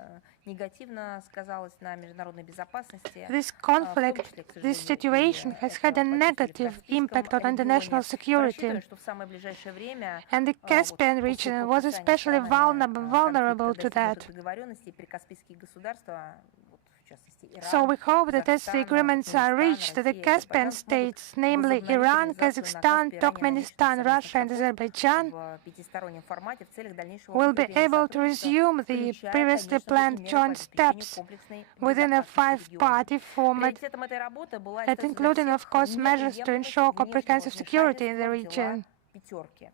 негативно сказалась на международной безопасности, This в том conflict, числе, к this сожалению, situation и has это had a почувствовали в negative Каспийском impact on international регионе. Мы security. рассчитываем, что в самое ближайшее время, And the вот, Caspian после region was подписания especially сторонами vulnerable конфликта to that. достигнутых договоренностей, прикаспийские государства, вот, в частности, So we Иран, hope that as the Казахстан, agreements are Туркменистан, reached, the Россия, Caspian Азербайджан смогут states, namely возобновить Iran, реализацию на Kazakhstan, Каспии ранее намеченных Turkmenistan, Russia, and совместных шагов Azerbaijan в пятистороннем формате в целях дальнейшего will be укрепления able to сотрудничества, resume the включая, previously конечно же, и planned меры по joint обеспечению steps комплексной within a безопасности региона. five-party format, Приоритетом этой работы была и and остается для including, of всех course, measures to неприемлемость ensure внешнего comprehensive security in the вмешательства в дела region. пятерки.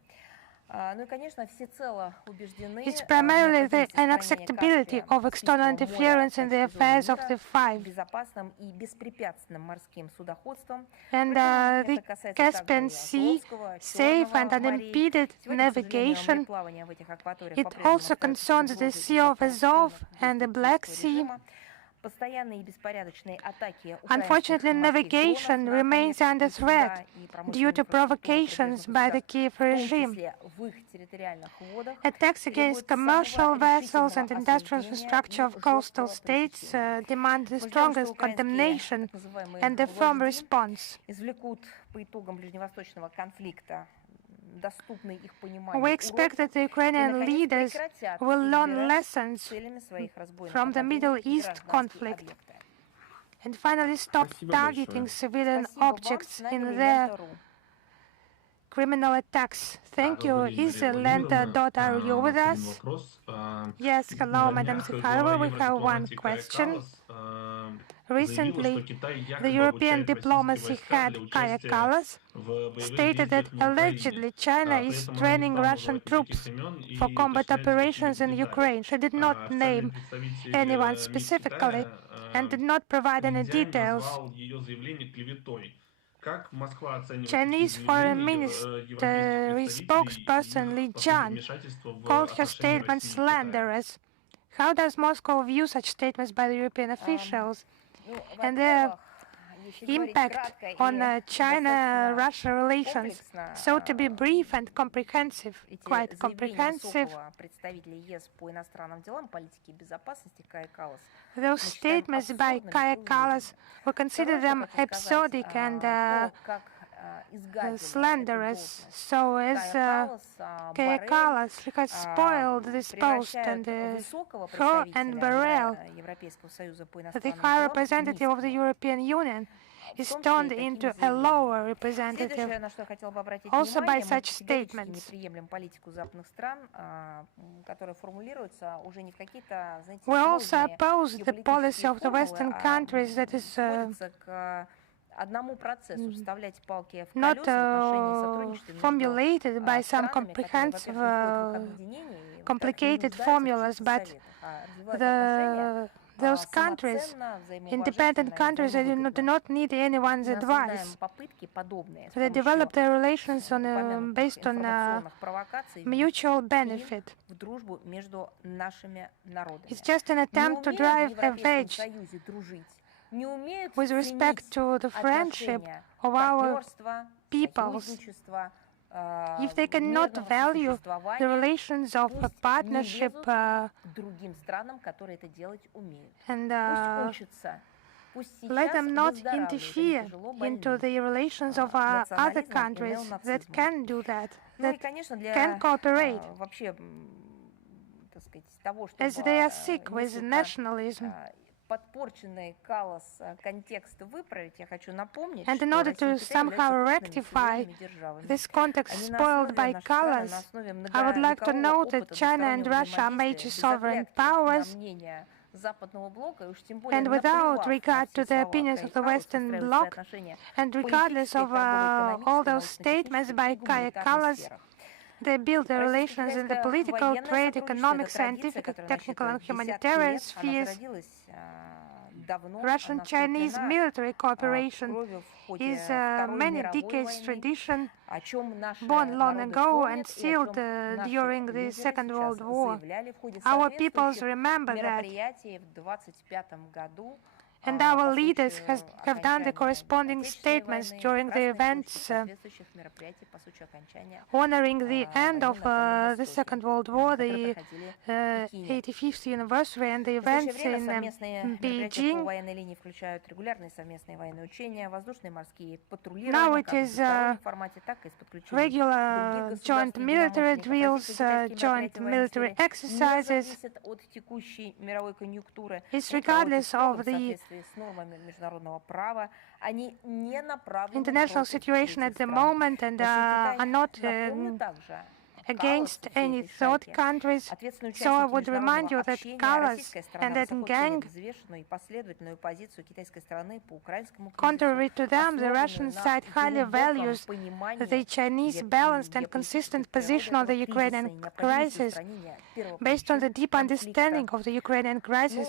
Ну и, конечно, всецело убеждены It's в primarily the необходимости сохранения unacceptability Каспия, of external Каспийского interference моря in the в качестве зоны affairs of мира the с five. безопасным и беспрепятственным морским судоходством. And Причем the это касается Caspian также Sea, Азовского, safe and Черного морей. unimpeded Сегодня, к сожалению, navigation. мореплавание в этих акваториях It по-прежнему also остается под concerns the угрозой Sea из-за of Azov провокационных and the действий Black киевского Sea. режима. Постоянные и беспорядочные атаки Unfortunately, украинских морских дронов navigation на remains under коммерческие threat суда и due промышленную to инфраструктуру provocations прибрежных by the государств, Kiev в том regime. числе в их территориальных водах, Attacks against требует самого commercial vessels решительного and industrial осуждения infrastructure и of coastal жесткого states пресечения. demand the Мы ждем, что strongest украинские condemnation так называемые and a firm вожди response. извлекут по итогам ближневосточного конфликта доступный их We пониманию expect that уроки the и, Ukrainian наконец, leaders прекратят will learn избирать lessons целями своих разбойных from the Middle нападений East гражданские conflict объекты. and finally stop Спасибо targeting большое. civilian Спасибо вам. objects С нами in their Лента.ру. criminal attacks. Thank you. Добрый день, Is Мария Владимировна. Lenta. Are you У with нас один us? вопрос. Yes, hello, На Madam днях Zakharova. глава We have one евродипломатии Кая question. Каллас заявила, что Recently, Китай the якобы European обучает российские diplomacy войска head для Kaya участия Kallas в боевых stated that действиях на Украине. allegedly China При is этом она не training стала Russian называть никаких troops имен for и combat уточнять, с какими operations in деталями. Ukraine. She did not Официальный name представитель anyone МИД specifically Китая and did not provide any Линзянь details. назвал ее заявление клеветой. Как Москва оценивает Chinese такие Foreign заявления Ministry европейских представителей spokesperson и Li их Jian вмешательство в called her отношения statements России и Китая? slanderous. How does Moscow view such statements by the European officials and their impact on China-Russia relations? So to be brief and comprehensive, quite comprehensive, представителя ЕС по иностранным делам, политике и безопасности Кая Каллас. those statements by Kaya Kallas, we consider them episodic and slanderous. So as Kaya Kallas has spoiled this post, and her and Borrell, the High Representative of the European Union, is turned into a lower representative, Следующее, на что я хотела бы обратить also by внимание, мы such категорически statements. не приемлем политику западных стран, которая формулируется уже не в какие-то, знаете, We also сложные oppose the policy геополитические of the формулы, Western countries that is сводится к одному процессу вставлять палки в not колеса в отношении сотрудничества между formulated by some странами, которые, во-первых, comprehensive, не входят в их объединение и, во-вторых, не complicated нуждаются в formulas, чьих-то but советах, а развивают отношения those countries, самоценно, independent взаимоуважительно и countries that do взаимовыгодно. not need anyone's Мы осуждаем advice. попытки подобные с They помощью develop their relations on, упомянутых based on информационных провокаций mutual ввести benefit. в дружбу между нашими народами. It's just an Не attempt to умеют в drive a Европейском wedge Союзе дружить, не умеют with respect ценить to the friendship отношения, of our партнерство, peoples. союзничество, If they cannot мирного value the сосуществования, relations of a пусть не partnership лезут к другим странам, которые это делать умеют. and Пусть учатся, пусть let сейчас them not выздоравливают, они interfere тяжело into больны the relations of other национализмом и countries that неонацизмом. can do that, Ну и, that конечно, can для cooperate, вообще, так сказать, того, as чтобы they are sick with несколько nationalism. подпорченный калос контекст выправить, я хочу напомнить, And in что order Россия to и Китай somehow являются крупными rectify суверенными державами. this context Они на spoiled основе, by наши страны, colors, на основе I would like to многовекового note that опыта China and двустороннего Russia are major взаимодействия, без sovereign оглядки на powers, мнение западного блока, и уж тем более and without наплевав regard на to все the слова opinions of the Каи Каллас, Western выстраивать свои bloc, отношения and в regardless политической, of торговой, all экономической, those statements научно-технической by и Kaya гуманитарной Kallas, сферах. they build their relations in the political, Российско-военное trade, сотрудничество — economic, это традиция, scientific, которая technical, and насчитывает десятки humanitarian лет. Она spheres. зародилась давно, Russian-Chinese она military скреплена cooperation кровью в ходе is a Второй many мировой decades войны, tradition о чем наши born long народы ago помнят and и о sealed чем наши during the лидеры Second сейчас World War. заявляли в ходе Our peoples соответствующих remember that, мероприятий в 25 году and по our случаю leaders have done the окончания corresponding Отечественной statements войны, during the Красной events площади, соответствующих мероприятий по случаю окончания honoring the end of войны на Дальнем the Востоке, Second World War, которые the проходили в Пекине. 85th anniversary, and the В настоящее events время in совместные мероприятия по Beijing. военной линии включают регулярные совместные военные учения, воздушные и морские Now патрулирования, it как в is двустороннем формате, так и с подключением regular других joint государств military единомышленников. drills, Российско-китайские joint мероприятия в военной сфере military не exercises. зависят от текущей мировой конъюнктуры. It's Они проводятся regardless в строгом of the соответствии с нормами международного права. Они не направлены international против situation at третьих the стран. moment and Россия и are not Китай, напомню также, against Каллас всей any этой third шайки, countries. ответственные So I участники would remind you международного that общения. Kallas Российская сторона and that высоко ценит gang, взвешенную и последовательную позицию китайской стороны по украинскому contrary кризису, to them, the основанную Russian на side highly глубоком values понимании the Chinese balanced and consistent position on the Ukrainian crisis, based on the deep understanding of the Ukrainian crisis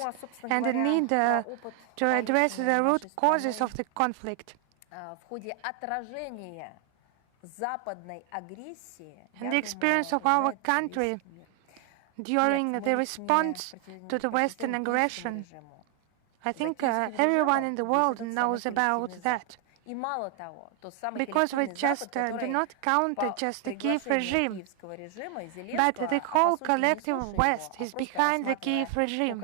and the need to address the root causes of the conflict. В ходе отражения западной агрессии, And the experience of our country during the response to the Western aggression, I think everyone in the world knows about that. Because we just do not counter just the Kiev regime, but the whole collective West is behind the Kiev regime.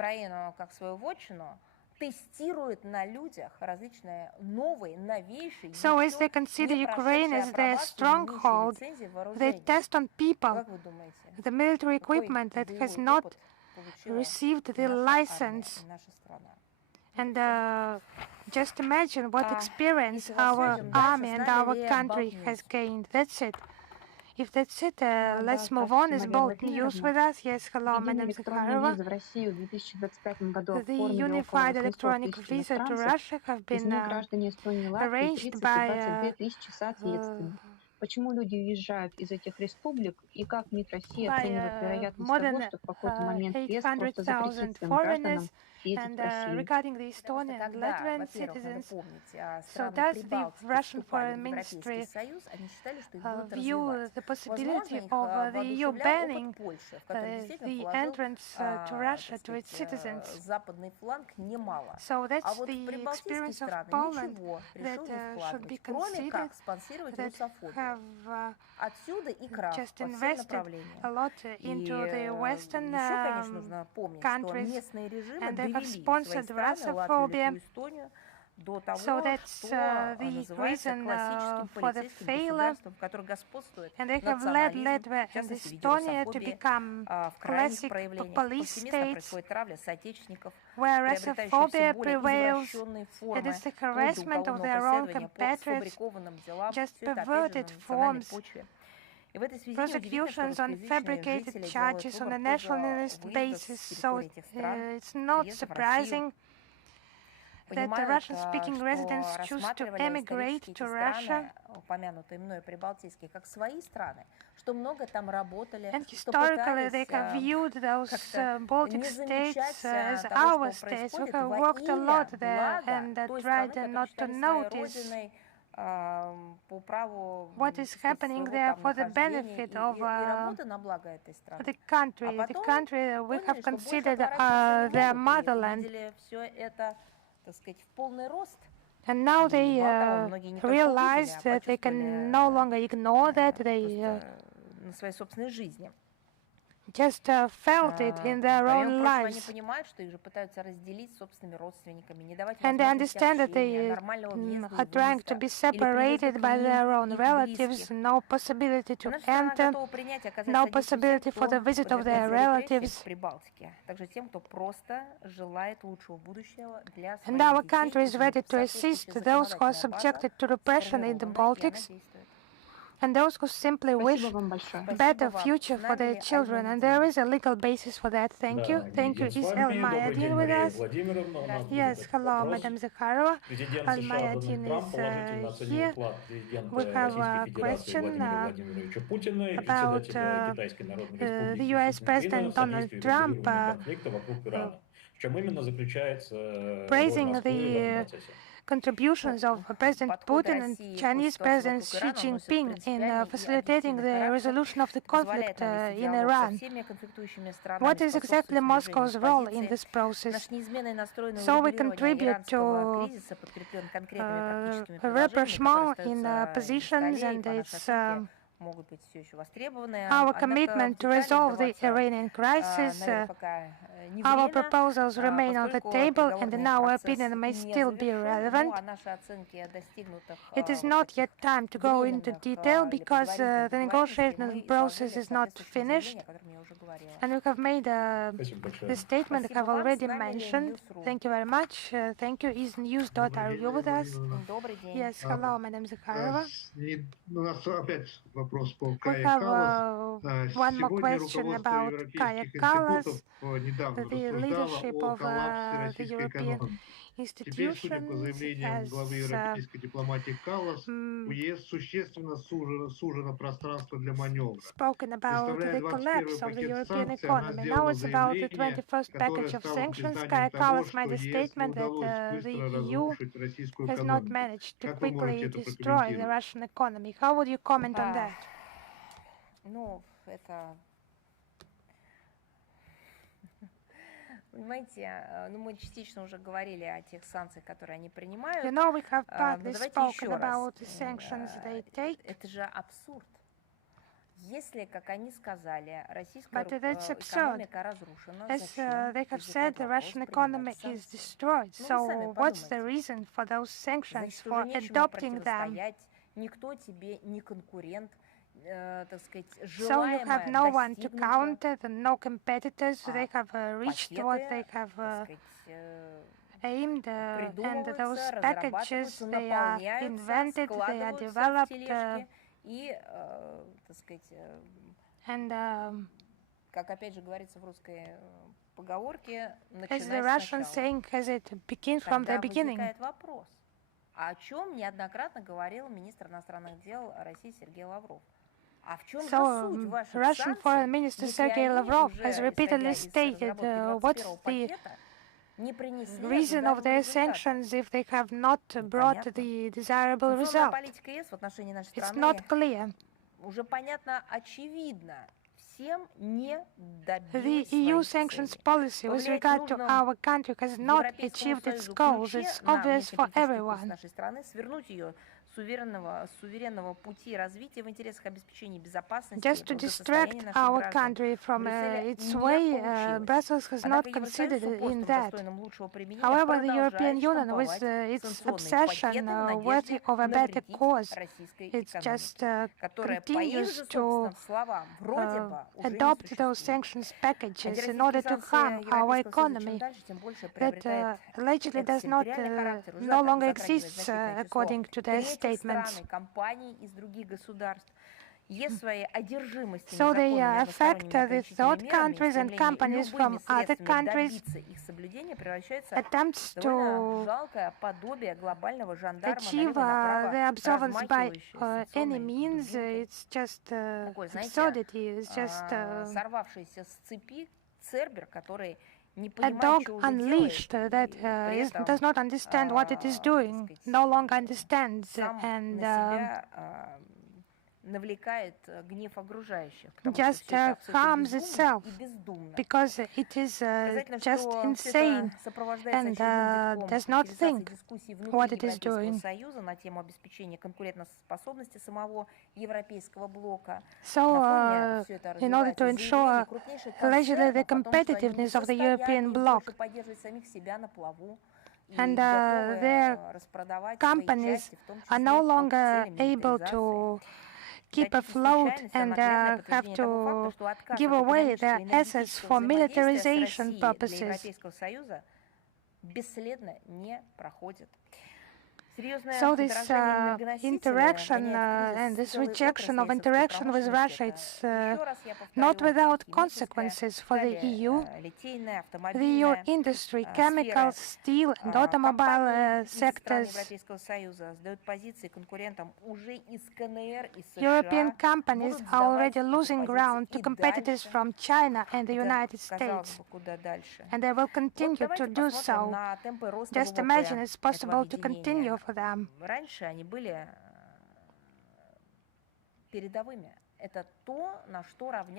Тестирует на людях различные новые, новейшие, So as they consider Ukraine as their stronghold, they test on people the military equipment that has not received the license. And just imagine what experience our army and our country has gained. That's it. If that's it, let's move on. Is Bold News with us? Yes, hello, Madam Zakharova. The unified electronic visa to Russia have been arranged by Почему люди уезжают из этих республик и как МИД России by оценивает вероятность more того, than что в какой-то момент ЕС просто 800,000 запретит своим гражданам foreigners, ездить and в Россию? regarding the Estonian and Latvian citizens, so does the Russian Foreign Ministry view the possibility of the EU banning the entrance to Russia to its citizens? So that's the experience of Poland that should be considered, that have just invested a lot into the Western countries, and they have sponsored Russophobia. So that's the reason for the failure, and they have led Latvia and Estonia to become classic police states where Russophobia prevails. It is the harassment of their own compatriots, just perverted forms, prosecutions on fabricated charges on a nationalist basis. So it's not surprising that the Russian-speaking residents choose to emigrate to Russia. And historically, they have viewed those Baltic states as our states. We have worked a lot there and tried not to notice what is happening there for the benefit of the country we have considered their motherland. And now they realize that they can no longer ignore that. They just felt it in their Помимо own прочего, они lives. понимают, что их же пытаются разделить с собственными родственниками, не давать And they возможности understand that общения, they нормального въезда и are trying to выезда, be или приезда separated к by ним, their own их relatives, близких. no possibility to Наша страна enter, готова принять и оказать no содействие possibility всем, for the кто visit of their подвергается репрессиям relatives. в Прибалтике, также тем, кто просто желает лучшего будущего для And своих our детей, country is и ready to соответствующая assist those who are законодательная база subjected to repression in the сформирована, и она Baltics, действует. and those who simply Спасибо wish вам большое. better Спасибо вам. future С for their нами children. Альма And there Ядин. is a legal basis for that. Thank you. Да, Thank you. я с Is вами. Alma Добрый день, Ядin with Мария us? Владимировна. У нас Yes, будет hello, вопрос. Madam Zakharova. Президент Alma США Дональд Ядin Трамп is положительно оценил here. вклад президента We have Российской a Федерации question Владимира Владимировича Путина и about председателя Китайской Народной the Республики US Си Цзиньпина President в Donald содействии Trump урегулированию конфликта вокруг Ирана. В чем именно заключается роль praising Москвы в этом the процессе? contributions of President Подходы Putin and России к Chinese ситуации President вокруг Xi Ирана носят Jinping in принципиальный и facilitating объективный the характер, resolution of the позволяет conflict нам вести in диалог со Iran. всеми конфликтующими странами, What is exactly способствовать сближению Moscow's role in позиций. this process? Наш неизменный настрой на So we урегулирование contribute иранского to кризиса подкреплен конкретными практическими rapprochement предложениями, in которые остаются positions, на столе и and по нашей it's оценке могут быть все еще востребованы. our Однако commitment в to детали resolve the вдаваться, Iranian crisis. наверное, пока не Our время, proposals remain on the поскольку table, and in переговорный our процесс opinion may не still be завершен, relevant. но о нашей оценке достигнутых It is вот not таких yet time to go into временных detail или because предварительных the договоренностей negotiation мы process изложили is not соответствующее finished, заявление, о котором я уже говорила. and we have made Спасибо большое. the statement I Спасибо have вам. already С нами mentioned. Newsroom. Thank you very much. Thank you. Is news.ru with us? Добрый день. Yes, hello, Madam Zakharova. У нас опять вопрос по We Кае have Каллас. one more Сегодня question руководство about Kaya европейских Kallas, институтов недавно the рассуждало leadership о of коллапсе the российской European экономики. Теперь, судя по institutions заявлениям главы has европейской дипломатии Каллас, у ЕС существенно сужено пространство для маневра. spoken about Представляя the 21 collapse of the пакет European санкций, она economy. Now сделала it's about the заявление, 21st которое package of стало sanctions. признанием Kaya того, Kallas что made a ЕС не statement that удалось the быстро EU разрушить российскую has not экономику. managed to Как вы можете quickly это destroy the прокомментировать? Russian economy. How would you comment on that? Ну, это... Понимаете, ну мы частично уже говорили о тех санкциях, которые они принимают. You know, we have Но partly давайте spoken еще раз. about the sanctions they take, Это же абсурд. Если, как они сказали, российская but it's absurd. экономика разрушена, As зачем they have возникает said, the вопрос Russian принимать economy is санкции? destroyed. Ну, вы сами So what's the подумайте. reason for those sanctions, Значит, for уже нечему adopting them? противостоять, никто тебе не конкурент, так сказать, So you have желаемое no one to достигнуто, counter, and no competitors. They have reached what they пакеты, have так сказать, aimed, and those придумываются, packages, разрабатываются, they are наполняются, invented, they are складываются в developed, тележки и, так сказать, and как опять же говорится в русской поговорке, as the начинать Russian сначала. saying has it begin from the Тогда beginning. возникает вопрос, о чем неоднократно говорил министр иностранных дел России Сергей Лавров. А в чем же So, суть ваших Russian Foreign санкций, Minister если Sergei они Lavrov уже, has исходя repeatedly из stated разработки what's 21-го the пакета, не принесли reason of ожидаемого their результата? sanctions if they have not brought Непонятно. the desirable Санкционная result. политика ЕС в отношении нашей It's страны not clear. уже понятно, очевидно, всем не The добилась EU своих sanctions целей. policy with Повлиять regard to нужно our country has not Европейскому achieved its Союзу goals. ключе It's на obvious for внешнеполитический курс everyone. нашей страны, свернуть ее с суверенного пути развития в интересах обеспечения безопасности Just и to благосостояния distract наших our граждан. country from Брюсселя its не way, получилось. Brussels has not Однако Евросоюз с considered in упорством, that. достойным лучшего применения, However, the European продолжает Union, with штамповать its санкционные obsession пакеты в worthy надежде of a better навредить cause, российской it's экономике, just которая, по их continues же to собственным словам, вроде бы уже не adopt those существует. sanctions packages in Антироссийские order to санкции harm our Европейского Союза чем economy дальше, тем больше that приобретает allegedly does not экстерриториальный характер, уже no longer затрагивает exists значительное число according to their третьих statements. стран и компаний из других государств. ЕС своей одержимости So they незаконными affect односторонними the third ограничительными мерами и countries and стремление companies from любыми other средствами countries добиться их соблюдения превращается attempts в довольно to жалкое подобие глобального жандарма achieve налево и the направо, observance by размахивающего any санкционной means. дубинкой. It's just Такой, знаете, absurdity. It's just сорвавшийся с цепи цербер, который не a понимает, dog что уже unleashed делает, that и при этом, does not understand what it is так doing, сказать, no longer understands, сам and на себя just harms itself, because it is just insane and does not think what it is doing. So, in order to ensure allegedly the competitiveness of the European bloc, and their companies are no longer able to keep afloat and have to give away their assets for militarization purposes. So this interaction and this rejection of interaction with Russia, it's not without consequences for the EU. The EU industry, chemicals, steel and automobile sectors, European companies are already losing ground to competitors from China and the United States, and they will continue to do so. Just imagine it's possible to continue for them.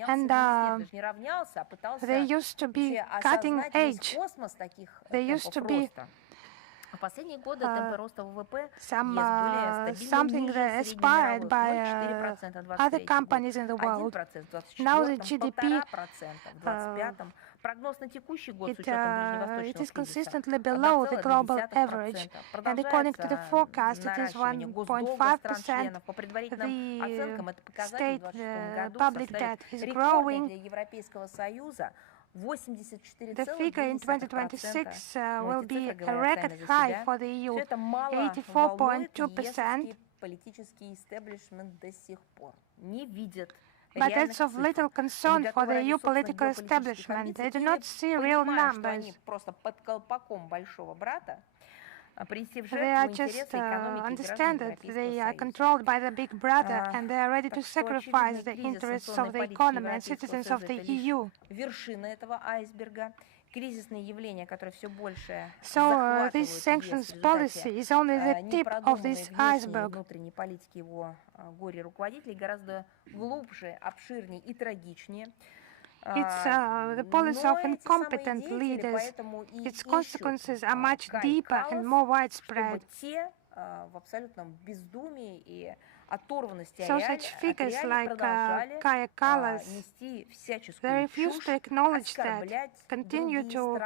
And they used to be cutting edge. They used to be something that aspired by other companies in the world. Now the GDP it is consistently below the global average, and according to the forecast, it is 1.5%. The state public debt is growing. The figure in 2026 will be a record high for the EU, 84.2%. But that's of little concern for the EU political establishment. They do not see real numbers. They are just understand that they are controlled by the big brother, and they are ready to sacrifice the interests of the economy and citizens of the EU. So this sanctions policy is only the tip of this iceberg. It's the policy of incompetent leaders. Its consequences are much deeper and more widespread. So such figures like Kaja Kallas, they refuse to acknowledge that, continue to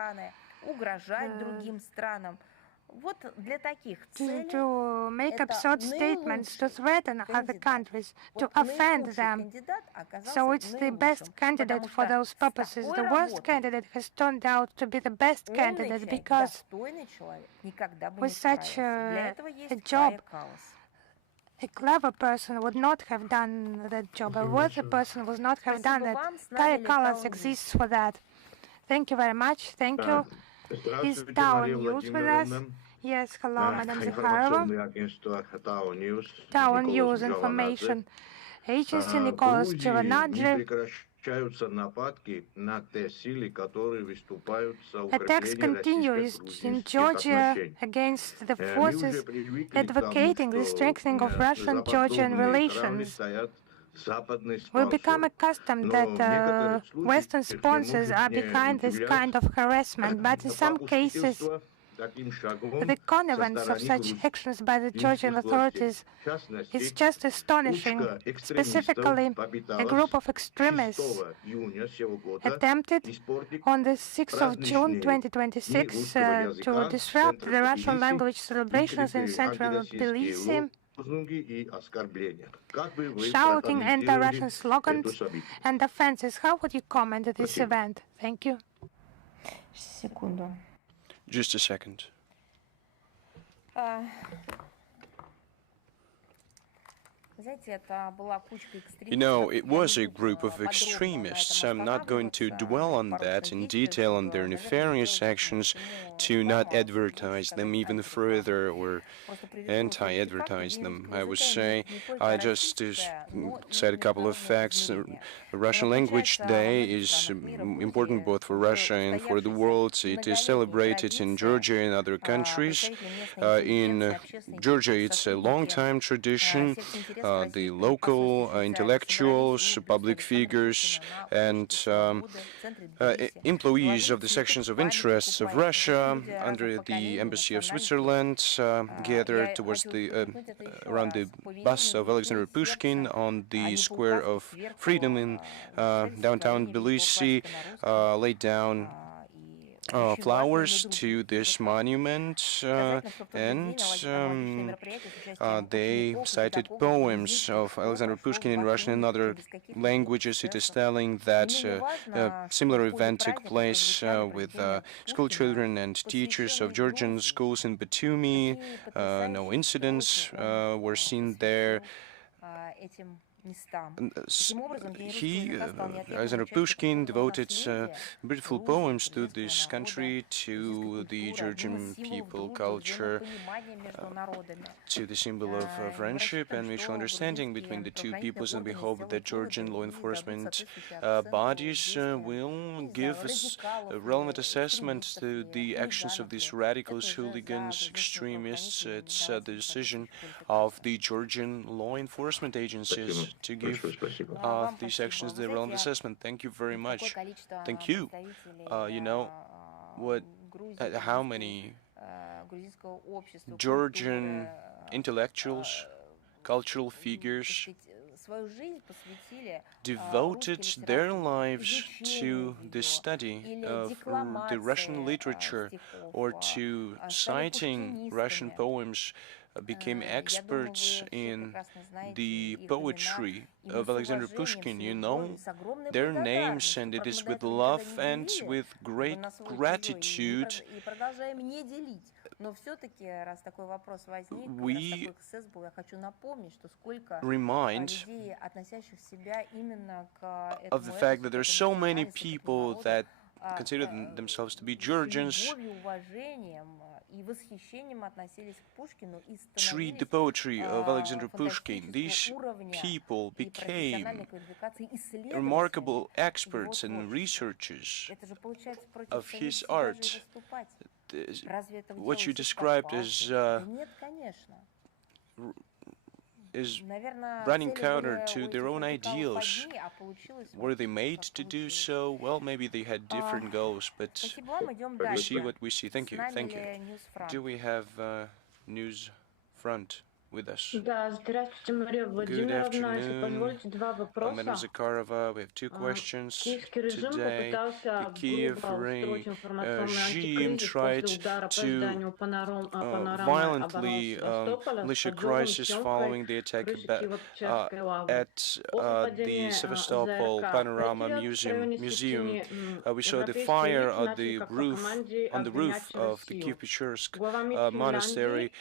make absurd statements, to threaten other countries, to offend them. So it's the best candidate for those purposes. The worst candidate has turned out to be the best candidate, because with such a job, a clever person would not have done that job. A worthy person would not have done that. Kaja Kallas exists for that. Thank you very much. Thank you. Is Tao News with us? Yes, hello, Madam Zakharova. Tao News information. Agency Nicholas Giovanaggi. Attacks continue in Georgia against the forces advocating the strengthening of Russian-Georgian relations. We've become accustomed that Western sponsors are behind this kind of harassment, but in some cases, the connivance of such actions by the Georgian authorities is just astonishing. Specifically, a group of extremists attempted on the 6th of June 2026 to disrupt the Russian language celebrations in central Tbilisi, shouting anti-Russian slogans and offenses. How would you comment this event? Thank you. Just a second. You know, it was a group of extremists. I'm not going to dwell on that in detail, on their nefarious actions, to not advertise them even further or anti-advertise them. I would say, I just said a couple of facts. Russian Language Day is important both for Russia and for the world. It is celebrated in Georgia and other countries. In Georgia, it's a long-time tradition. the local intellectuals, public figures, and employees of the sections of interests of Russia under the Embassy of Switzerland gathered towards the around the bust of Alexander Pushkin on the Square of Freedom in downtown Tbilisi, laid down flowers to this monument, and they cited poems of Alexander Pushkin in Russian and other languages. It is telling that a similar event took place with school children and teachers of Georgian schools in Batumi. No incidents were seen there. Alexander Pushkin devoted beautiful poems to this country, to the Georgian people, culture, to the symbol of friendship and mutual understanding between the two peoples, and we hope that Georgian law enforcement bodies will give us a relevant assessment to the actions of these radicals, hooligans, extremists. It's the decision of the Georgian law enforcement agencies to give these actions the relevant assessment. Thank you very much. Thank you. You know what? How many Georgian intellectuals, cultural figures devoted their lives to the study of the Russian literature or to citing Russian poems, became experts in the poetry of Alexander Pushkin. You know their names, and it is with love and with great gratitude we remind of the fact that there are so many people that consider themselves to be Georgians, treat the poetry of Alexander Pushkin. These people became remarkable experts and researchers of his art. What you described as is running counter to their own ideals. Were they made to do so? Well, maybe they had different goals, but we see what we see. Thank you. Thank you. Do we have News Front with us? Good afternoon, Madam Zakharova. We have two questions today. The Kiev regime tried to violently unleash a crisis following the attack at the Sevastopol Panorama Museum. We saw the fire on the roof of the Kiev-Pechersk monastery.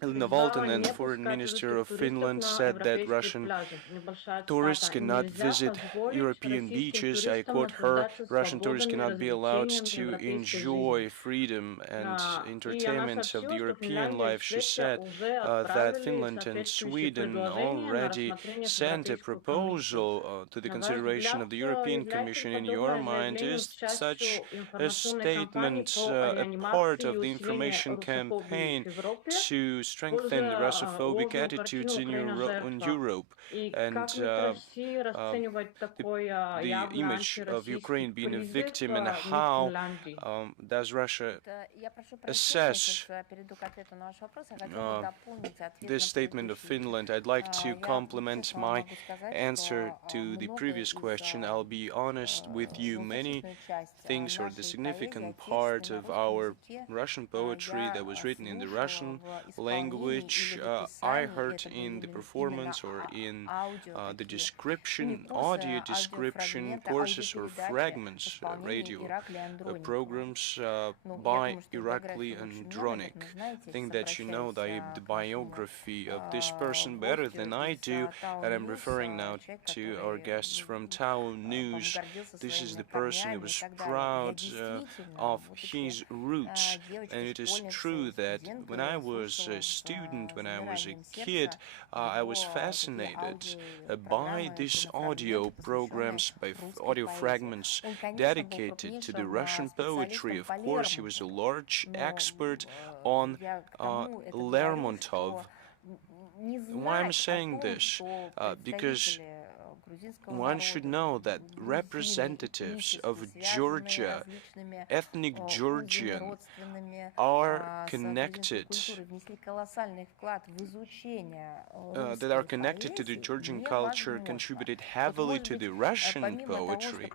Elina Valtonen, Foreign Minister of Finland, said that Russian tourists cannot visit European beaches. I quote her, Russian tourists cannot be allowed to enjoy freedom and entertainment of the European life. She said that Finland and Sweden already sent a proposal to the consideration of the European Commission. In your mind, is such a statement a part of the information campaign to strengthen the Russophobic attitudes in Europe and the image of Ukraine being a victim, and how does Russia assess this statement of Finland? I'd like to complement my answer to the previous question. I'll be honest with you, many things, or the significant part of our Russian poetry that was written in the Russian language, I heard in the performance or in the description, audio description courses or fragments, radio programs by Irakli Andronik. I think that you know the biography of this person better than I do, and I'm referring now to our guests from Tao News. This is the person who was proud of his roots, and it is true that when I was a student, when I was a kid, I was fascinated by these audio programs, by audio fragments dedicated to the Russian poetry. Of course, he was a large expert on Lermontov. Why I'm saying this? Because one should know that representatives of Georgia, ethnic Georgian, are connected to the Georgian culture, contributed heavily to the Russian poetry.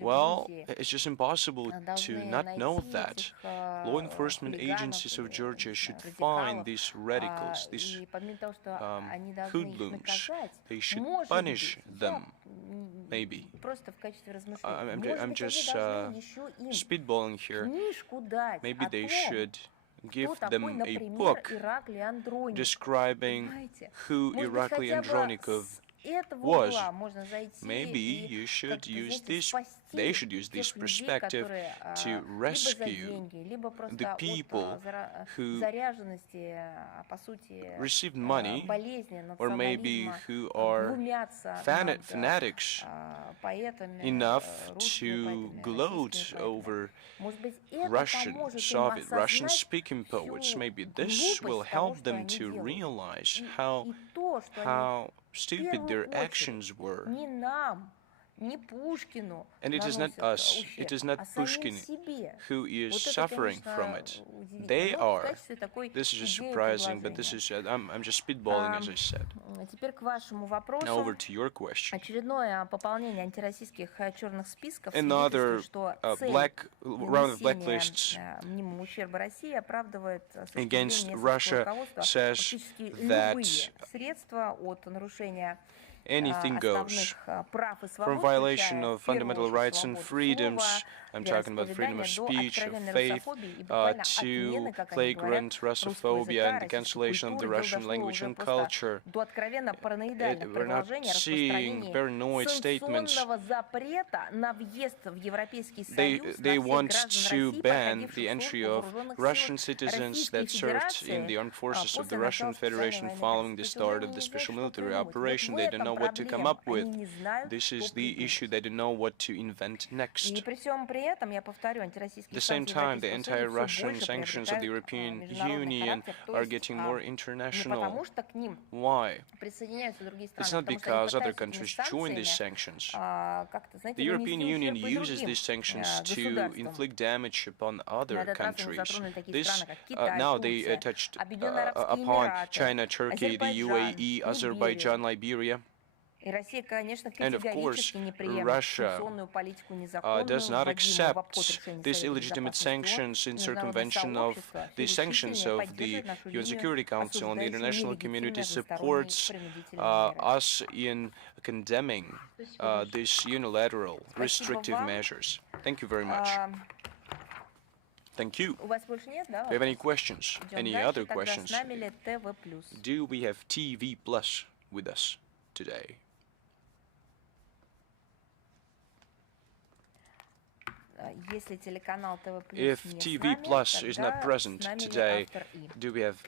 Well, it's just impossible to not know that. Law enforcement agencies of Georgia should find these radicals, these hoodlums. They should punish them, maybe. I'm just spitballing here. Maybe they should give them a book describing who Irakli Andronikov was. Maybe you should use this, they should use this perspective to rescue the people who received money, or maybe who are fanatics enough to gloat over Russian-speaking poets. Maybe this will help them to realize how stupid their actions were. And it is not us, it is not Pushkin who is suffering from it. They are. This is just surprising, but this is, I'm just spitballing, as I said. Now over to your question. Another round of blacklists against Russia says that anything goes, from violation of fundamental rights and freedoms, I'm talking about freedom of speech, of faith, to flagrant Russophobia and the cancellation of the Russian language and culture. We're not seeing paranoid statements. They want to ban the entry of Russian citizens that served in the armed forces of the Russian Federation following the start of the special military operation. They don't know what to come up with. This is the issue. They don't know what to invent next. At the same time, the anti-Russian sanctions of the European Union are getting more international. Why? It's not because other countries join these sanctions. The European Union uses these sanctions to inflict damage upon other countries. Now they touched upon China, Turkey, the UAE, Azerbaijan, Liberia. And of course, Russia does not accept these illegitimate sanctions in circumvention of the sanctions of the UN Security Council, and the international community supports us in condemning these unilateral restrictive measures. Thank you very much. Thank you. Do you have any questions? Any other questions? Do we have TV Plus with us today? If TV Plus is not present today, do we have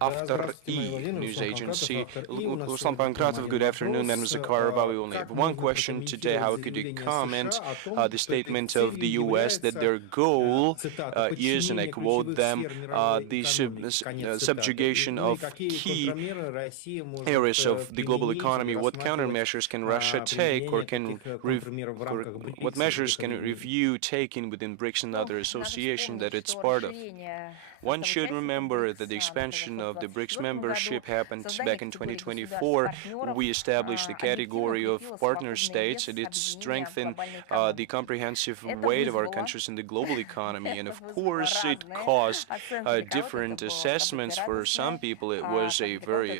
After E news agency? Ruslan Pankratov, good afternoon. Madam Zakharova, we only have one question today. How could you comment the statement of the U.S. that their goal is, and I quote them, the subjugation of key areas of the global economy? What countermeasures can Russia take, or what measures can review taken within BRICS and other associations that it's part of? One should remember that the expansion of the BRICS membership happened back in 2024. We established the category of partner states, and it strengthened the comprehensive weight of our countries in the global economy. And of course, it caused different assessments. For some people, it was a very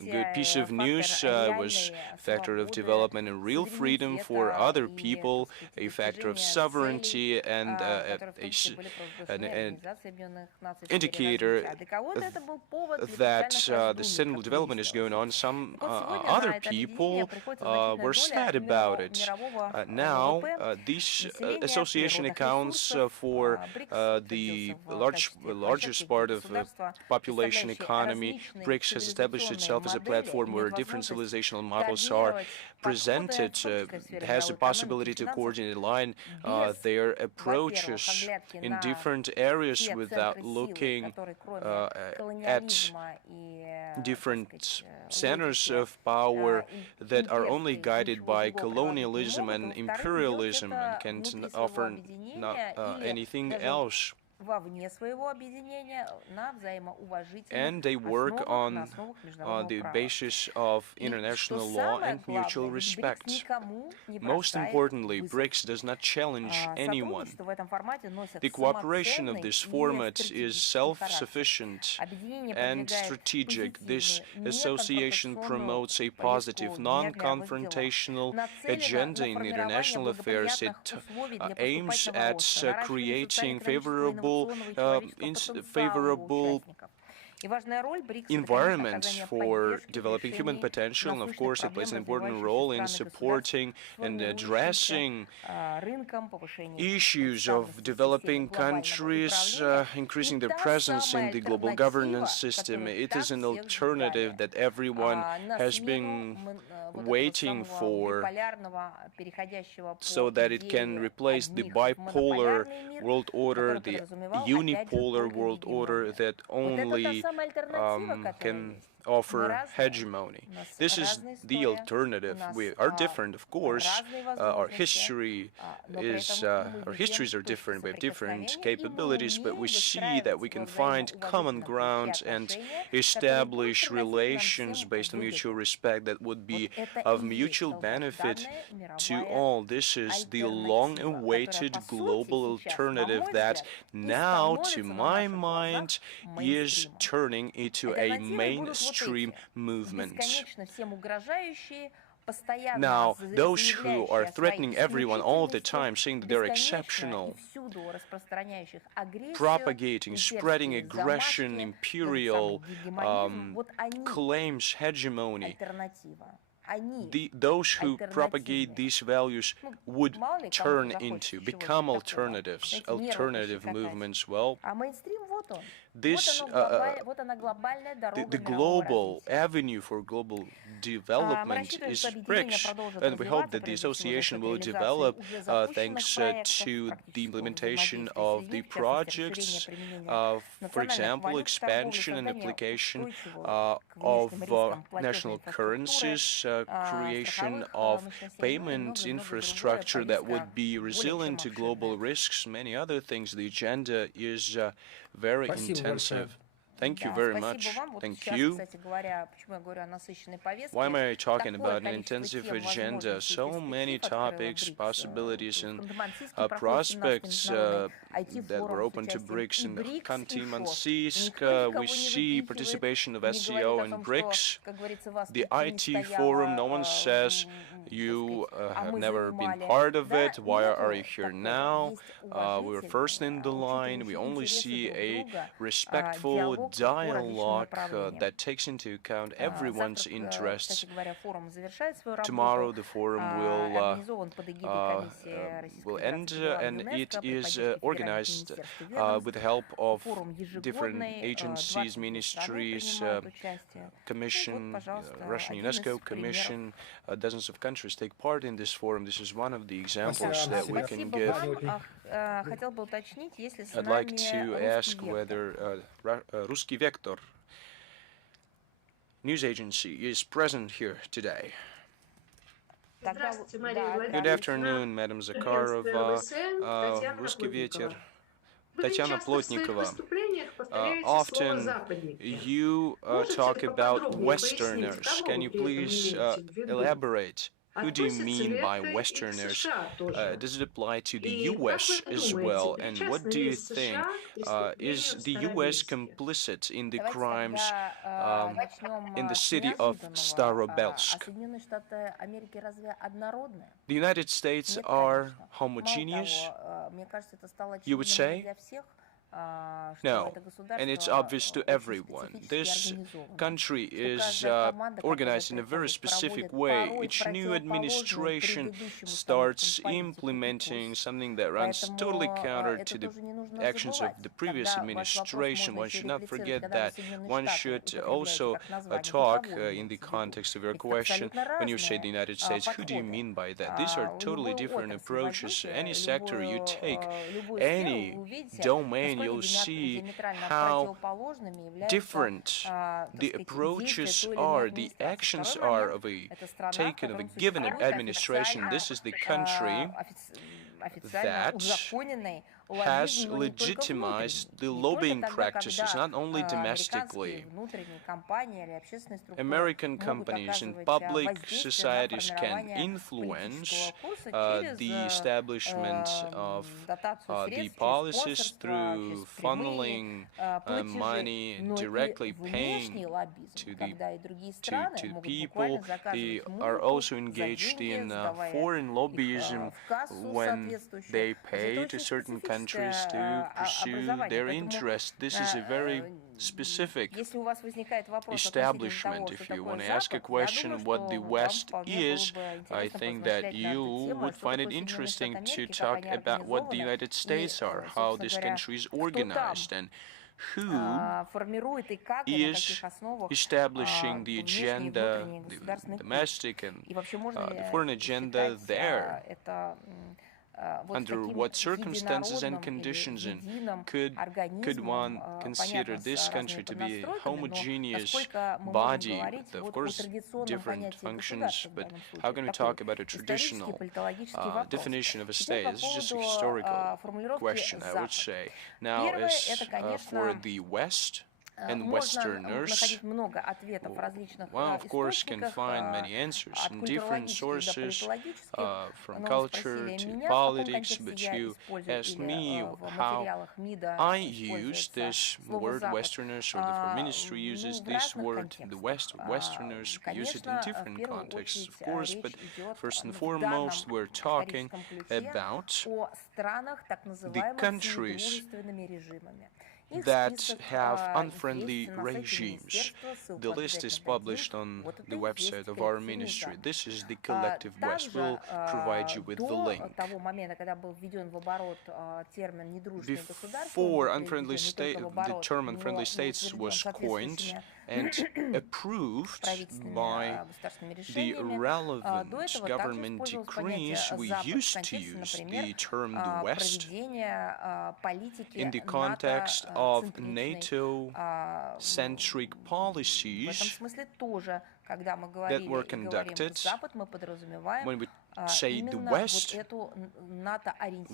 good piece of news. It was a factor of development and real freedom. For other people, a factor of sovereignty and an indicator that the sustainable development is going on. Some other people were sad about it. Now, this association accounts for the largest part of the population economy. BRICS has established itself as a platform where different civilizational models are presented. It has the possibility to coordinate line their approaches in different areas without looking at different centers of power that are only guided by colonialism and imperialism and can't offer anything else. And they work on the basis of international law and mutual respect. Most importantly, BRICS does not challenge anyone. The cooperation of this format is self-sufficient and strategic. This association promotes a positive, non-confrontational agenda in international affairs. It aims at creating favorable environment for developing human potential, and of course it plays an important role in supporting and addressing issues of developing countries, increasing their presence in the global governance system. It is an alternative that everyone has been waiting for, so that it can replace the bipolar world order, the unipolar world order that only can offer hegemony. This is the alternative. We are different, of course. Our histories are different. We have different capabilities, but we see that we can find common ground and establish relations based on mutual respect that would be of mutual benefit to all. This is the long-awaited global alternative that now, to my mind, is turning into a mainstream movement. Now, those who are threatening everyone all the time, saying that they're exceptional, propagating, spreading aggression, imperial claims, hegemony, those who propagate these values would become alternative movements. Well, this the global avenue for global development is BRICS, and we hope that the association will develop thanks to the implementation of the projects, for example, expansion and application of national currencies, creation of payment infrastructure that would be resilient to global risks, many other things. The agenda is very intensive. Thank you very much. Thank you. Why am I talking about an intensive agenda? So many topics, possibilities, and prospects that were open to BRICS. In Khanty-Mansiysk, we see participation of SCO and BRICS. The IT forum, no one says you have never been part of it. Why are you here now? We were first in the line. We only see a respectful dialogue that takes into account everyone's interests. Tomorrow the forum will end, and it is organized with the help of different agencies, ministries, Commission, Russian UNESCO Commission. Dozens of countries take part in this forum. This is one of the examples that we can give. I'd like to ask whether Ruski Vektor news agency is present here today. Good afternoon, Madam Zakharova, Ruski Veter, Tatiana Plotnikova. Often you talk about Westerners. Can you please elaborate? Who do you mean by Westerners? Does it apply to the U.S. as well? And what do you think? Is the U.S. complicit in the crimes in the city of Starobelsk? The United States are homogeneous, you would say? No, and it's obvious to everyone. This country is organized in a very specific way. Each new administration starts implementing something that runs totally counter to the actions of the previous administration. One should not forget that. One should also talk in the context of your question. When you say the United States, who do you mean by that? These are totally different approaches. Any sector you take, any domain you'll see how different the approaches are, the actions are of a taken of a given administration. This is the country that has legitimized the lobbying practices, not only domestically. American companies and public societies can influence the establishment of the policies through funneling money and directly paying to the people. They are also engaged in foreign lobbyism when they pay to certain countries to pursue their interests. This is a very specific establishment. If you want to ask a question of what the West is, I think that you would find it interesting to talk about what the United States are, how this country is organized, and who is establishing the agenda, the domestic and the foreign agenda there. Under what circumstances and conditions, and could one consider this country to be a homogeneous body with, of course, different functions? But how can we talk about a traditional definition of a state? This is just a historical question, I would say. Now, as for the West and Westerners, one of course can find many answers in different sources, from culture to politics, but you asked me how I use this word Westerners, or the Foreign Ministry uses this word, the West or Westerners. We use it in different contexts, of course, but first and foremost we're talking about the countries that have unfriendly regimes. The list is published on the website of our ministry. This is the collective West. We'll provide you with the link. Before unfriendly state, the term unfriendly states was coined and approved by the relevant government decrees, we used to use the term the West in the context of NATO-centric policies that were conducted. When we say the West,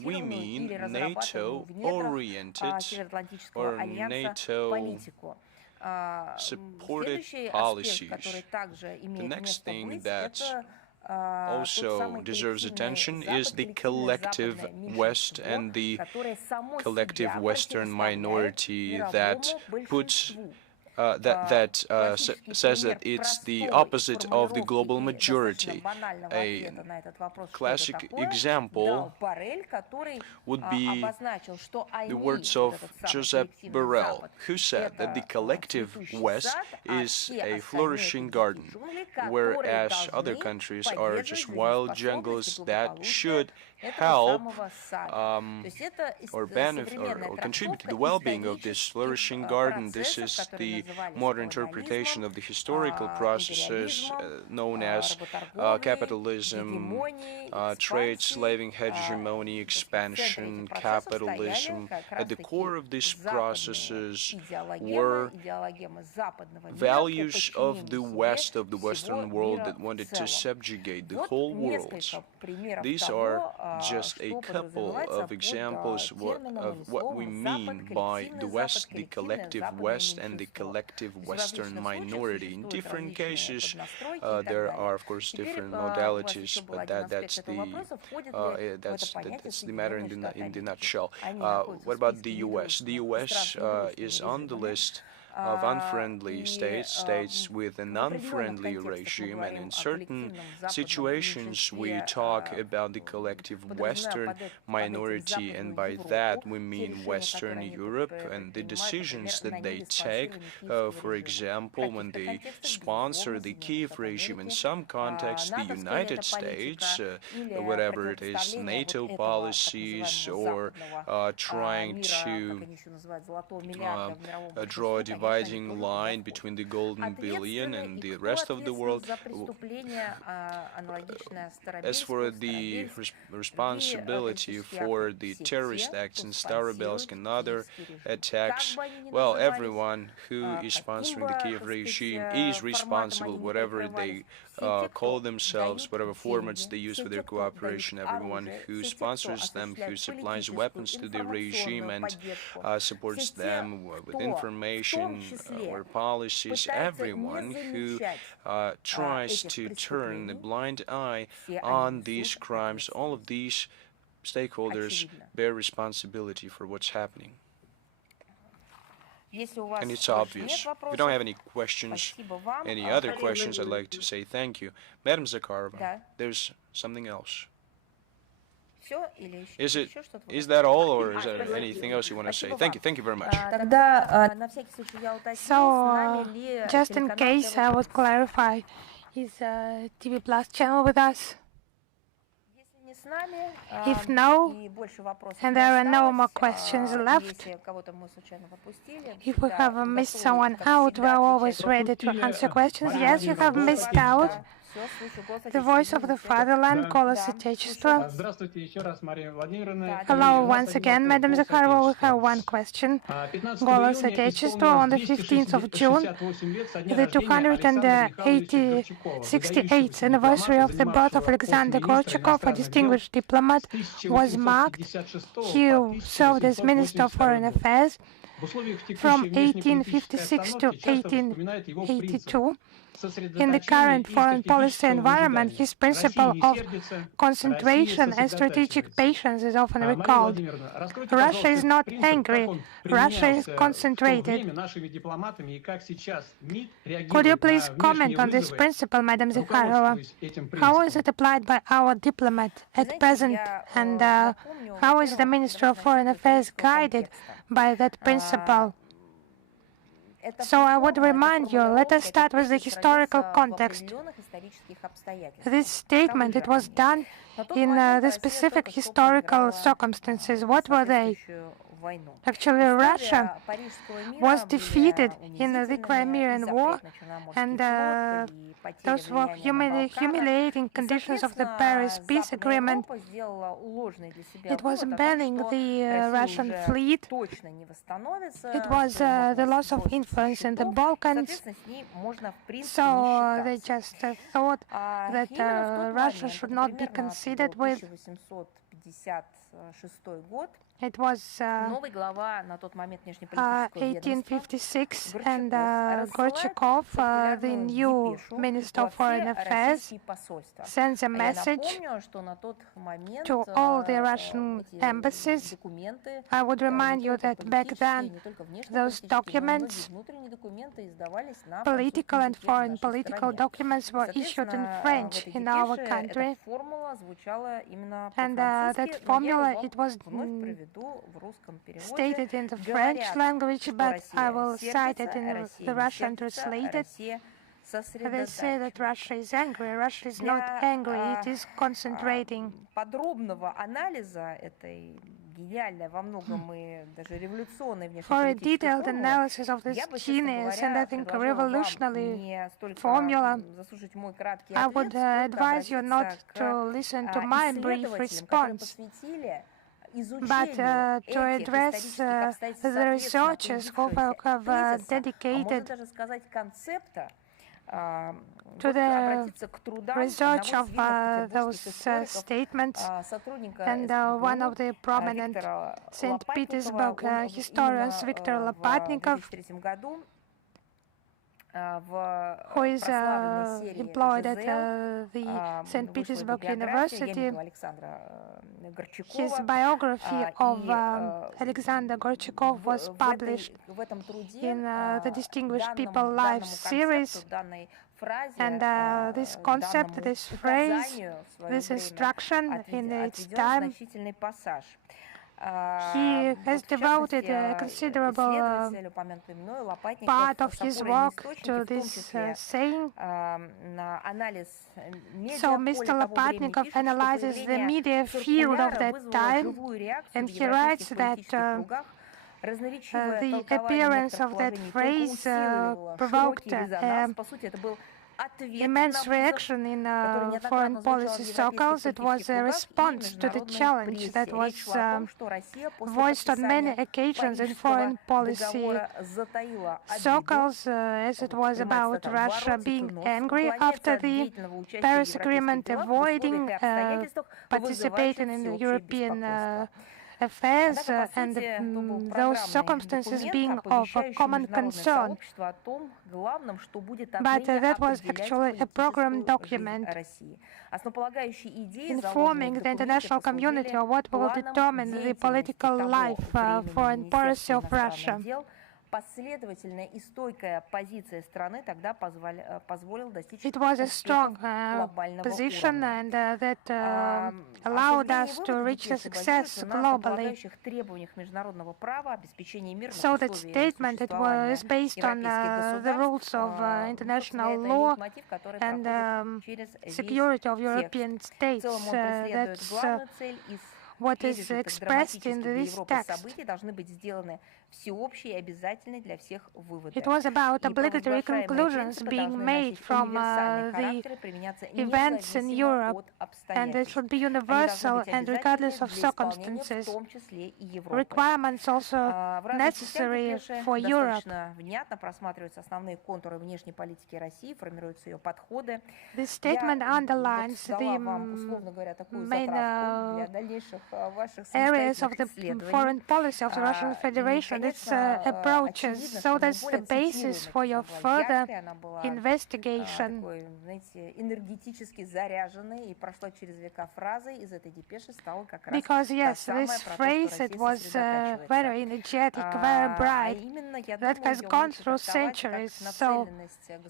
we mean NATO-oriented or NATO-supported policies. The next thing that also deserves attention is the collective West and the collective Western minority that puts says that it's the opposite of the global majority. A classic example would be the words of Joseph Borrell, who said that the collective West is a flourishing garden, whereas other countries are just wild jungles that should help or benefit or contribute to the well-being of this flourishing garden. This is the modern interpretation of the historical processes known as capitalism, trade, slaving, hegemony, expansion, capitalism. At the core of these processes were values of the West, of the Western world, that wanted to subjugate the whole world. These are just a couple of examples of what we mean by the West, the collective West, and the collective Western minority. In different cases, there are, of course, different modalities, but that's the matter in the nutshell. What about the U.S.? The U.S. is on the list of unfriendly states, states with an unfriendly regime, and in certain situations we talk about the collective Western minority, and by that we mean Western Europe and the decisions that they take. For example, when they sponsor the Kiev regime, in some contexts the United States, whatever it is, NATO policies, or trying to draw a divide dividing line between the golden billion and the rest of the world. As for the responsibility for the terrorist acts in Starobelsk and other attacks, well, everyone who is sponsoring the Kiev regime is responsible, whatever they call themselves, whatever formats they use for their cooperation. Everyone who sponsors them, who supplies weapons to the regime and supports them with information or policies, everyone who tries to turn a blind eye on these crimes, all of these stakeholders bear responsibility for what's happening. And it's obvious. If you don't have any questions, any other questions, I'd like to say thank you. Madam Zakharova, there's something else. Is that all, or is there anything else you want to say? Thank you very much. So, just in case, I would clarify, is TV Plus channel with us? If no, and there are no more questions left, if we have missed someone out, we're always ready to answer questions. Yes, you have missed out. The voice of the fatherland, голос Отечества. Hello once again, Madam Zakharova. We have one question. Голос Отечества on the 15th of June, the 268th anniversary of the birth of Alexander Gorchakov, a distinguished diplomat, was marked. He served as Minister of Foreign Affairs from 1856 to 1882. In the current foreign policy environment, his principle of concentration and strategic patience is often recalled. Russia is not angry. Russia is concentrated. Could you please comment on this principle, Madam Zakharova? How is it applied by our diplomat at present, and how is the Minister of Foreign Affairs guided by that principle? So I would remind you, let us start with the historical context. This statement, it was done in the specific historical circumstances. What were they? Actually, Russia was defeated in the Crimean War, and those were humiliating conditions of the Paris Peace Agreement. It was banning the Russian fleet. It was the loss of influence in the Balkans. So they just thought that Russia should not be considered with. It was 1856, and Gorchakov, the new Minister of Foreign Affairs, sends a message to all the Russian embassies. I would remind you that back then those documents, political and foreign political documents, were issued in French in our country. And that formula, it was stated in the French language, but I will cite it in the Russian translated. They say that Russia is angry. Russia is not angry, it is concentrating. For a detailed analysis of this genius and I think revolutionary formula, I would advise you not to listen to my brief response, but to address the researchers who have dedicated to the research of those statements, and one of the prominent St. Petersburg historians, Viktor Lopatnikov, who is employed at the St. Petersburg University. His biography of Alexander Gorchakov was published in the Distinguished People Lives series. And this concept, this phrase, this instruction in its time, he has devoted a considerable part of his work to this saying. So Mr. Lopatnikov analyzes the media field of that time, and he writes that the appearance of that phrase provoked immense reaction in foreign policy circles. It was a response to the challenge that was voiced on many occasions in foreign policy circles, as it was about Russia being angry after the Paris Agreement, avoiding participating in the European affairs, and those circumstances being of a common concern. But that was actually a program document informing the international community of what will determine the political life, foreign policy of Russia. It was a strong position, and that allowed us to reach the success globally. So that statement, it was based on the rules of international law and security of European states. That's what is expressed in this text. It was about obligatory conclusions being made from the events in Europe, and it should be universal and regardless of circumstances. Requirements also necessary for Europe. This statement underlines the main areas of the foreign policy of the Russian Federation, its approaches. So that's the basis for your further investigation. Because yes, this phrase, it was very energetic, very bright, that has gone through centuries, so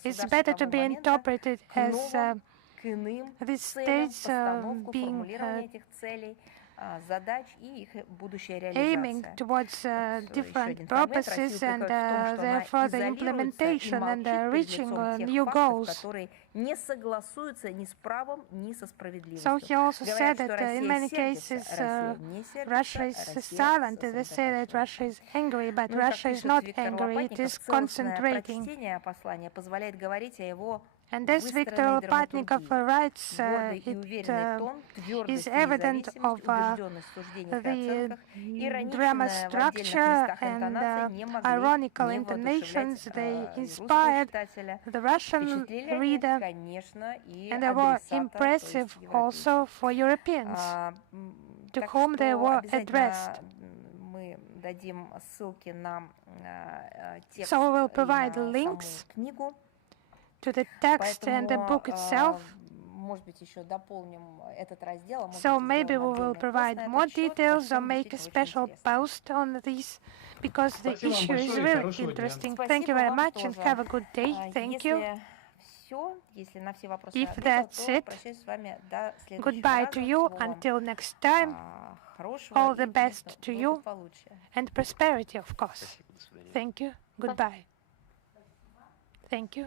it's better to be interpreted as these states being aiming towards different purposes and their further implementation and reaching new goals. So he also said that in many cases Russia is silent. They say that Russia is angry, but Russia is not angry, it is concentrating. And as Viktor Lopatnikov writes, it is evident of the drama structure and ironical intonations. They inspired the Russian reader, and they were impressive also for Europeans, to whom they were addressed. So we will provide links to the text and the book itself. So maybe we will provide more details or make a special post on this, because the issue is really interesting. Thank you very much and have a good day. Thank you. If that's it, goodbye to you until next time. All the best to you and prosperity, of course. Thank you. Goodbye. Thank you.